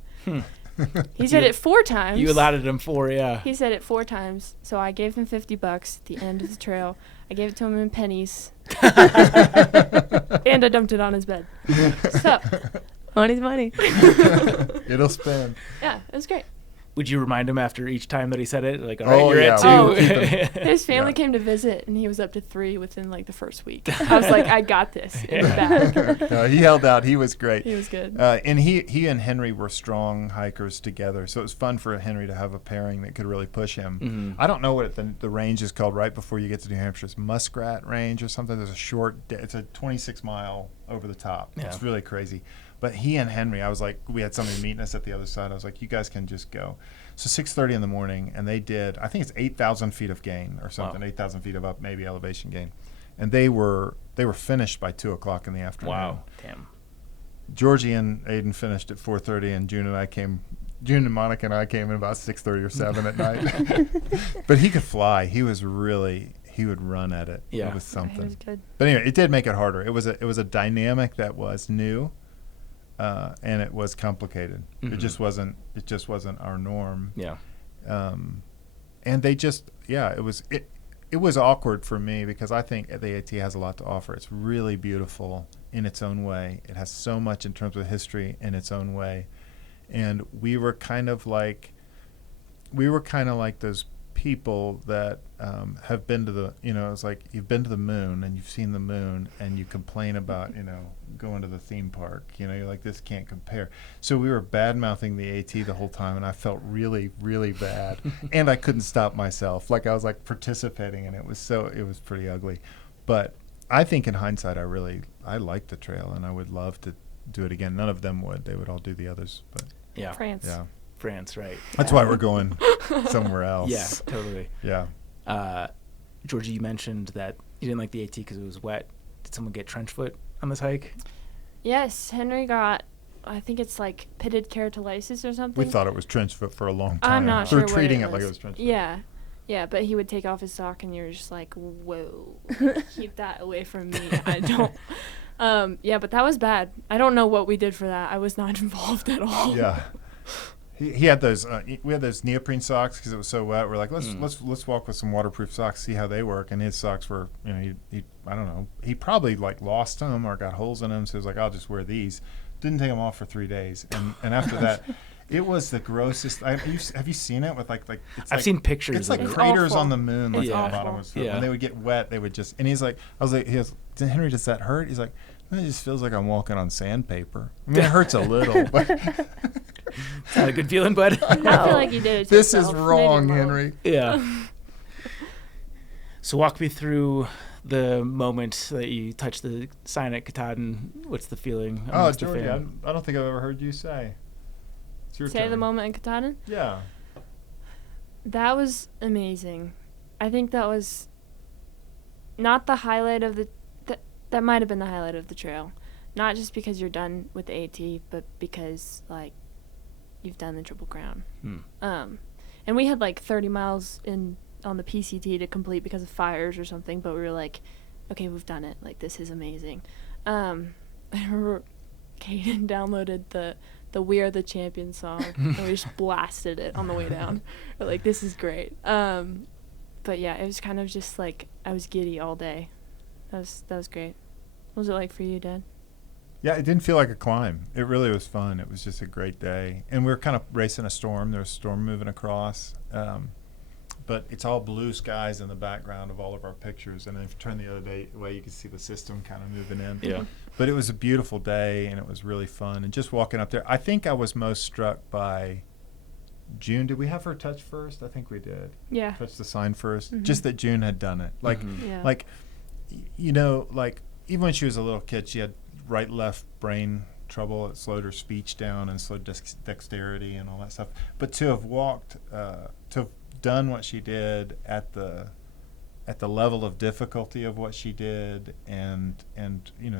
He said it 4 times. You allotted him 4, yeah. He said it 4 times, so I gave him $50 at the end of the trail. I gave it to him in pennies, and I dumped it on his bed. So, Money's money. it'll spin. yeah, it was great. Would you remind him after each time that he said it? Like, all right, Oh, you're yeah, at we would 2. keep His family Yeah. came to visit, and he was up to 3 within, like, the first week. I was like, I got this in the bag. No, he held out. He was great. He was good. And he and Henry were strong hikers together, so it was fun for Henry to have a pairing that could really push him. Mhm. I don't know what the range is called right before you get to New Hampshire. It's Muskrat Range or something. There's a short, it's a 26-mile over the top. Yeah. It's really crazy. But he and Henry, I was like, we had somebody meeting us at the other side. I was like, you guys can just go. So 6:30 in the morning, and they did, I think it's 8,000 feet of gain or something, Wow. 8,000 feet of up, maybe elevation gain. And they were finished by 2 o'clock in the afternoon. Wow. Damn. Georgie and Aiden finished at 4:30, and June and I came June and Monica and I came in about 6:30 or 7 at night. But he could fly. He would run at it. Yeah. It was something. It was good. But anyway, it did make it harder. It was a dynamic that was new, and it was complicated. Mhm. It just wasn't our norm. Yeah. And they just, it was awkward for me because I think the AT has a lot to offer. It's really beautiful in its own way. It has so much in terms of history in its own way. And we were kind of like those people that have been to the, it's like you've been to the moon and you've seen the moon and you complain about, going to the theme park. You're like, this can't compare. So we were bad-mouthing the AT the whole time, and I felt really, really bad. And I couldn't stop myself. Like I was like participating, and it was pretty ugly. But I think in hindsight, I liked the trail, and I would love to do it again. None of them would. They would all do the others. But Yeah. France, right. That's why we're going somewhere else. Yeah, totally. Yeah. Georgie, you mentioned that you didn't like the AT because it was wet. Did someone get trench foot on this hike? Yes, Henry got, I think it's like pitted keratolysis or something. We thought it was trench foot for a long time. I'm not We sure were treating what it like it was trench foot. Yeah. Yeah, but he would take off his sock and you're just like, whoa, keep that away from me. I don't. Yeah, but that was bad. I don't know what we did for that. I was not involved at all. Yeah. He had those. We had those neoprene socks because it was so wet. We're like, let's walk with some waterproof socks, see how they work. And his socks were, he I don't know. He probably like lost them or got holes in them. So he was like, I'll just wear these. Didn't take them off for 3 days. And after that, it was the grossest. Have you seen it with like it's I've seen pictures. It's like of it. craters awful. on the moon. Like It's on the awful. bottom of Yeah. When they would get wet, they would just. And he's like, I was like, Henry, does that hurt? He's like, it just feels like I'm walking on sandpaper. I mean, it hurts a little, but. It's not a good feeling, bud. I feel like you did it to This is yourself. wrong, Maybe Henry. Yeah. So walk me through the moment that you touched the sign at Katahdin. What's the feeling? Oh, amongst the Georgie, fam? I don't think I've ever heard you say. It's your Say turn. the moment in Katahdin. Yeah. That was amazing. I think that was not the highlight of the. That might have been the highlight of the trail, not just because you're done with the AT, but because like you've done the Triple Crown. And we had like 30 miles on the PCT to complete because of fires or something, but we were like, okay, we've done it. Like, this is amazing. I remember Kaden downloaded the We Are the Champion song, and we just blasted it on the way down. We're like, this is great. But yeah, it was kind of just like I was giddy all day. That was great. What was it like for you, Dad? Yeah, it didn't feel like a climb. It really was fun. It was just a great day. And we were kind of racing a storm. There was a storm moving across. But it's all blue skies in the background of all of our pictures. And then if you turn the other way, you can see the system kind of moving in. Yeah. But it was a beautiful day, and it was really fun. And just walking up there, I think I was most struck by June. Did we have her touch first? I think we did. Yeah. Touch the sign first. Mhm. Just that June had done it. Like, Yeah. like, like even when she was a little kid, she had right-left brain trouble. It slowed her speech down and slowed dexterity and all that stuff. But to have walked, to have done what she did at the level of difficulty of what she did, and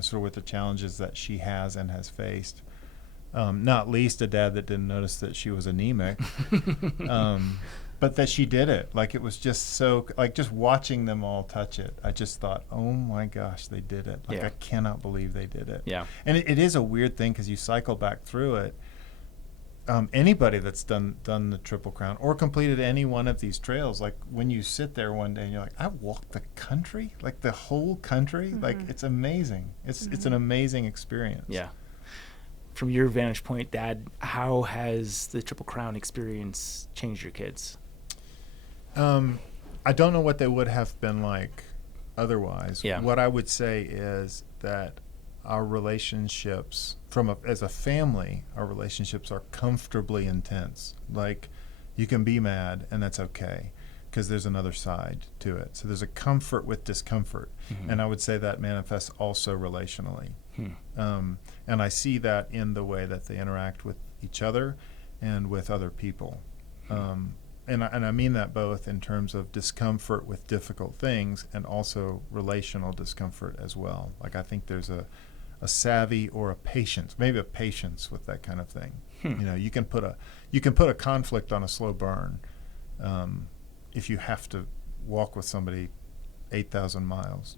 sort of with the challenges that she has and has faced, not least a dad that didn't notice that she was anemic, but that she did it. Like, it was just so, like, just watching them all touch it, I just thought, oh my gosh, they did it. Like, Yeah. I cannot believe they did it. Yeah. And it is a weird thing because you cycle back through it. Anybody that's done the Triple Crown or completed any one of these trails, like when you sit there one day and you're like, I walked the country, like the whole country. Like, it's amazing. It's an amazing experience. Yeah. From your vantage point, Dad, how has the Triple Crown experience changed your kids? I don't know what they would have been like otherwise. Yeah. What I would say is that our relationships as a family, our relationships are comfortably intense. Like, you can be mad and that's okay because there's another side to it. So there's a comfort with discomfort. Mhm. And I would say that manifests also relationally. Hmm. And I see that in the way that they interact with each other and with other people. And I mean that both in terms of discomfort with difficult things and also relational discomfort as well. Like, I think there's a a savvy or a patience, maybe a patience with that kind of thing. You can put a conflict on a slow burn if you have to walk with somebody 8,000 miles.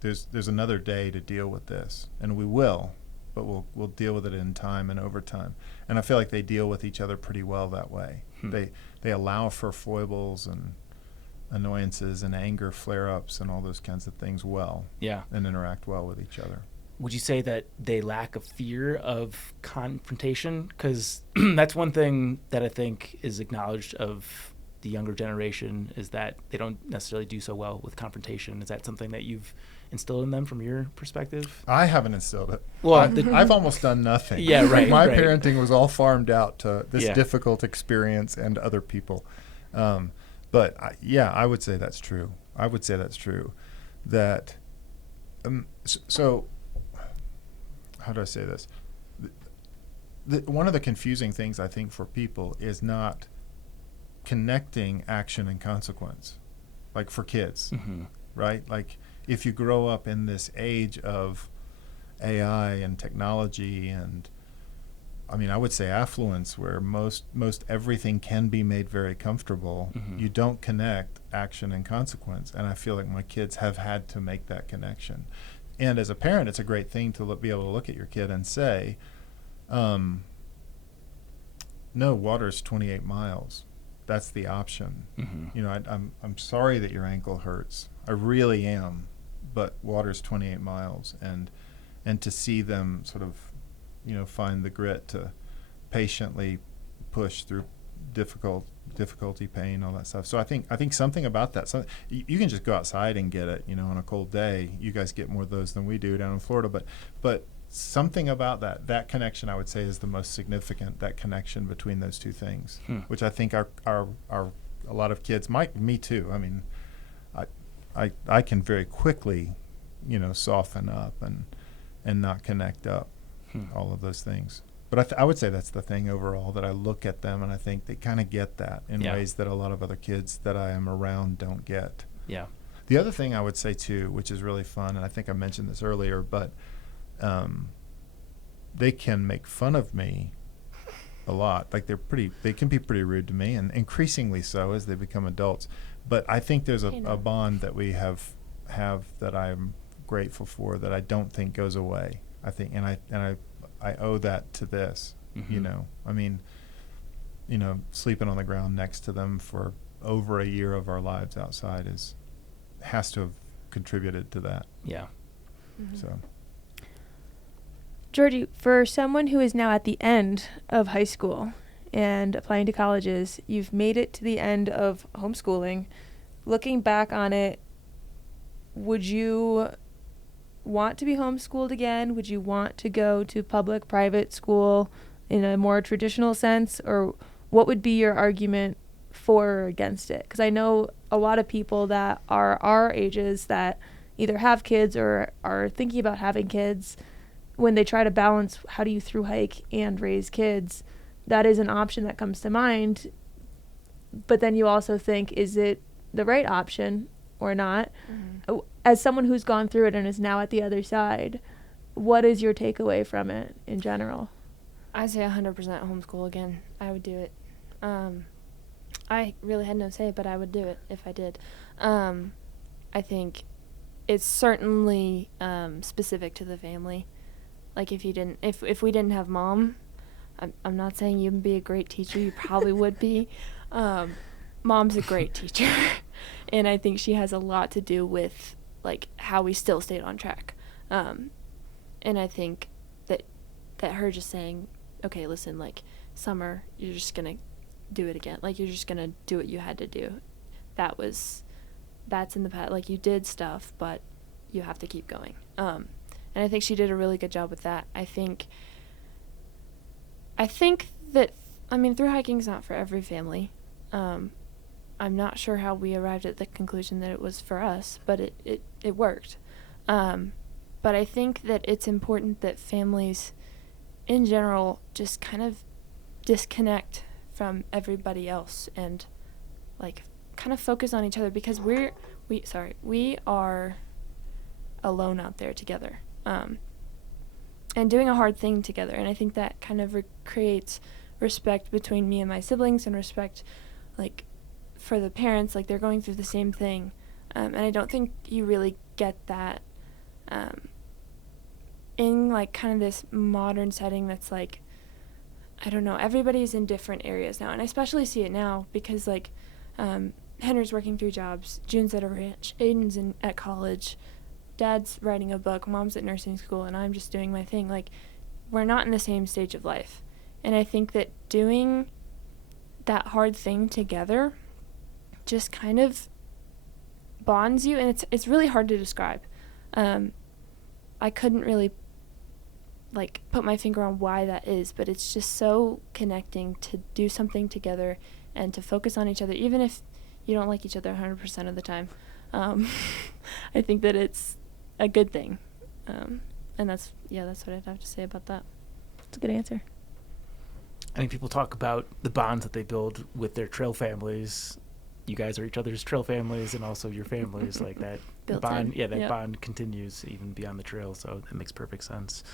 There's another day to deal with this, and we will, but we'll deal with it in time and over time. And I feel like they deal with each other pretty well that way. They allow for foibles and annoyances and anger flare-ups and all those kinds of things and interact well with each other. Would you say that they lack a fear of confrontation? Because that's one thing that I think is acknowledged of the younger generation, is that they don't necessarily do so well with confrontation. Is that something that you've instilled in them from your perspective? I haven't instilled it. Well, I've almost done nothing. Yeah, right. My right. parenting was all farmed out to this difficult experience and other people. But I would say that's true. That so how do I say this? One of the confusing things I think for people is not connecting action and consequence, like for kids, right? Like if you grow up in this age of AI and technology and I would say affluence, where most everything can be made very comfortable, you don't connect action and consequence. And I feel like my kids have had to make that connection. And as a parent, it's a great thing to be able to look at your kid and say, no, water's 28 miles. That's the option. I'm sorry that your ankle hurts. I really am. But water's 28 miles. And to see them sort of, find the grit to patiently push through difficulty, pain, all that stuff. So I think something about that. So you can just go outside and get it, on a cold day. You guys get more of those than we do down in Florida, but something about that connection, I would say, is the most significant. That connection between those two things, which I think are a lot of kids. Me too. I can very quickly, soften up and not connect up. All of those things. But I would say that's the thing overall, that I look at them and I think they kind of get that in ways that a lot of other kids that I am around don't get. Yeah. The other thing I would say too, which is really fun, and I think I mentioned this earlier, but they can make fun of me a lot. Like they can be pretty rude to me, and increasingly so as they become adults. But I think there's a bond that we have that I'm grateful for, that I don't think goes away. I think, and I owe that to this. Sleeping on the ground next to them for over a year of our lives outside has to have contributed to that. Yeah. So, Georgie, for someone who is now at the end of high school and applying to colleges, you've made it to the end of homeschooling. Looking back on it, would you want to be homeschooled again? Would you want to go to public, private school in a more traditional sense? Or what would be your argument for or against it? Because I know a lot of people that are our ages that either have kids or are thinking about having kids, when they try to balance how do you thru-hike and raise kids, that is an option that comes to mind. But then you also think, is it the right option or not? As someone who's gone through it and is now at the other side, what is your takeaway from it in general? I say 100% homeschool again. I would do it. I really had no say, but I would do it if I did. I think it's certainly specific to the family. Like if we didn't have mom, I'm not saying you'd be a great teacher. You probably would be. Mom's a great teacher, and I think she has a lot to do with like how we still stayed on track. And I think that her just saying, okay, listen, like summer, you're just gonna do it again. Like you're just gonna do what you had to do. That's in the past. Like you did stuff, but you have to keep going. And I think she did a really good job with that. I think that, thru-hiking's not for every family. I'm not sure how we arrived at the conclusion that it was for us, but it worked. But I think that it's important that families in general just kind of disconnect from everybody else and like kind of focus on each other, because we are alone out there together. and doing a hard thing together. And I think that kind of creates respect between me and my siblings, and respect, like, for the parents, like, they're going through the same thing. And I don't think you really get that in, like, kind of this modern setting that's, like, I don't know, everybody's in different areas now. And I especially see it now because, like, Henry's working 3 jobs, June's at a ranch, Aiden's at college, Dad's writing a book, Mom's at nursing school, and I'm just doing my thing. Like, we're not in the same stage of life. And I think that doing that hard thing together just kind of bonds you, and it's really hard to describe. I couldn't really, like, put my finger on why that is, but it's just so connecting to do something together and to focus on each other, even if you don't like each other 100% of the time. I think that it's a good thing. And that's what I'd have to say about that. That's a good answer. I think people talk about the bonds that they build with their trail families. You guys are each other's trail families, and also your families, like that Built bond. in. Yeah, that Yep. bond continues even beyond the trail, so that makes perfect sense.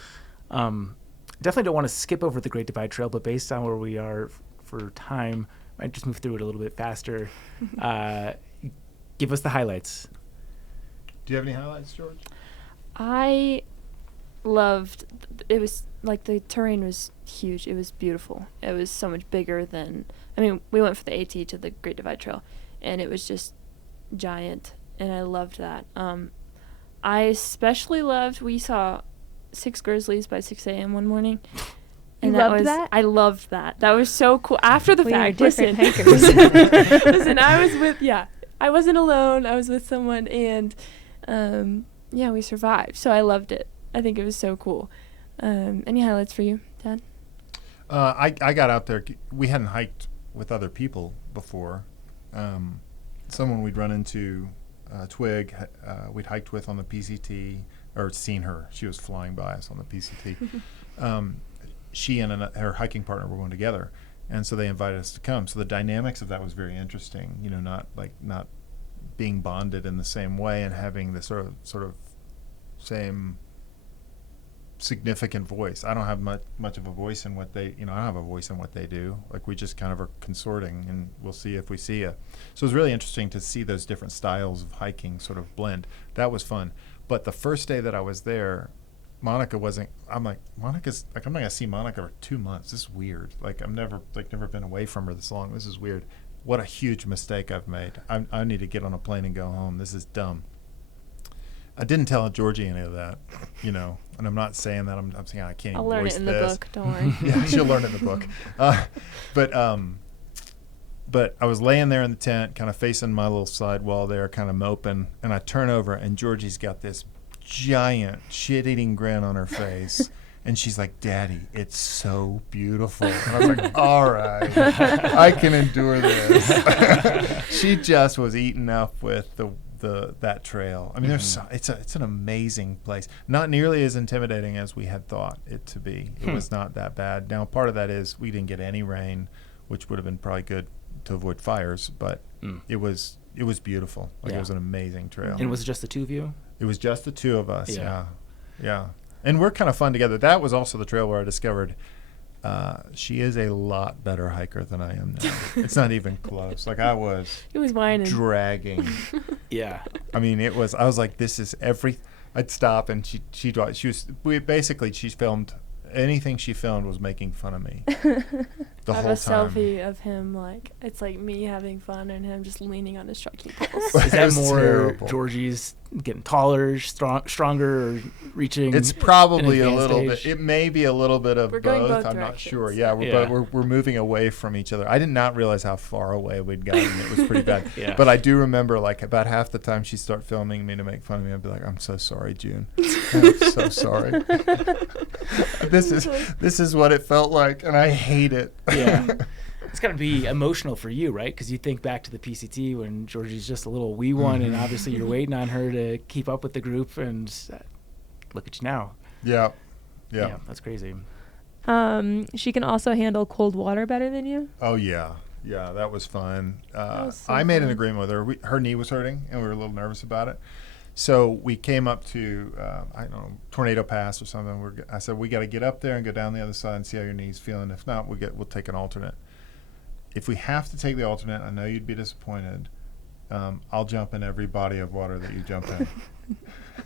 Definitely don't want to skip over the Great Divide Trail, but based on where we are for time, I might just move through it a little bit faster. Give us the highlights. Do you have any highlights, George? I loved it. Was like the terrain was huge. It was beautiful. It was so much bigger than, I mean, we went for the AT to the Great Divide Trail, and it was just giant, and I loved that. I especially loved, we saw 6 grizzlies by 6 a.m. one morning. You loved that? I loved that. That was so cool. After the We are fact, different listen, hikers. listen, I was with, I wasn't alone. I was with someone, and we survived. So I loved it. I think it was so cool. Any highlights for you, Dad? I got out there. We hadn't hiked with other people before. Someone we'd run into, Twig, we'd hiked with on the PCT, or seen her. She was flying by us on the PCT. She and her hiking partner were going together, and so they invited us to come. So the dynamics of that was very interesting. You know, not being bonded in the same way and having the sort of same significant voice. I don't have much of a voice in what they, I don't have a voice in what they do. Like, we just kind of are consorting, and we'll see if we see you. So it was really interesting to see those different styles of hiking sort of blend. That was fun. But the first day that I was there, Monica wasn't. I'm like, Monica's like, I'm not gonna see Monica for 2 months. This is weird. Like, I've never been away from her this long. This is weird. What a huge mistake I've made. I need to get on a plane and go home. This is dumb. I didn't tell Georgie any of that, and I'm not saying that. I'm saying I can't I'll even learn voice it in the this. book. Don't worry. Yeah, she'll learn it in the book. But I was laying there in the tent, kind of facing my little side wall there, kind of moping, and I turn over, and Georgie's got this giant shit-eating grin on her face, and she's like, "Daddy, it's so beautiful." And I was like, "All right, I can endure this." She just was eaten up with that trail. I mean, it's an amazing place. Not nearly as intimidating as we had thought it to be. It was not that bad. Now, part of that is we didn't get any rain, which would have been probably good to avoid fires, but it was beautiful. Like, it was an amazing trail. And was it just the two of you? It was just the two of us. Yeah. Yeah. And we're kind of fun together. That was also the trail where I discovered she is a lot better hiker than I am now. It's not even close. Like, I was He was whining. dragging. Yeah. I mean, I was like, this is I'd stop, and she filmed anything she filmed was making fun of me the I have whole a time. selfie of him, like, it's like me having fun and him just leaning on his trekking poles. Is that was more terrible. Georgie's getting taller, stronger, or reaching? It's probably an a advanced little stage? bit. It may be a little bit of We're going both. both I'm not directions. sure. Yeah, Yeah. but we're moving away from each other. I did not realize how far away we'd gotten. It was pretty bad. Yeah. But I do remember, like, about half the time she'd start filming me to make fun of me, I'd be like, "I'm so sorry, June. I'm so sorry. This is what it felt like, and I hate it." Yeah. It's got to be emotional for you, right? Because you think back to the PCT when Georgie's just a little wee one, and obviously you're waiting on her to keep up with the group, and look at you now. Yeah. That's crazy. She can also handle cold water better than you. Oh, yeah. That was fun. was so I made an fun. agreement with her. Her knee was hurting, and we were a little nervous about it. So we came up to, I don't know, Tornado Pass or something. I said, we got to get up there and go down the other side and see how your knee's feeling. If not, we'll take an alternate. If we have to take the alternate, I know you'd be disappointed. I'll jump in every body of water that you jump in.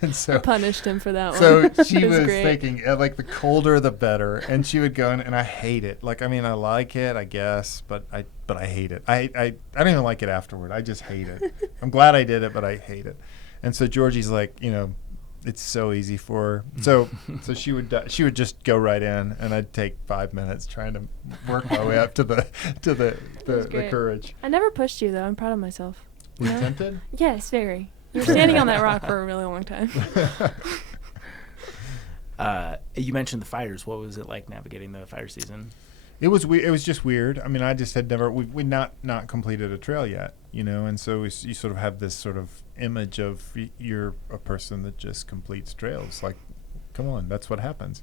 And so Punished him for that one. So she It was great. thinking, like, the colder the better. And she would go in, and I hate it. Like, I mean, I like it, I guess, but I hate it. I don't even like it afterward. I just hate it. I'm glad I did it, but I hate it. And so Georgie's like, it's so easy for her. So she would just go right in, and I'd take 5 minutes trying to work my way up to the great. courage. I never pushed you, though. I'm proud of myself. Were you tempted? Yes, very. You were standing on that rock for a really long time. You mentioned the fires. What was it like navigating the fire season? It was weird. It was just weird. I mean, I just had never. We'd not completed a trail yet, and so you sort of have this sort of image of you're a person that just completes trails. Like, come on, that's what happens.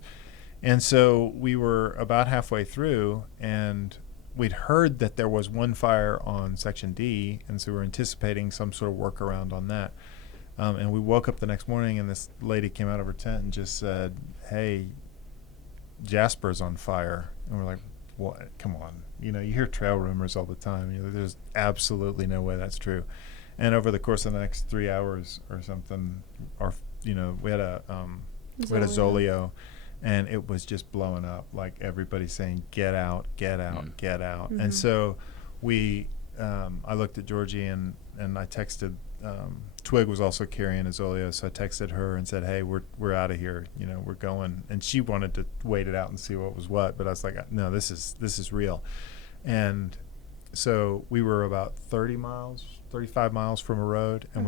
And so we were about halfway through, and we'd heard that there was one fire on Section D, and so we were anticipating some sort of workaround on that. And we woke up the next morning, and this lady came out of her tent and just said, "Hey, Jasper's on fire." And we're like, "What? Come on. You hear trail rumors all the time. There's absolutely no way that's true." And over the course of the next 3 hours or something, we had a Zoleo, and it was just blowing up. Like, everybody saying, "Get out, get out, get out." Mm-hmm. And so I looked at Georgie and I texted. Twig was also carrying a Zoleo, so I texted her and said, "Hey, we're out of here. We're going." And she wanted to wait it out and see what was what, but I was like, "No, this is real." And so we were about 35 miles from a road, and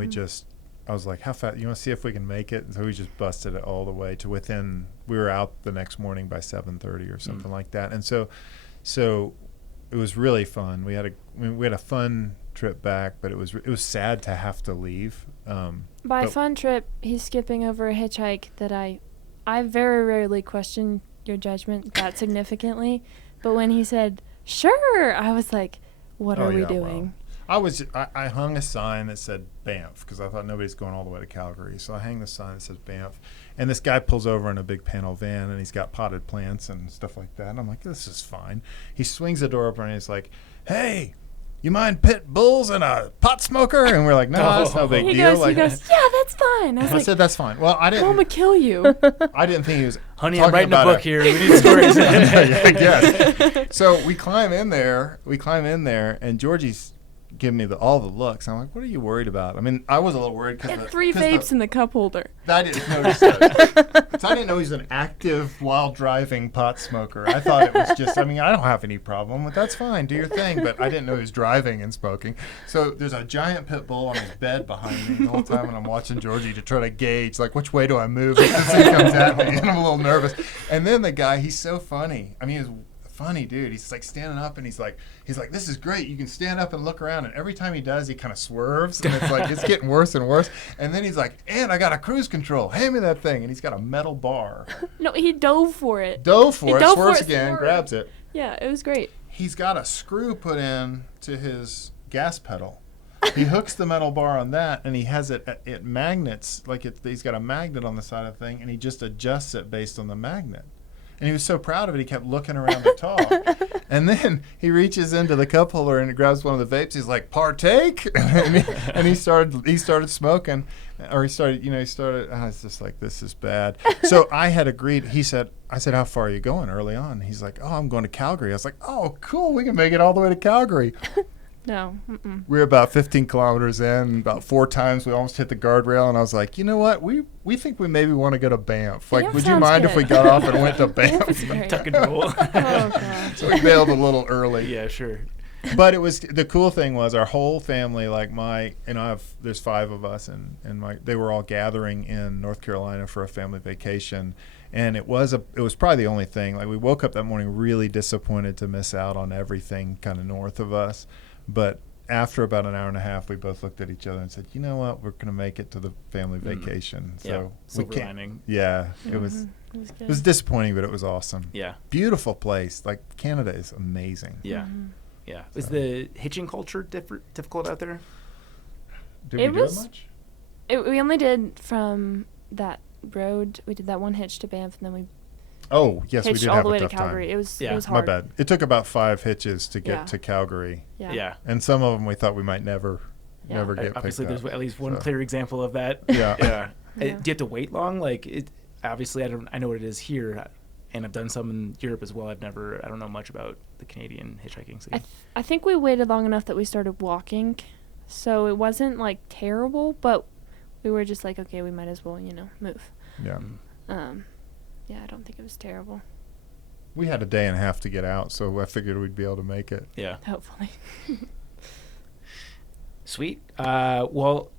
I was like, "How fast? You want to see if we can make it?" And so we just busted it all the way to within. We were out the next morning by 7:30 or something like that, and so it was really fun. We had a fun trip back, but it was sad to have to leave. By a fun trip, he's skipping over a hitchhike that I very rarely question your judgment that significantly, but when he said sure, I was like, what are we doing? Well, I hung a sign that said Banff because I thought nobody's going all the way to Calgary, so I hang the sign that says Banff, and this guy pulls over in a big panel van, and he's got potted plants and stuff like that, and I'm like, this is fine. He swings the door open, and he's like, "Hey, you mind pit bulls and a pot smoker?" And we're like, "No, that's no big He deal." goes, "Yeah, that's fine." I said, "That's fine." Well, I didn't. "Mama kill you." I didn't think he was. Honey, talking I'm writing a about book here. We need stories. I guess. So we climb in there, and Georgie's giving me all the looks. I'm like, "What are you worried about?" I mean, I was a little worried because And 3 vapes in the cup holder. I didn't notice that. So I didn't know he's an active while driving pot smoker. I thought it was just, I don't have any problem with that's fine, do your thing. But I didn't know he was driving and smoking. So there's a giant pit bull on his bed behind me the whole time, and I'm watching Georgie to try to gauge, like, which way do I move if this thing comes at me? And I'm a little nervous. And then the guy, he's so funny. He's funny dude. He's like standing up, and he's like, "This is great. You can stand up and look around." And every time he does, he kind of swerves, and it's like it's getting worse and worse. And then he's like, "And I got a cruise control. Hand me that thing." And he's got a metal bar. No, he dove for it. Swerves again, grabs it. Yeah, it was great. He's got a screw put in to his gas pedal. He hooks the metal bar on that, and he has it magnets, he's got a magnet on the side of the thing, and he just adjusts it based on the magnet. And he was so proud of it, he kept looking around to talk. And then he reaches into the cup holder and grabs one of the vapes. He's like, "Partake?" and he started smoking. Or I was just like, this is bad. So I had agreed. I said, "How far are you going?" Early on. He's like, "Oh, I'm going to Calgary." I was like, "Oh, cool. We can make it all the way to Calgary." No. We were about 15 kilometers in. About 4 times we almost hit the guardrail, and I was like, "You know what? We think we maybe want to go to Banff. Like, Banff would you sounds mind good. if we got off and went to Banff is Banff?" great. Tuck and roll. Oh, God. So we bailed a little early. Yeah, sure. But it was the cool thing was our whole family, like there's 5 of us, and they were all gathering in North Carolina for a family vacation. And it was probably the only thing. Like, we woke up that morning really disappointed to miss out on everything kind of north of us. But after about an hour and a half, we both looked at each other and said, "You know what? We're going to make it to the family vacation." So silver lining. Yeah, it was disappointing, but it was awesome. Yeah. Beautiful place. Like, Canada is amazing. Yeah. Yeah. Is the hitching culture difficult out there? Did we do it much? We only did from that road. We did that one hitch to Banff, and then we Oh, yes, we hitched did all have the a way to tough time. Calgary. It was Yeah. My hard. bad. It took about 5 hitches to get Yeah. to Calgary. Yeah. And some of them we thought we might never Yeah. get picked Obviously, there's up. at least one So- clear example of that. Yeah. Yeah. Yeah. Do you have to wait long? Like, obviously, I know what it is here, and I've done some in Europe as well. I don't know much about the Canadian hitchhiking scene. I think we waited long enough that we started walking, so it wasn't like terrible, but we were just like, okay, we might as well, move. Yeah. Yeah, I don't think it was terrible. We had a day and a half to get out, so I figured we'd be able to make it. Yeah. Hopefully. Sweet. Well,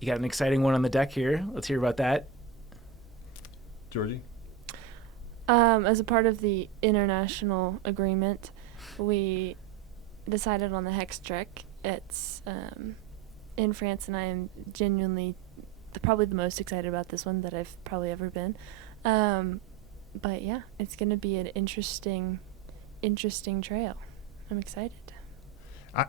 you got an exciting one on the deck here. Let's hear about that. Georgie? As a part of the international agreement, we decided on the Hex trek. It's in France, and I am genuinely probably the most excited about this one that I've probably ever been. But yeah, it's going to be an interesting trail. I'm excited.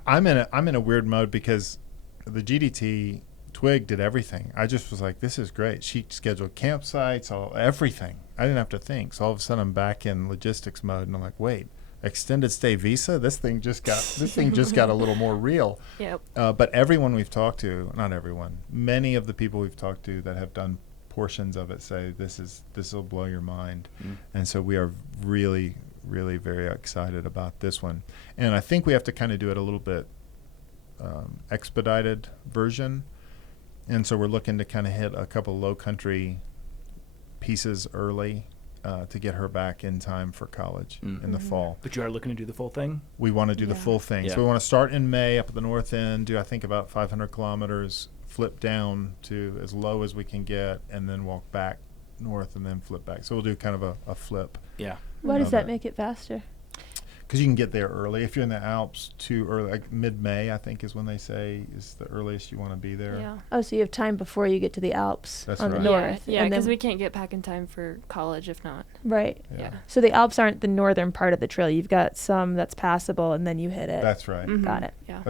I'm in a weird mode because the GDT Twig did everything. I just was like, this is great. She scheduled campsites, everything. I didn't have to think. So all of a sudden I'm back in logistics mode, and I'm like, wait, extended stay visa? This thing just got a little more real. Yep. But everyone we've talked to, not everyone, many of the people we've talked to that have done portions of it say this will blow your mind. And so we are really, really very excited about this one. And I think we have to kind of do it a little bit expedited version. And so we're looking to kind of hit a couple low country pieces early to get her back in time for college in the fall. But you are looking to do the full thing? We want to do the Yeah. full thing. Yeah. So we want to start in May up at the north end, do I think about 500 kilometers, flip down to as low as we can get, and then walk back north and then flip back. So we'll do kind of a flip. Yeah. Why does Okay. that make it faster? Because you can get there early. If you're in the Alps too early, like mid-May, I think is when they say is the earliest you want to be there. Yeah. Oh, so you have time before you get to the Alps That's on right. the north. Yeah, and because then, we can't get back in time for college if not. right. Yeah. So the Alps aren't the northern part of the trail. You've got some that's passable, and then you hit it. That's right. Mhm. Got it. Yeah.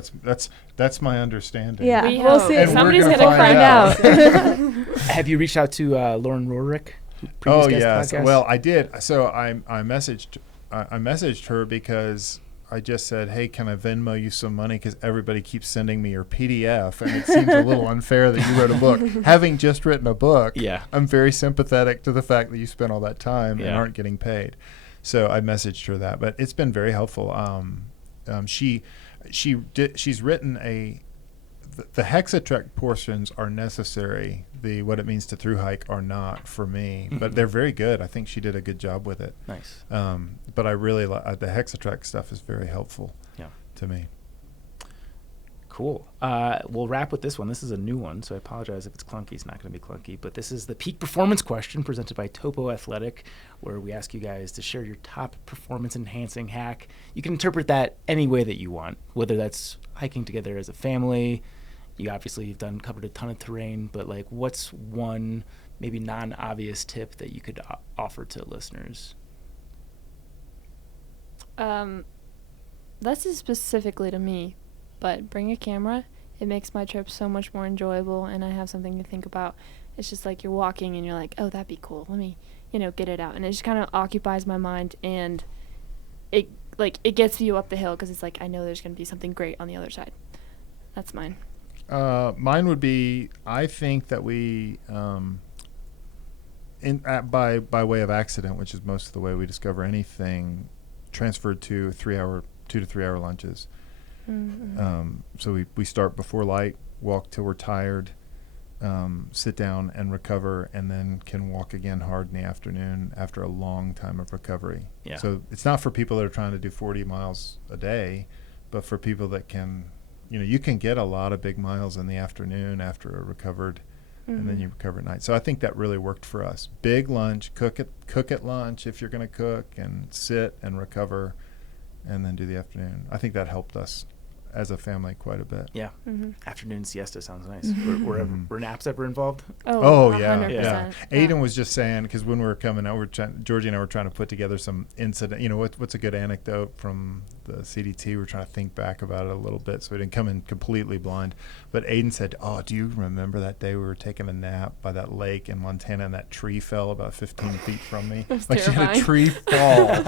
That's my understanding. Yeah, We we'll hope. see. And we're Somebody's gonna gonna find out. Have you reached out to Lauren Rorick? Oh previous guest yes. podcast? Well, I did. So I messaged her because I just said, hey, can I Venmo you some money? Because everybody keeps sending me your PDF, and it seems a little unfair that you wrote a book. Having just written a book, Yeah. I'm very sympathetic to the fact that you spent all that time and Yeah. aren't getting paid. So I messaged her that, but it's been very helpful. She's written the Hexatrek portions are necessary. What it means to thru-hike are not for me, but they're very good. I think she did a good job with it. Nice. But I really the Hexatrek stuff is very helpful to me. Cool. We'll wrap with this one. This is a new one, so I apologize if it's clunky. It's not going to be clunky, but this is the peak performance question presented by Topo Athletic, where we ask you guys to share your top performance-enhancing hack. You can interpret that any way that you want, whether that's hiking together as a family. You obviously have covered a ton of terrain, but like, what's one maybe non-obvious tip that you could offer to listeners? This is specifically to me, but bring a camera. It makes my trip so much more enjoyable, and I have something to think about. It's just like you're walking and you're like, oh, that'd be cool. Let me, get it out. And it just kind of occupies my mind, and it gets you up the hill because it's like, I know there's going to be something great on the other side. That's mine. Mine would be, I think that we, by way of accident, which is most of the way we discover anything, transferred to 2 to 3 hour lunches. Mm-hmm. So we start before light, walk till we're tired, sit down and recover, and then can walk again hard in the afternoon after a long time of recovery. Yeah. So it's not for people that are trying to do 40 miles a day, but for people that can, you can get a lot of big miles in the afternoon after a recovered, and then you recover at night. So I think that really worked for us. Big lunch, cook at lunch if you're going to cook, and sit and recover, and then do the afternoon. I think that helped us as a family quite a bit. Yeah. Mm-hmm. Afternoon siesta sounds nice. Were naps ever involved? Oh, yeah. 100%. Yeah. Aiden was just saying, because when we were coming out, Georgie and I were trying to put together some incident. What's a good anecdote from CDT. We're trying to think back about it a little bit, so we didn't come in completely blind. But Aiden said, "Oh, do you remember that day we were taking a nap by that lake in Montana and that tree fell about 15 feet from me? That's Like she had a terrifying. tree fall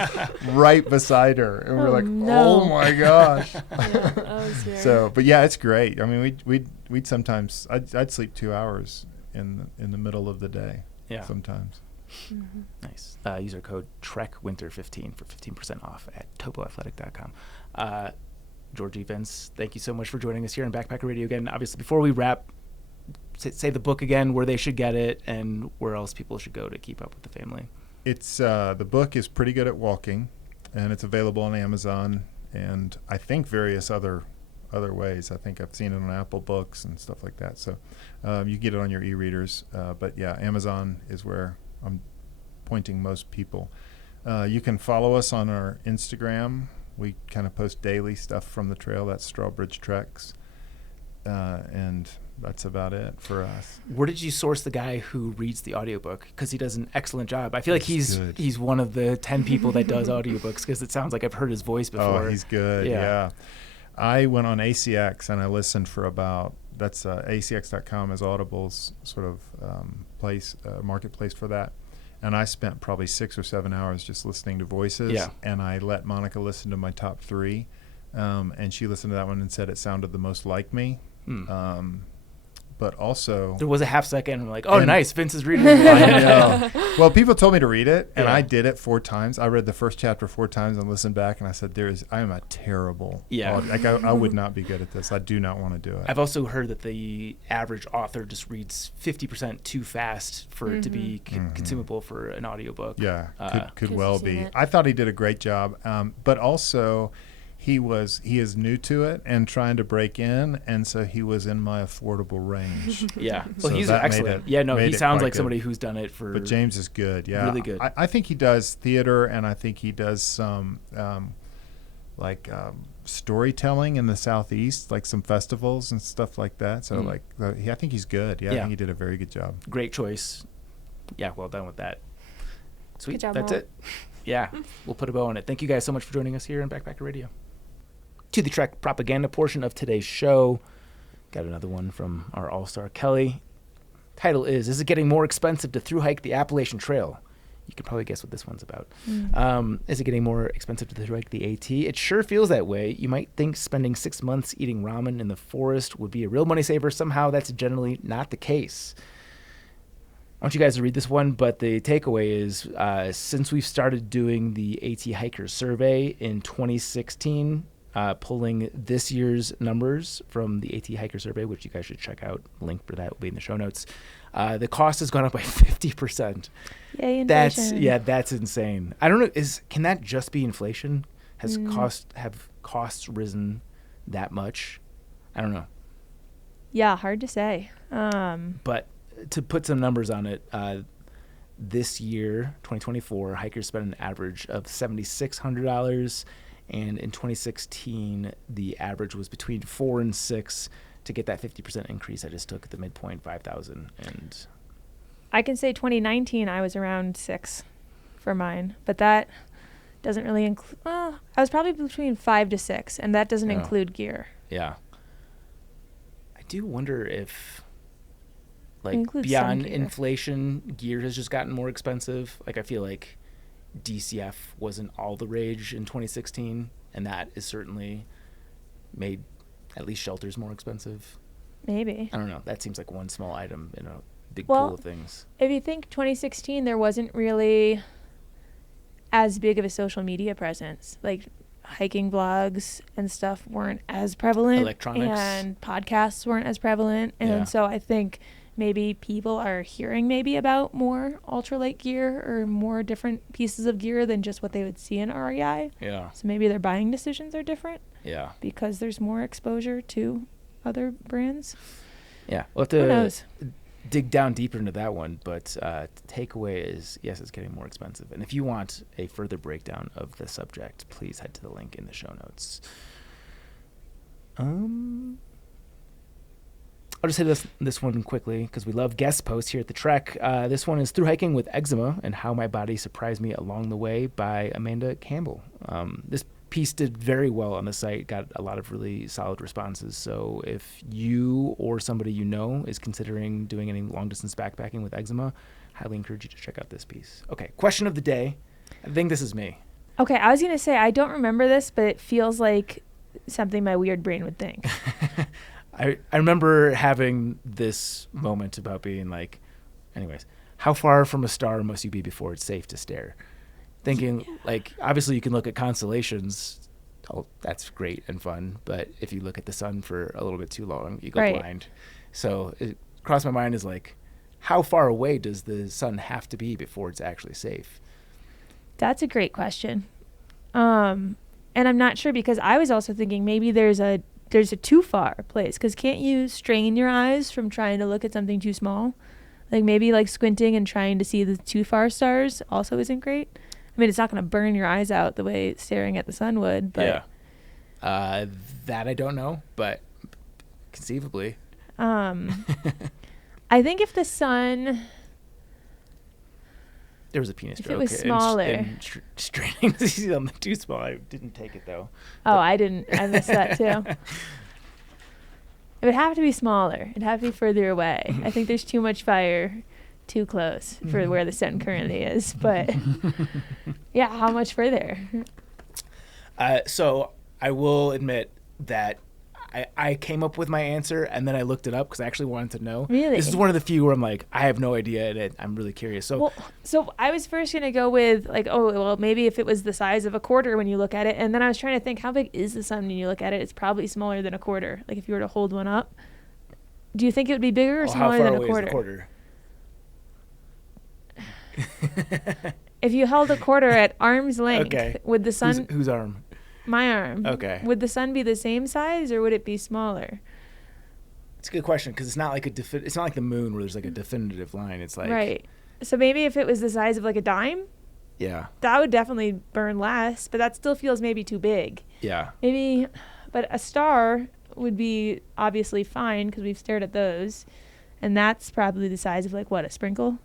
right beside her, and we're Oh, like, no. oh my gosh." Yeah, that was scary. So, but yeah, it's great. I mean, we'd sometimes I'd sleep 2 hours in the middle of the day. Yeah. Sometimes. Mhm. Nice. User code TREKWINTER15 for 15% off at topoathletic.com. Georgie, Vince, thank you so much for joining us here on Backpacker Radio again. Obviously, before we wrap, say the book again, where they should get it, and where else people should go to keep up with the family. It's the book is Pretty Good at Walking, and it's available on Amazon and I think various other ways. I think I've seen it on Apple Books and stuff like that. So you get it on your e-readers. But yeah, Amazon is where I'm pointing most people. You can follow us on our Instagram. We kind of post daily stuff from the trail. That's Strawbridge Treks. And that's about it for us. Where did you source the guy who reads the audiobook? Because he does an excellent job. I feel like He's good. he's one of the 10 people that does audiobooks, because it sounds like I've heard his voice before. Oh, he's good. Yeah. I went on ACX and I listened for about, that's acx.com is Audible's sort of marketplace for that. And I spent probably 6 or 7 hours just listening to voices. Yeah. And I let Monica listen to my top 3. And she listened to that one and said it sounded the most like me. But also, There was a half second, and I'm like, oh, And- nice, Vince is reading it. I know. Well, people told me to read it, and Yeah. I did it 4 times. I read the first chapter 4 times and listened back, and I said, I am a terrible author. Like, I would not be good at this. I do not want to do it. I've also heard that the average author just reads 50% too fast for it to be consumable for an audiobook. Yeah, could 'Cause well you've seen be. it. I thought he did a great job, but also he is new to it and trying to break in, and so he was in my affordable range. Yeah. So Well, he's that made excellent. it- Yeah, no, made he it sounds quite like good. somebody who's done it for. But James is good. Yeah, Really good. I think he does theater, and I think he does some storytelling in the Southeast, like some festivals and stuff like that. So I think he's good. Yeah, I Yeah. think he did a very good job. Great choice. Yeah, well done with that. Sweet. Good job, That's Mom. it. Yeah, we'll put a bow on it. Thank you guys so much for joining us here on Backpacker Radio. To the Trek propaganda portion of today's show, got another one from our all-star Kelly. Title is it getting more expensive to thru-hike the Appalachian Trail? You can probably guess what this one's about. Is it getting more expensive to thru-hike the AT? It sure feels that way. You might think spending 6 months eating ramen in the forest would be a real money saver. Somehow that's generally not the case. I want you guys to read this one, but the takeaway is since we've started doing the AT Hiker Survey in 2016, pulling this year's numbers from the AT Hiker Survey, which you guys should check out. Link for that will be in the show notes. The cost has gone up by 50%. Yay, inflation. That's insane. I don't know. Can that just be inflation? Have costs risen that much? I don't know. Yeah, hard to say. But to put some numbers on it, this year, 2024, hikers spent an average of $7,600, and in 2016, the average was between 4 and 6. To get that 50% increase, I just took the midpoint, 5,000, and I can say 2019, I was around 6 for mine, but that doesn't really include. I was probably between 5 to 6, and that doesn't Yeah. include gear. yeah. I do wonder if, includes some beyond gear. inflation, gear has just gotten more expensive. I feel like DCF wasn't all the rage in 2016, and that is certainly made at least shelters more expensive. Maybe. I don't know. That seems like one small item in a big Well, pool of things. If you think 2016, there wasn't really as big of a social media presence. Like hiking blogs and stuff weren't as prevalent. Electronics. And podcasts weren't as prevalent. And Yeah. so I think maybe people are hearing maybe about more ultralight gear or more different pieces of gear than just what they would see in REI. Yeah. So maybe their buying decisions are different Yeah. because there's more exposure to other brands. Yeah. We'll have Who to knows? dig down deeper into that one, but the takeaway is, yes, it's getting more expensive. And if you want a further breakdown of the subject, please head to the link in the show notes. I'll just hit this one quickly because we love guest posts here at the Trek. This one is Thru-hiking with Eczema and How My Body Surprised Me Along the Way by Amanda Campbell. This piece did very well on the site, got a lot of really solid responses. So if you or somebody you know is considering doing any long-distance backpacking with eczema, highly encourage you to check out this piece. Okay, question of the day. I think this is me. Okay, I was going to say, I don't remember this, but it feels like something my weird brain would think. I remember having this moment about being like, anyways, how far from a star must you be before it's safe to stare? Thinking, like, obviously you can look at constellations. Oh, that's great and fun. But if you look at the sun for a little bit too long, you go blind. So it crossed my mind is like, how far away does the sun have to be before it's actually safe? That's a great question. And I'm not sure, because I was also thinking maybe there's a too far place, because can't you strain your eyes from trying to look at something too small? Like maybe like squinting and trying to see the too far stars also isn't great. I mean, it's not going to burn your eyes out the way staring at the sun would, but that I don't know, but conceivably. I think if the sun, there was a penis joke. If it was smaller. Straining to see them too small. I didn't take it though. Oh, I didn't. I missed that too. It would have to be smaller. It'd have to be further away. I think there's too much fire too close for where the sun currently is. But yeah, how much further? So I will admit that I came up with my answer and then I looked it up because I actually wanted to know. Really? This is one of the few where I'm like, I have no idea, and I'm really curious. So, so I was first going to go with like, oh, well, maybe if it was the size of a quarter when you look at it. And then I was trying to think, how big is the sun when you look at it? It's probably smaller than a quarter. Like if you were to hold one up. Do you think it would be bigger or smaller than a quarter? How far away is the quarter? If you held a quarter at arm's length, would the sun... Whose arm? My arm. Okay. Would the sun be the same size or would it be smaller? It's a good question, because it's not like it's not like the moon where there's like a definitive line. It's like... Right. So maybe if it was the size of like a dime? Yeah. That would definitely burn less, but that still feels maybe too big. Yeah. Maybe... But a star would be obviously fine because we've stared at those. And that's probably the size of like, what, a sprinkle?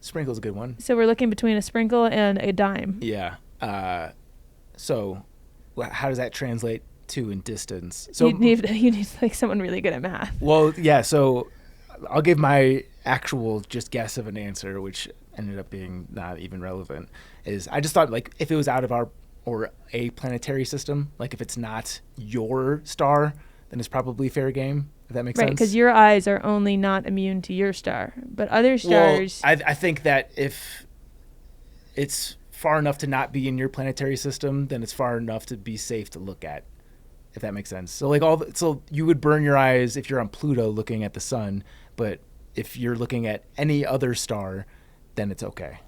Sprinkle's a good one. So we're looking between a sprinkle and a dime. Yeah. So how does that translate to in distance? So you need like someone really good at math. Well, yeah. So I'll give my actual just guess of an answer, which ended up being not even relevant. Is I just thought like if it was out of our or a planetary system, like if it's not your star, then it's probably fair game. If that makes sense. Right, because your eyes are only not immune to your star, but other stars. Well, I think that if it's far enough to not be in your planetary system, then it's far enough to be safe to look at. If that makes sense. So like so you would burn your eyes if you're on Pluto looking at the sun, but if you're looking at any other star, then it's okay.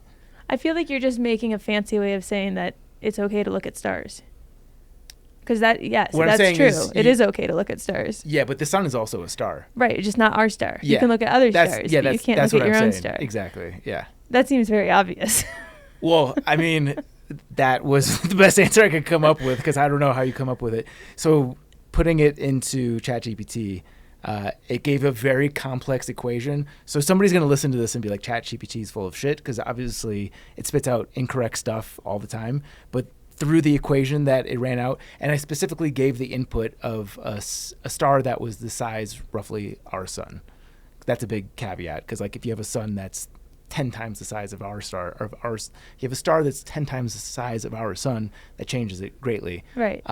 I feel like you're just making a fancy way of saying that it's okay to look at stars. Because that's true. It is okay to look at stars. Yeah, but the sun is also a star. Right, it's just not our star. Yeah. You can look at other stars, but you can't look at your own star. Exactly, yeah. That seems very obvious. Well, I mean, that was the best answer I could come up with because I don't know how you come up with it. So putting it into ChatGPT, it gave a very complex equation. So somebody's going to listen to this and be like, ChatGPT is full of shit, because obviously it spits out incorrect stuff all the time. But through the equation that it ran out, and I specifically gave the input of a star that was the size roughly our sun. That's a big caveat, because like if you have a sun that's 10 times the size of our star, or you have a star that's 10 times the size of our sun, that changes it greatly. Right.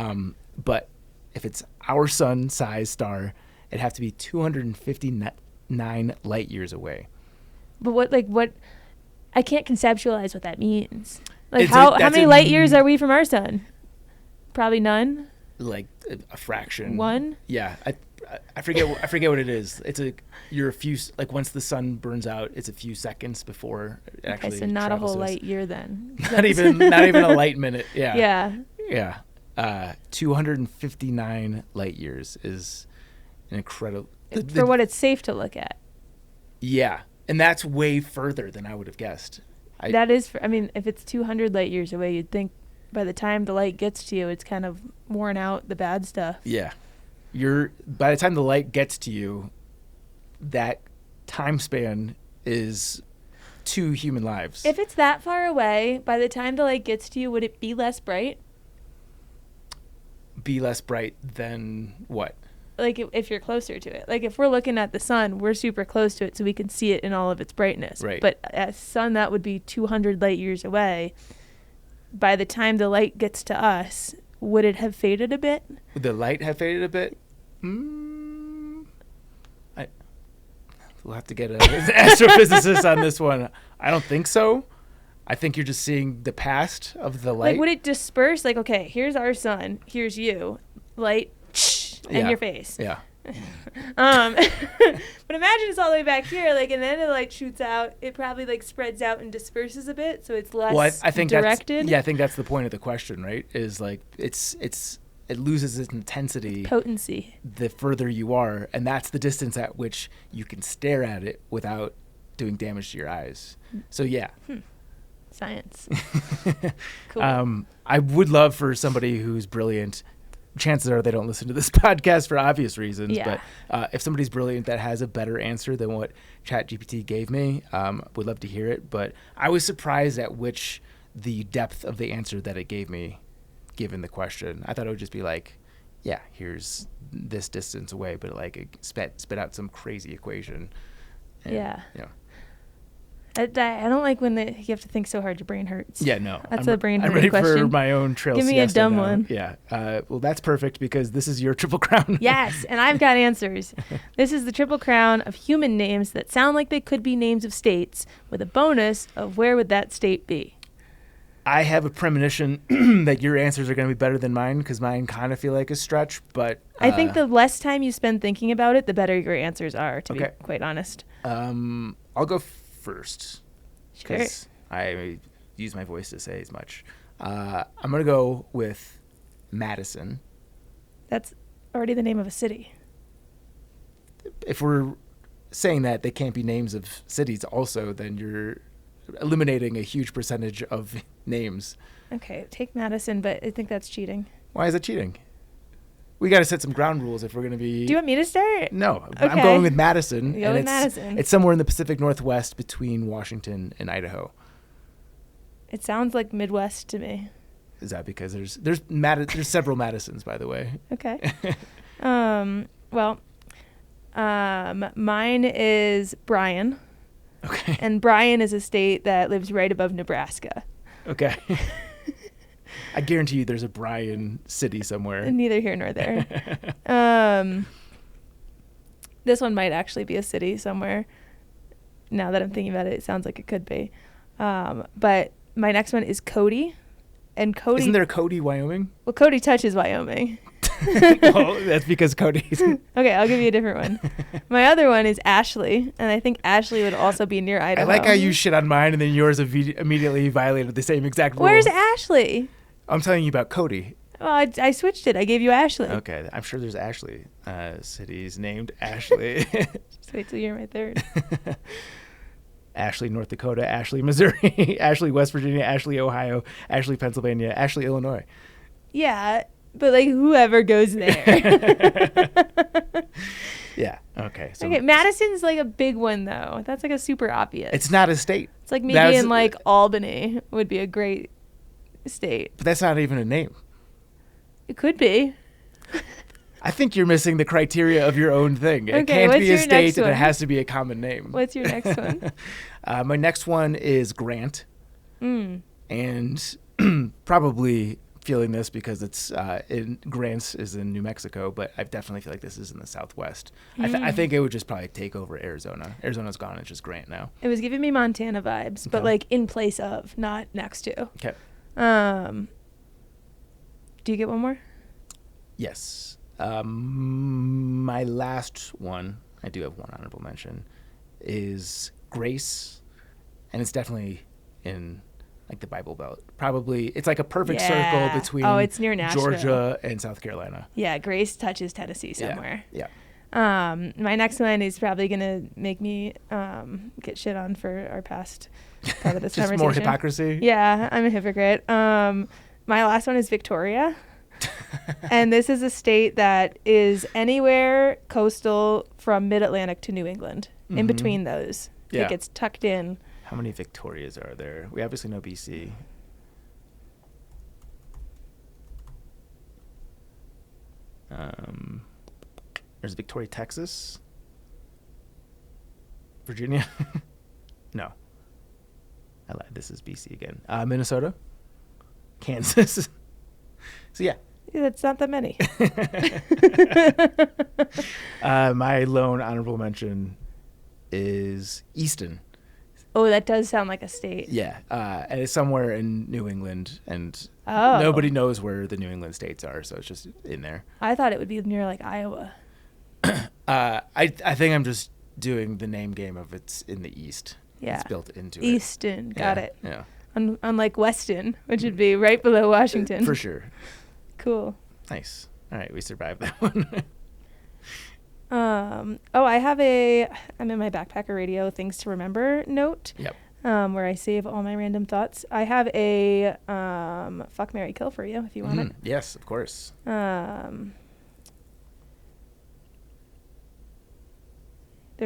But if it's our sun size star, it'd have to be 259 light years away. But what I can't conceptualize what that means. Like how many light years are we from our sun? Probably none. Like a fraction. One? Yeah. I forget what it is. You're a few, like once the sun burns out, it's a few seconds before it actually. Okay, so not a whole light year then. Not even a light minute. Yeah. Yeah. Yeah. 259 light years is an incredible. For what it's safe to look at. Yeah, and that's way further than I would have guessed. That is, if it's 200 light years away, you'd think by the time the light gets to you, it's kind of worn out the bad stuff. Yeah. By the time the light gets to you, that time span is 2 human lives. If it's that far away, by the time the light gets to you, would it be less bright? be less bright than what? Like if you're closer to it. Like if we're looking at the sun, we're super close to it, so we can see it in all of its brightness. Right. But a sun that would be 200 light years away, by the time the light gets to us, would it have faded a bit? Would the light have faded a bit? We'll have to get an astrophysicist on this one. I don't think so. I think you're just seeing the past of the light. Like, would it disperse? Like, okay, here's our sun, here's you, light, in your face. Yeah. But imagine it's all the way back here, like, and then the light shoots out. It probably like spreads out and disperses a bit, so it's less I think directed. I think that's the point of the question, right? Is like it loses its intensity, Potency. the further you are, and that's the distance at which you can stare at it without doing damage to your eyes. So yeah. Science. Cool. I would love for somebody who's brilliant. Chances are they don't listen to this podcast for obvious reasons. Yeah. But if somebody's brilliant that has a better answer than what ChatGPT gave me, would love to hear it. But I was surprised at the depth of the answer that it gave me, given the question. I thought it would just be like, yeah, here's this distance away, but like it spit out some crazy equation. And, Yeah. You know. I don't like when you have to think so hard your brain hurts. Yeah, no. That's a brain I'm hurt ready question. for my own trail Give me a siesta dumb now. one. Yeah. Well, that's perfect because this is your Triple Crown. Yes, and I've got answers. This is the Triple Crown of human names that sound like they could be names of states, with a bonus of where would that state be. I have a premonition that your answers are going to be better than mine because mine kind of feel like a stretch, but... I think the less time you spend thinking about it, the better your answers are, to be quite honest. I'll go first. Sure. Because I use my voice to say as much. I'm going to go with Madison. That's already the name of a city. If we're saying that they can't be names of cities also, then you're eliminating a huge percentage of names. Okay, take Madison, but I think that's cheating. Why is it cheating? We got to set some ground rules if we're going to be... Do you want me to start? No, Okay. I'm going with Madison. Go with Madison. It's somewhere in the Pacific Northwest between Washington and Idaho. It sounds like Midwest to me. Is that because there's several Madisons, by the way? Okay. Mine is Bryan. Okay. And Bryan is a state that lives right above Nebraska. Okay. I guarantee you there's a Bryan city somewhere. Neither here nor there. This one might actually be a city somewhere. Now that I'm thinking about it, it sounds like it could be. But my next one is Cody. And Cody... Isn't there Cody, Wyoming? Well, Cody touches Wyoming. Well, that's because Cody's... Okay, I'll give you a different one. My other one is Ashley, and I think Ashley would also be near Idaho. I like how you shit on mine and then yours immediately violated the same exact rules. Where's Ashley? I'm telling you about Cody. Well, I switched it. I gave you Ashley. Okay, I'm sure there's Ashley. Cities named Ashley. Just wait till you're my third. Ashley, North Dakota. Ashley, Missouri. Ashley, West Virginia. Ashley, Ohio. Ashley, Pennsylvania. Ashley, Illinois. Yeah, but like whoever goes there. Yeah. Okay. So Okay, Madison's like a big one though. That's like a super obvious. it's not a state. It's like maybe in like Albany would be a great state. But that's not even a name. It could be. I think you're missing the criteria of your own thing. It Okay, can't what's be a your state next and it one? has to be a common name. What's your next one? My next one is Grant. And probably feeling this because it's Grants is in New Mexico, but I definitely feel like this is in the Southwest. I think it would just probably take over Arizona. Arizona's gone. It's just Grant now. It was giving me Montana vibes, but Okay. like in place of, not next to. Okay. Do you get one more? Yes. My last one, I do have one honorable mention, is Grace, and it's definitely in like the Bible Belt. Probably, it's like a perfect circle between it's near Nashville. Georgia and South Carolina. Yeah, Grace touches Tennessee somewhere. Yeah. My next one is probably gonna make me get shit on for our past part of this Just conversation. more hypocrisy. Yeah, I'm a hypocrite. My last one is Victoria. And this is a state that is anywhere coastal from mid-Atlantic to New England. In between those. Yeah. It gets tucked in. How many Victorias are there? We obviously know BC. There's Victoria, Texas. Virginia. No. I lied. This is BC again. Minnesota. Kansas. So, yeah. That's not that many. My lone honorable mention is Easton. Oh, that does sound like a state. Yeah. And it's somewhere in New England, and Oh. nobody knows where the New England states are, so it's just in there. I thought it would be near like Iowa. I think I'm just doing the name game of it's in the East. Yeah. It's built into it. Easton. Got Yeah, it. Yeah. Unlike Weston, which would be right below Washington. For sure. Cool. Nice. All right, we survived that one. I'm in my backpacker radio things to remember note. Yep. Where I save all my random thoughts. I have a fuck, marry, kill for you if you want it. Yes, of course. There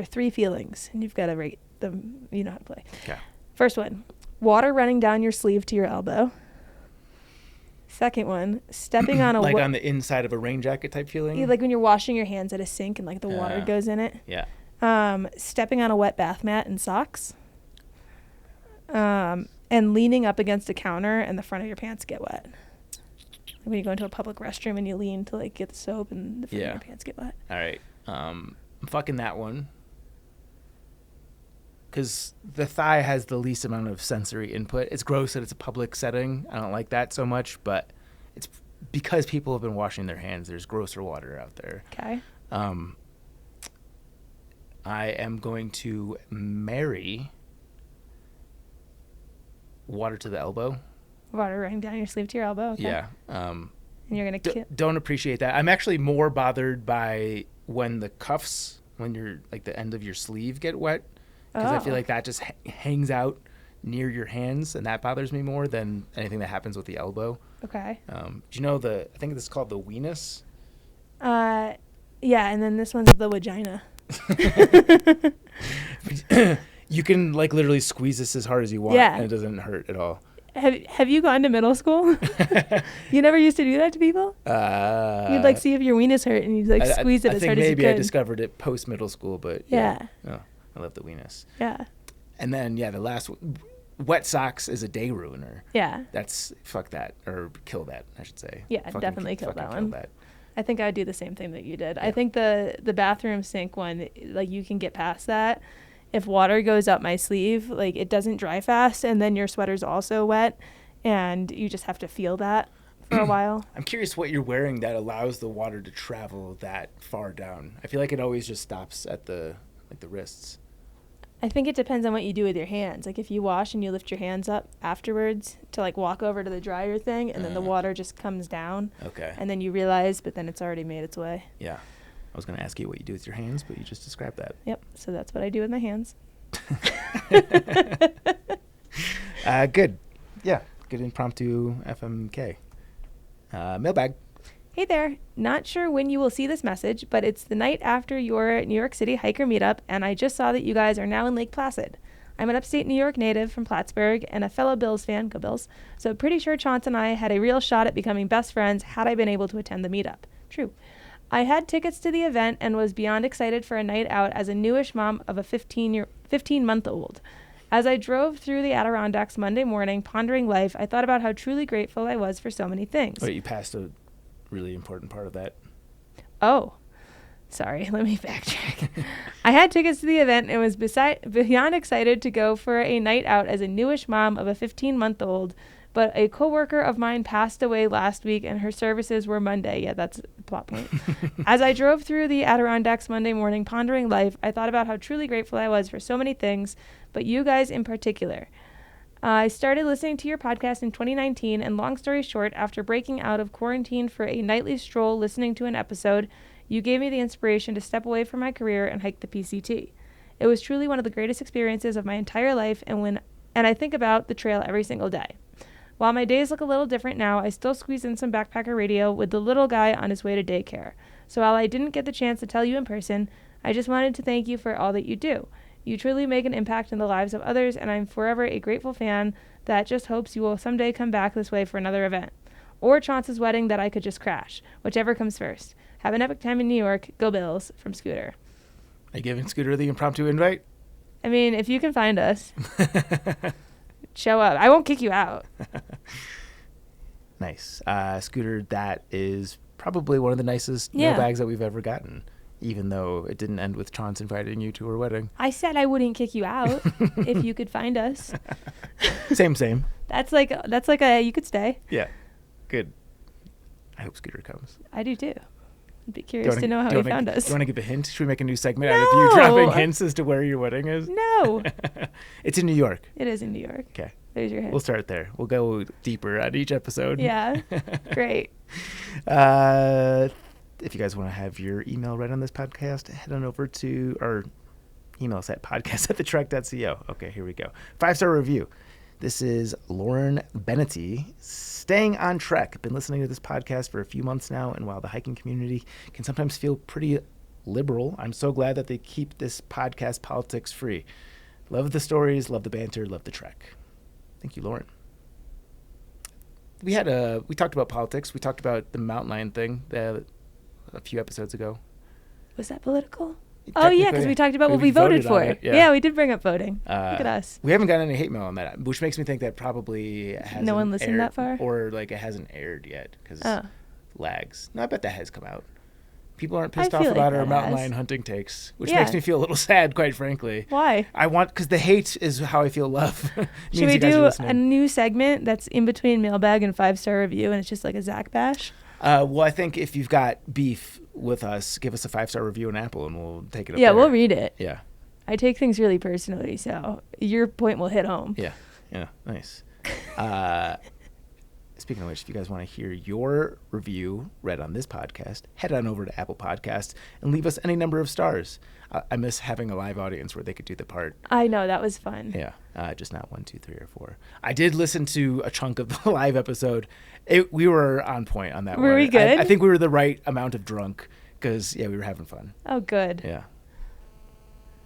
are 3 feelings, and you've got to rate them. You know how to play. Okay. First one, water running down your sleeve to your elbow. Second one, stepping on a Like on the inside of a rain jacket type feeling? like when you're washing your hands at a sink and like the water goes in it. Yeah. Stepping on a wet bath mat in socks. And leaning up against a counter and the front of your pants get wet. Like when you go into a public restroom and you lean to like get the soap and the front of your pants get wet. All right. I'm fucking that one. Because the thigh has the least amount of sensory input. It's gross that it's a public setting. I don't like that so much, but it's because people have been washing their hands. There's grosser water out there. Okay. I am going to marry water to the elbow. Water running down your sleeve to your elbow. Okay. Yeah. And you're going to Don't appreciate that. I'm actually more bothered by when the cuffs, when you're like the end of your sleeve get wet. Because I feel like that just hangs out near your hands, and that bothers me more than anything that happens with the elbow. Okay. Do you know I think this is called the weenus? Yeah, and then this one's the vagina. You can like literally squeeze this as hard as you want, and it doesn't hurt at all. Have you gone to middle school? You never used to do that to people? You'd like see if your weenus hurt, and you'd like squeeze it as hard as you could. Maybe I discovered it post middle school, but yeah. Oh, I love the weenus. Yeah. And then the last one, wet socks is a day ruiner. Yeah. That's fuck that, or kill that, I should say. Yeah, definitely kill that one. I think I would do the same thing that you did. Yeah. I think the bathroom sink one, like you can get past that. If water goes up my sleeve, like it doesn't dry fast, and then your sweater's also wet, and you just have to feel that for a while. I'm curious what you're wearing that allows the water to travel that far down. I feel like it always just stops at the wrists. I think it depends on what you do with your hands. Like if you wash and you lift your hands up afterwards to like walk over to the dryer thing, and then the water just comes down. Okay. And then you realize, but then it's already made its way. Yeah. I was going to ask you what you do with your hands, but you just described that. Yep. So that's what I do with my hands. Good. Yeah. Good impromptu FMK. Mailbag. Hey there. Not sure when you will see this message, but it's the night after your New York City hiker meetup, and I just saw that you guys are now in Lake Placid. I'm an upstate New York native from Plattsburgh and a fellow Bills fan, go Bills, so pretty sure Chaunce and I had a real shot at becoming best friends had I been able to attend the meetup. True. I had tickets to the event and was beyond excited for a night out as a newish mom of a 15-month-old. As I drove through the Adirondacks Monday morning, pondering life, I thought about how truly grateful I was for so many things. Wait, you passed a really important part of that. Oh, sorry. Let me backtrack. I had tickets to the event and was beyond excited to go for a night out as a newish mom of a 15-month-old, but a coworker of mine passed away last week and her services were Monday. Yeah, that's the plot point. As I drove through the Adirondacks Monday morning pondering life, I thought about how truly grateful I was for so many things, but you guys in particular. I started listening to your podcast in 2019, and long story short, after breaking out of quarantine for a nightly stroll listening to an episode, you gave me the inspiration to step away from my career and hike the PCT. It was truly one of the greatest experiences of my entire life, and I think about the trail every single day. While my days look a little different now, I still squeeze in some backpacker radio with the little guy on his way to daycare. So while I didn't get the chance to tell you in person, I just wanted to thank you for all that you do. You truly make an impact in the lives of others, and I'm forever a grateful fan that just hopes you will someday come back this way for another event. Or Chaunce's wedding that I could just crash, whichever comes first. Have an epic time in New York. Go Bills from Scooter. Are you giving Scooter the impromptu invite? I mean, if you can find us, show up. I won't kick you out. Nice. Scooter, that is probably one of the nicest Yeah. mailbags that we've ever gotten, even though it didn't end with Chaunce inviting you to her wedding. I said I wouldn't kick you out if you could find us. Same. That's like a you could stay. Yeah. Good. I hope Scooter comes. I do too. I'd be curious to know how he found us. Do you want to give a hint? Should we make a new segment out of you dropping hints as to where your wedding is? No. It's in New York. It is in New York. Okay. There's your hint. We'll start there. We'll go deeper at each episode. Yeah. Great. If you guys want to have your email read on this podcast, head on over to our email us at podcast@thetrek.co. Okay, here we go. 5-star review. This is Lauren Benety. Staying on trek. Been listening to this podcast for a few months now, and while the hiking community can sometimes feel pretty liberal, I'm so glad that they keep this podcast politics free. Love the stories, love the banter, love the trek. Thank you, Lauren. We talked about politics. We talked about the mountain lion thing a few episodes ago. Was that political? Oh, yeah, because we talked about what we voted for. Yeah, we did bring up voting. Look at us. We haven't gotten any hate mail on that, which makes me think that probably hasn't No one listened aired, that far? or like it hasn't aired yet because lags. No, I bet that has come out. People aren't I pissed off feel like about our that mountain has. lion hunting takes, which Yeah. makes me feel a little sad, quite frankly. Why? Because the hate is how I feel love. Should Means we you guys are do listening. a new segment that's in between mailbag and 5-star review, and it's just like a Zach bash? Well, I think if you've got beef with us, give us a 5-star review on Apple, and we'll take it up Yeah, there. we'll read it. Yeah. I take things really personally, so your point will hit home. Yeah, nice. Speaking of which, if you guys want to hear your review read on this podcast, head on over to Apple Podcasts and leave us any number of stars. I miss having a live audience where they could do the part. I know, that was fun. Yeah, just not 1, 2, 3, or 4. I did listen to a chunk of the live episode. We were on point on that one. Were we good? I think we were the right amount of drunk because, we were having fun. Oh, good. Yeah.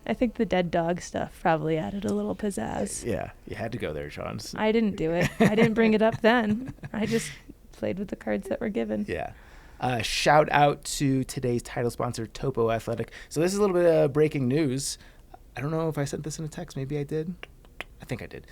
I think the dead dog stuff probably added a little pizzazz. Yeah, you had to go there, Chaunce. I didn't do it. I didn't bring it up then. I just played with the cards that were given. Yeah. Shout out to today's title sponsor, Topo Athletic. So this is a little bit of breaking news. I don't know if I sent this in a text. Maybe I did. I think I did.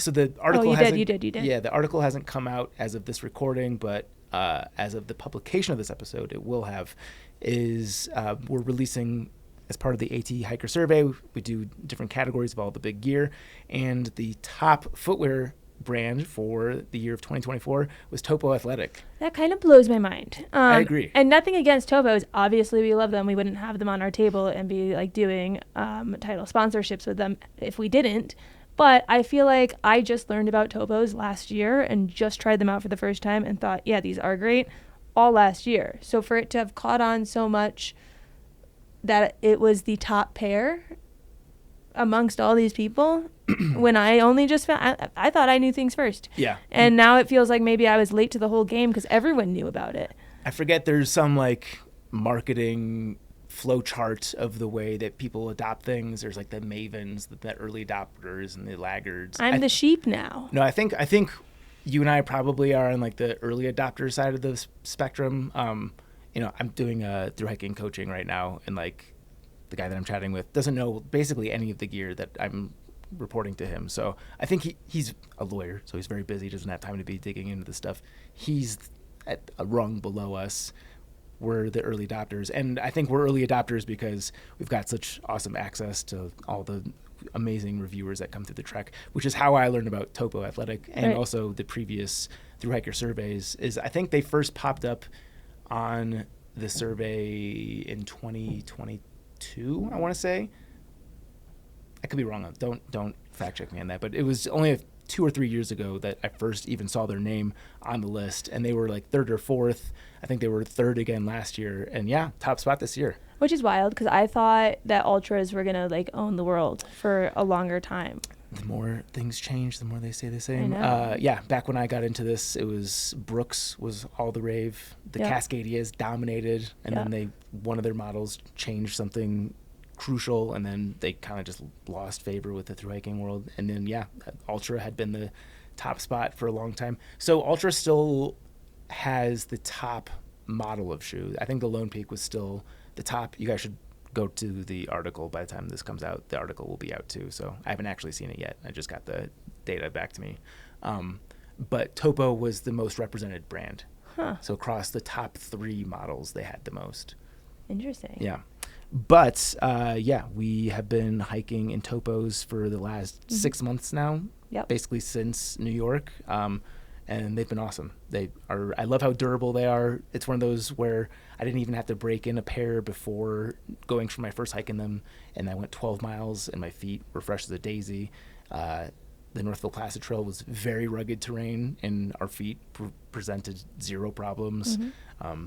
So the article you did. Yeah, the article hasn't come out as of this recording, but as of the publication of this episode, it will have. We're releasing, as part of the AT Hiker Survey, we do different categories of all the big gear, and the top footwear brand for the year of 2024 was Topo Athletic. That kind of blows my mind. I agree. And nothing against Topos. Obviously, we love them. We wouldn't have them on our table and be like doing title sponsorships with them if we didn't. But I feel like I just learned about Topos last year and just tried them out for the first time and thought, yeah, these are great, all last year. So for it to have caught on so much that it was the top pair amongst all these people when I only just found, I thought I knew things first. Yeah. And now it feels like maybe I was late to the whole game because everyone knew about it. I forget there's some like marketing flow chart of the way that people adopt things. There's like the mavens, the early adopters, and the laggards. I'm the sheep now. No, I think you and I probably are on like the early adopter side of the spectrum. I'm doing thru-hiking coaching right now, and like the guy that I'm chatting with doesn't know basically any of the gear that I'm reporting to him. So I think he's a lawyer, so he's very busy. He doesn't have time to be digging into the stuff. He's at a rung below us. We're the early adopters, and I think we're early adopters because we've got such awesome access to all the amazing reviewers that come through the trek, which is how I learned about Topo Athletic and also the previous thru-hiker surveys. I think they first popped up on the survey in 2022, I want to say. I could be wrong. Don't fact check me on that, but it was only 2 or 3 years ago that I first even saw their name on the list, and they were like 3rd or 4th. I think they were 3rd again last year, and top spot this year. Which is wild because I thought that ultras were gonna like own the world for a longer time. The more things change, the more they stay the same. I know. Back when I got into this, it was Brooks was all the rave. The Cascadias dominated, and then one of their models changed something crucial, and then they kind of just lost favor with the thru-hiking world. And then Ultra had been the top spot for a long time. So Ultra still has the top model of shoe. I think the Lone Peak was still the top. You guys should go to the article. By the time this comes out, the article will be out too. So I haven't actually seen it yet. I just got the data back to me. But Topo was the most represented brand. Huh. So across the top 3 models, they had the most. Interesting. Yeah. But, we have been hiking in Topos for the last 6 months now. Yep. Basically since New York. And they've been awesome. I love how durable they are. It's one of those where I didn't even have to break in a pair before going for my first hike in them. And I went 12 miles and my feet were fresh as a daisy. The Northville Placid Trail was very rugged terrain, and our feet presented 0 problems.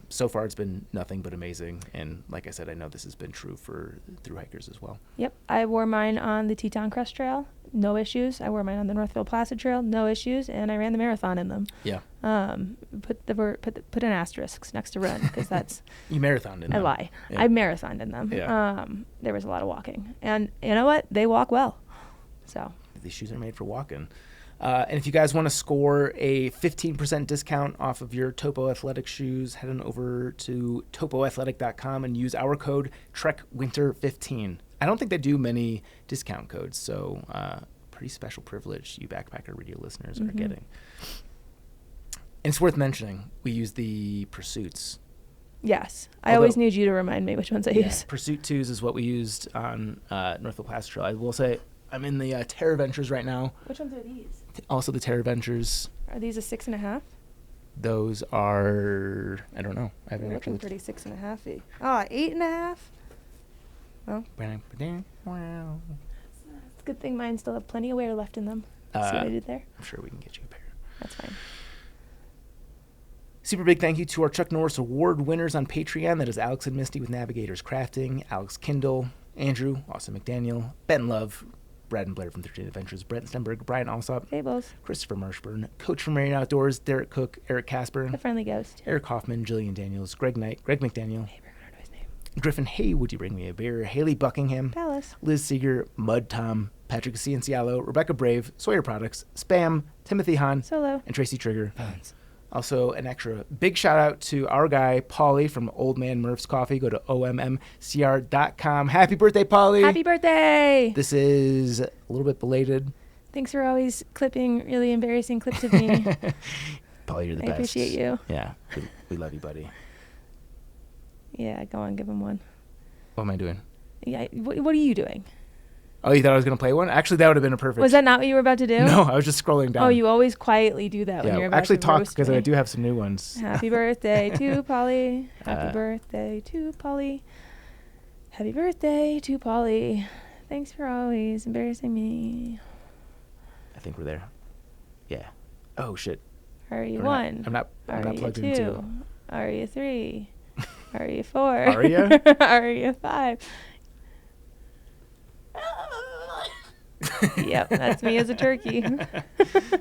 So far, it's been nothing but amazing. And like I said, I know this has been true for thru-hikers as well. Yep. I wore mine on the Teton Crest Trail. No issues. I wore mine on the Northville Placid Trail. No issues. And I ran the marathon in them. Yeah. Put an asterisk next to run because that's... You marathoned in them. I lie. Yeah. I marathoned in them. Yeah. There was a lot of walking. And you know what? They walk well. So... These shoes are made for walking. And if you guys want to score a 15% discount off of your Topo Athletic shoes, head on over to topoathletic.com and use our code TrekWinter15. I don't think they do many discount codes, so pretty special privilege you Backpacker Radio listeners are getting. And it's worth mentioning, we use the Pursuits. Yes. I always need you to remind me which ones I use. Pursuit 2s is what we used on Northville Placid Trail. I will say, I'm in the Terra Ventures right now. Which ones are these? Also the Terra Ventures. Are these a 6.5? Those are, I don't know. I haven't They're actually looking pretty 6.5-y. Oh, 8.5? Well, it's a good thing mine still have plenty of wear left in them. See what I did there? I'm sure we can get you a pair. That's fine. Super big thank you to our Chuck Norris Award winners on Patreon. That is Alex and Misty with Navigators Crafting, Alex Kindle, Andrew, Austin McDaniel, Ben Love, Brad and Blair from 13 Adventures, Brent Stenberg, Brian Alsop, Fables, Christopher Marshburn, Coach from Marine Outdoors, Derek Cook, Eric Casper, The Friendly Ghost, Eric Hoffman, Jillian Daniels, Greg Knight, Greg McDaniel, Hey, Bernardo, his name, Griffin Hay, Would You Bring Me a Beer, Haley Buckingham, Palace, Liz Seeger, Mud Tom, Patrick Ciancialo, Rebecca Brave, Sawyer Products, Spam, Timothy Hahn, Solo, and Tracy Trigger. Also, an extra big shout out to our guy, Paulie from Old Man Murph's Coffee. Go to ommcr.com. Happy birthday, Paulie. Happy birthday! This is a little bit belated. Thanks for always clipping really embarrassing clips of me. Paulie, you're the I best. appreciate you. Yeah, we love you, buddy. Yeah, go on, give him one. What am I doing? Yeah, what are you doing? Oh, you thought I was going to play one? Actually, that would have been a perfect... Was that not what you were about to do? No, I was just scrolling down. Oh, you always quietly do that when you're about actually to talk roast because me. I do have some new ones. Happy birthday to Polly. Happy birthday to Polly. Happy birthday to Polly. Thanks for always embarrassing me. I think we're there. Yeah. Oh, shit. Are you I'm one? not Are you plugged two? in two. Are you three? Are you four? Are you? Are you five? Yep, that's me as a turkey.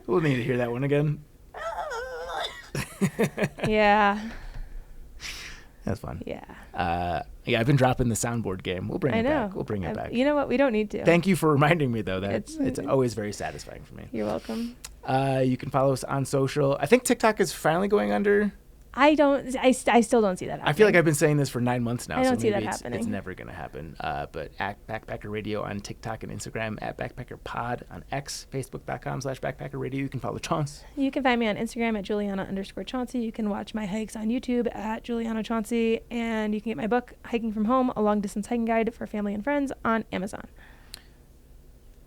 We'll need to hear that one again. Yeah. That's fun. Yeah. I've been dropping the soundboard game. We'll bring it back. We'll bring it back. You know what? We don't need to. Thank you for reminding me, though. It's always very satisfying for me. You're welcome. You can follow us on social. I think TikTok is finally going under. I still don't see that happening. I feel like I've been saying this for 9 months now. I don't so see maybe that happening. It's never going to happen. But at Backpacker Radio on TikTok and Instagram, at Backpacker Pod on X, Facebook.com/Backpacker Radio. You can follow Chaunce. You can find me on Instagram at Juliana_Chauncey. You can watch my hikes on YouTube at Juliana Chauncey. And you can get my book, Hiking from Home, a long distance hiking guide for family and friends, on Amazon.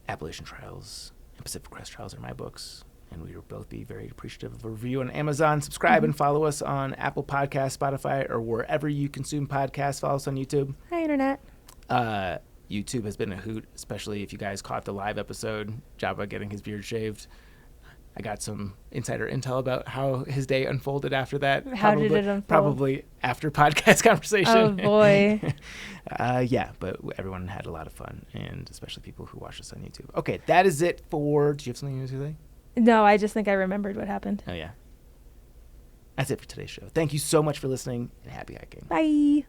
Appalachian Trials and Pacific Crest Trials are my books. And we will both be very appreciative of a review on Amazon. Subscribe and follow us on Apple Podcasts, Spotify, or wherever you consume podcasts. Follow us on YouTube. Hi, Internet. YouTube has been a hoot, especially if you guys caught the live episode, Jabba getting his beard shaved. I got some insider intel about how his day unfolded after that. How did it unfold? Probably after podcast conversation. Oh, boy. Yeah, but everyone had a lot of fun, and especially people who watch us on YouTube. Okay, that is it for... Do you have something you want to say? No, I just think I remembered what happened. Oh, yeah. That's it for today's show. Thank you so much for listening, and happy hiking. Bye.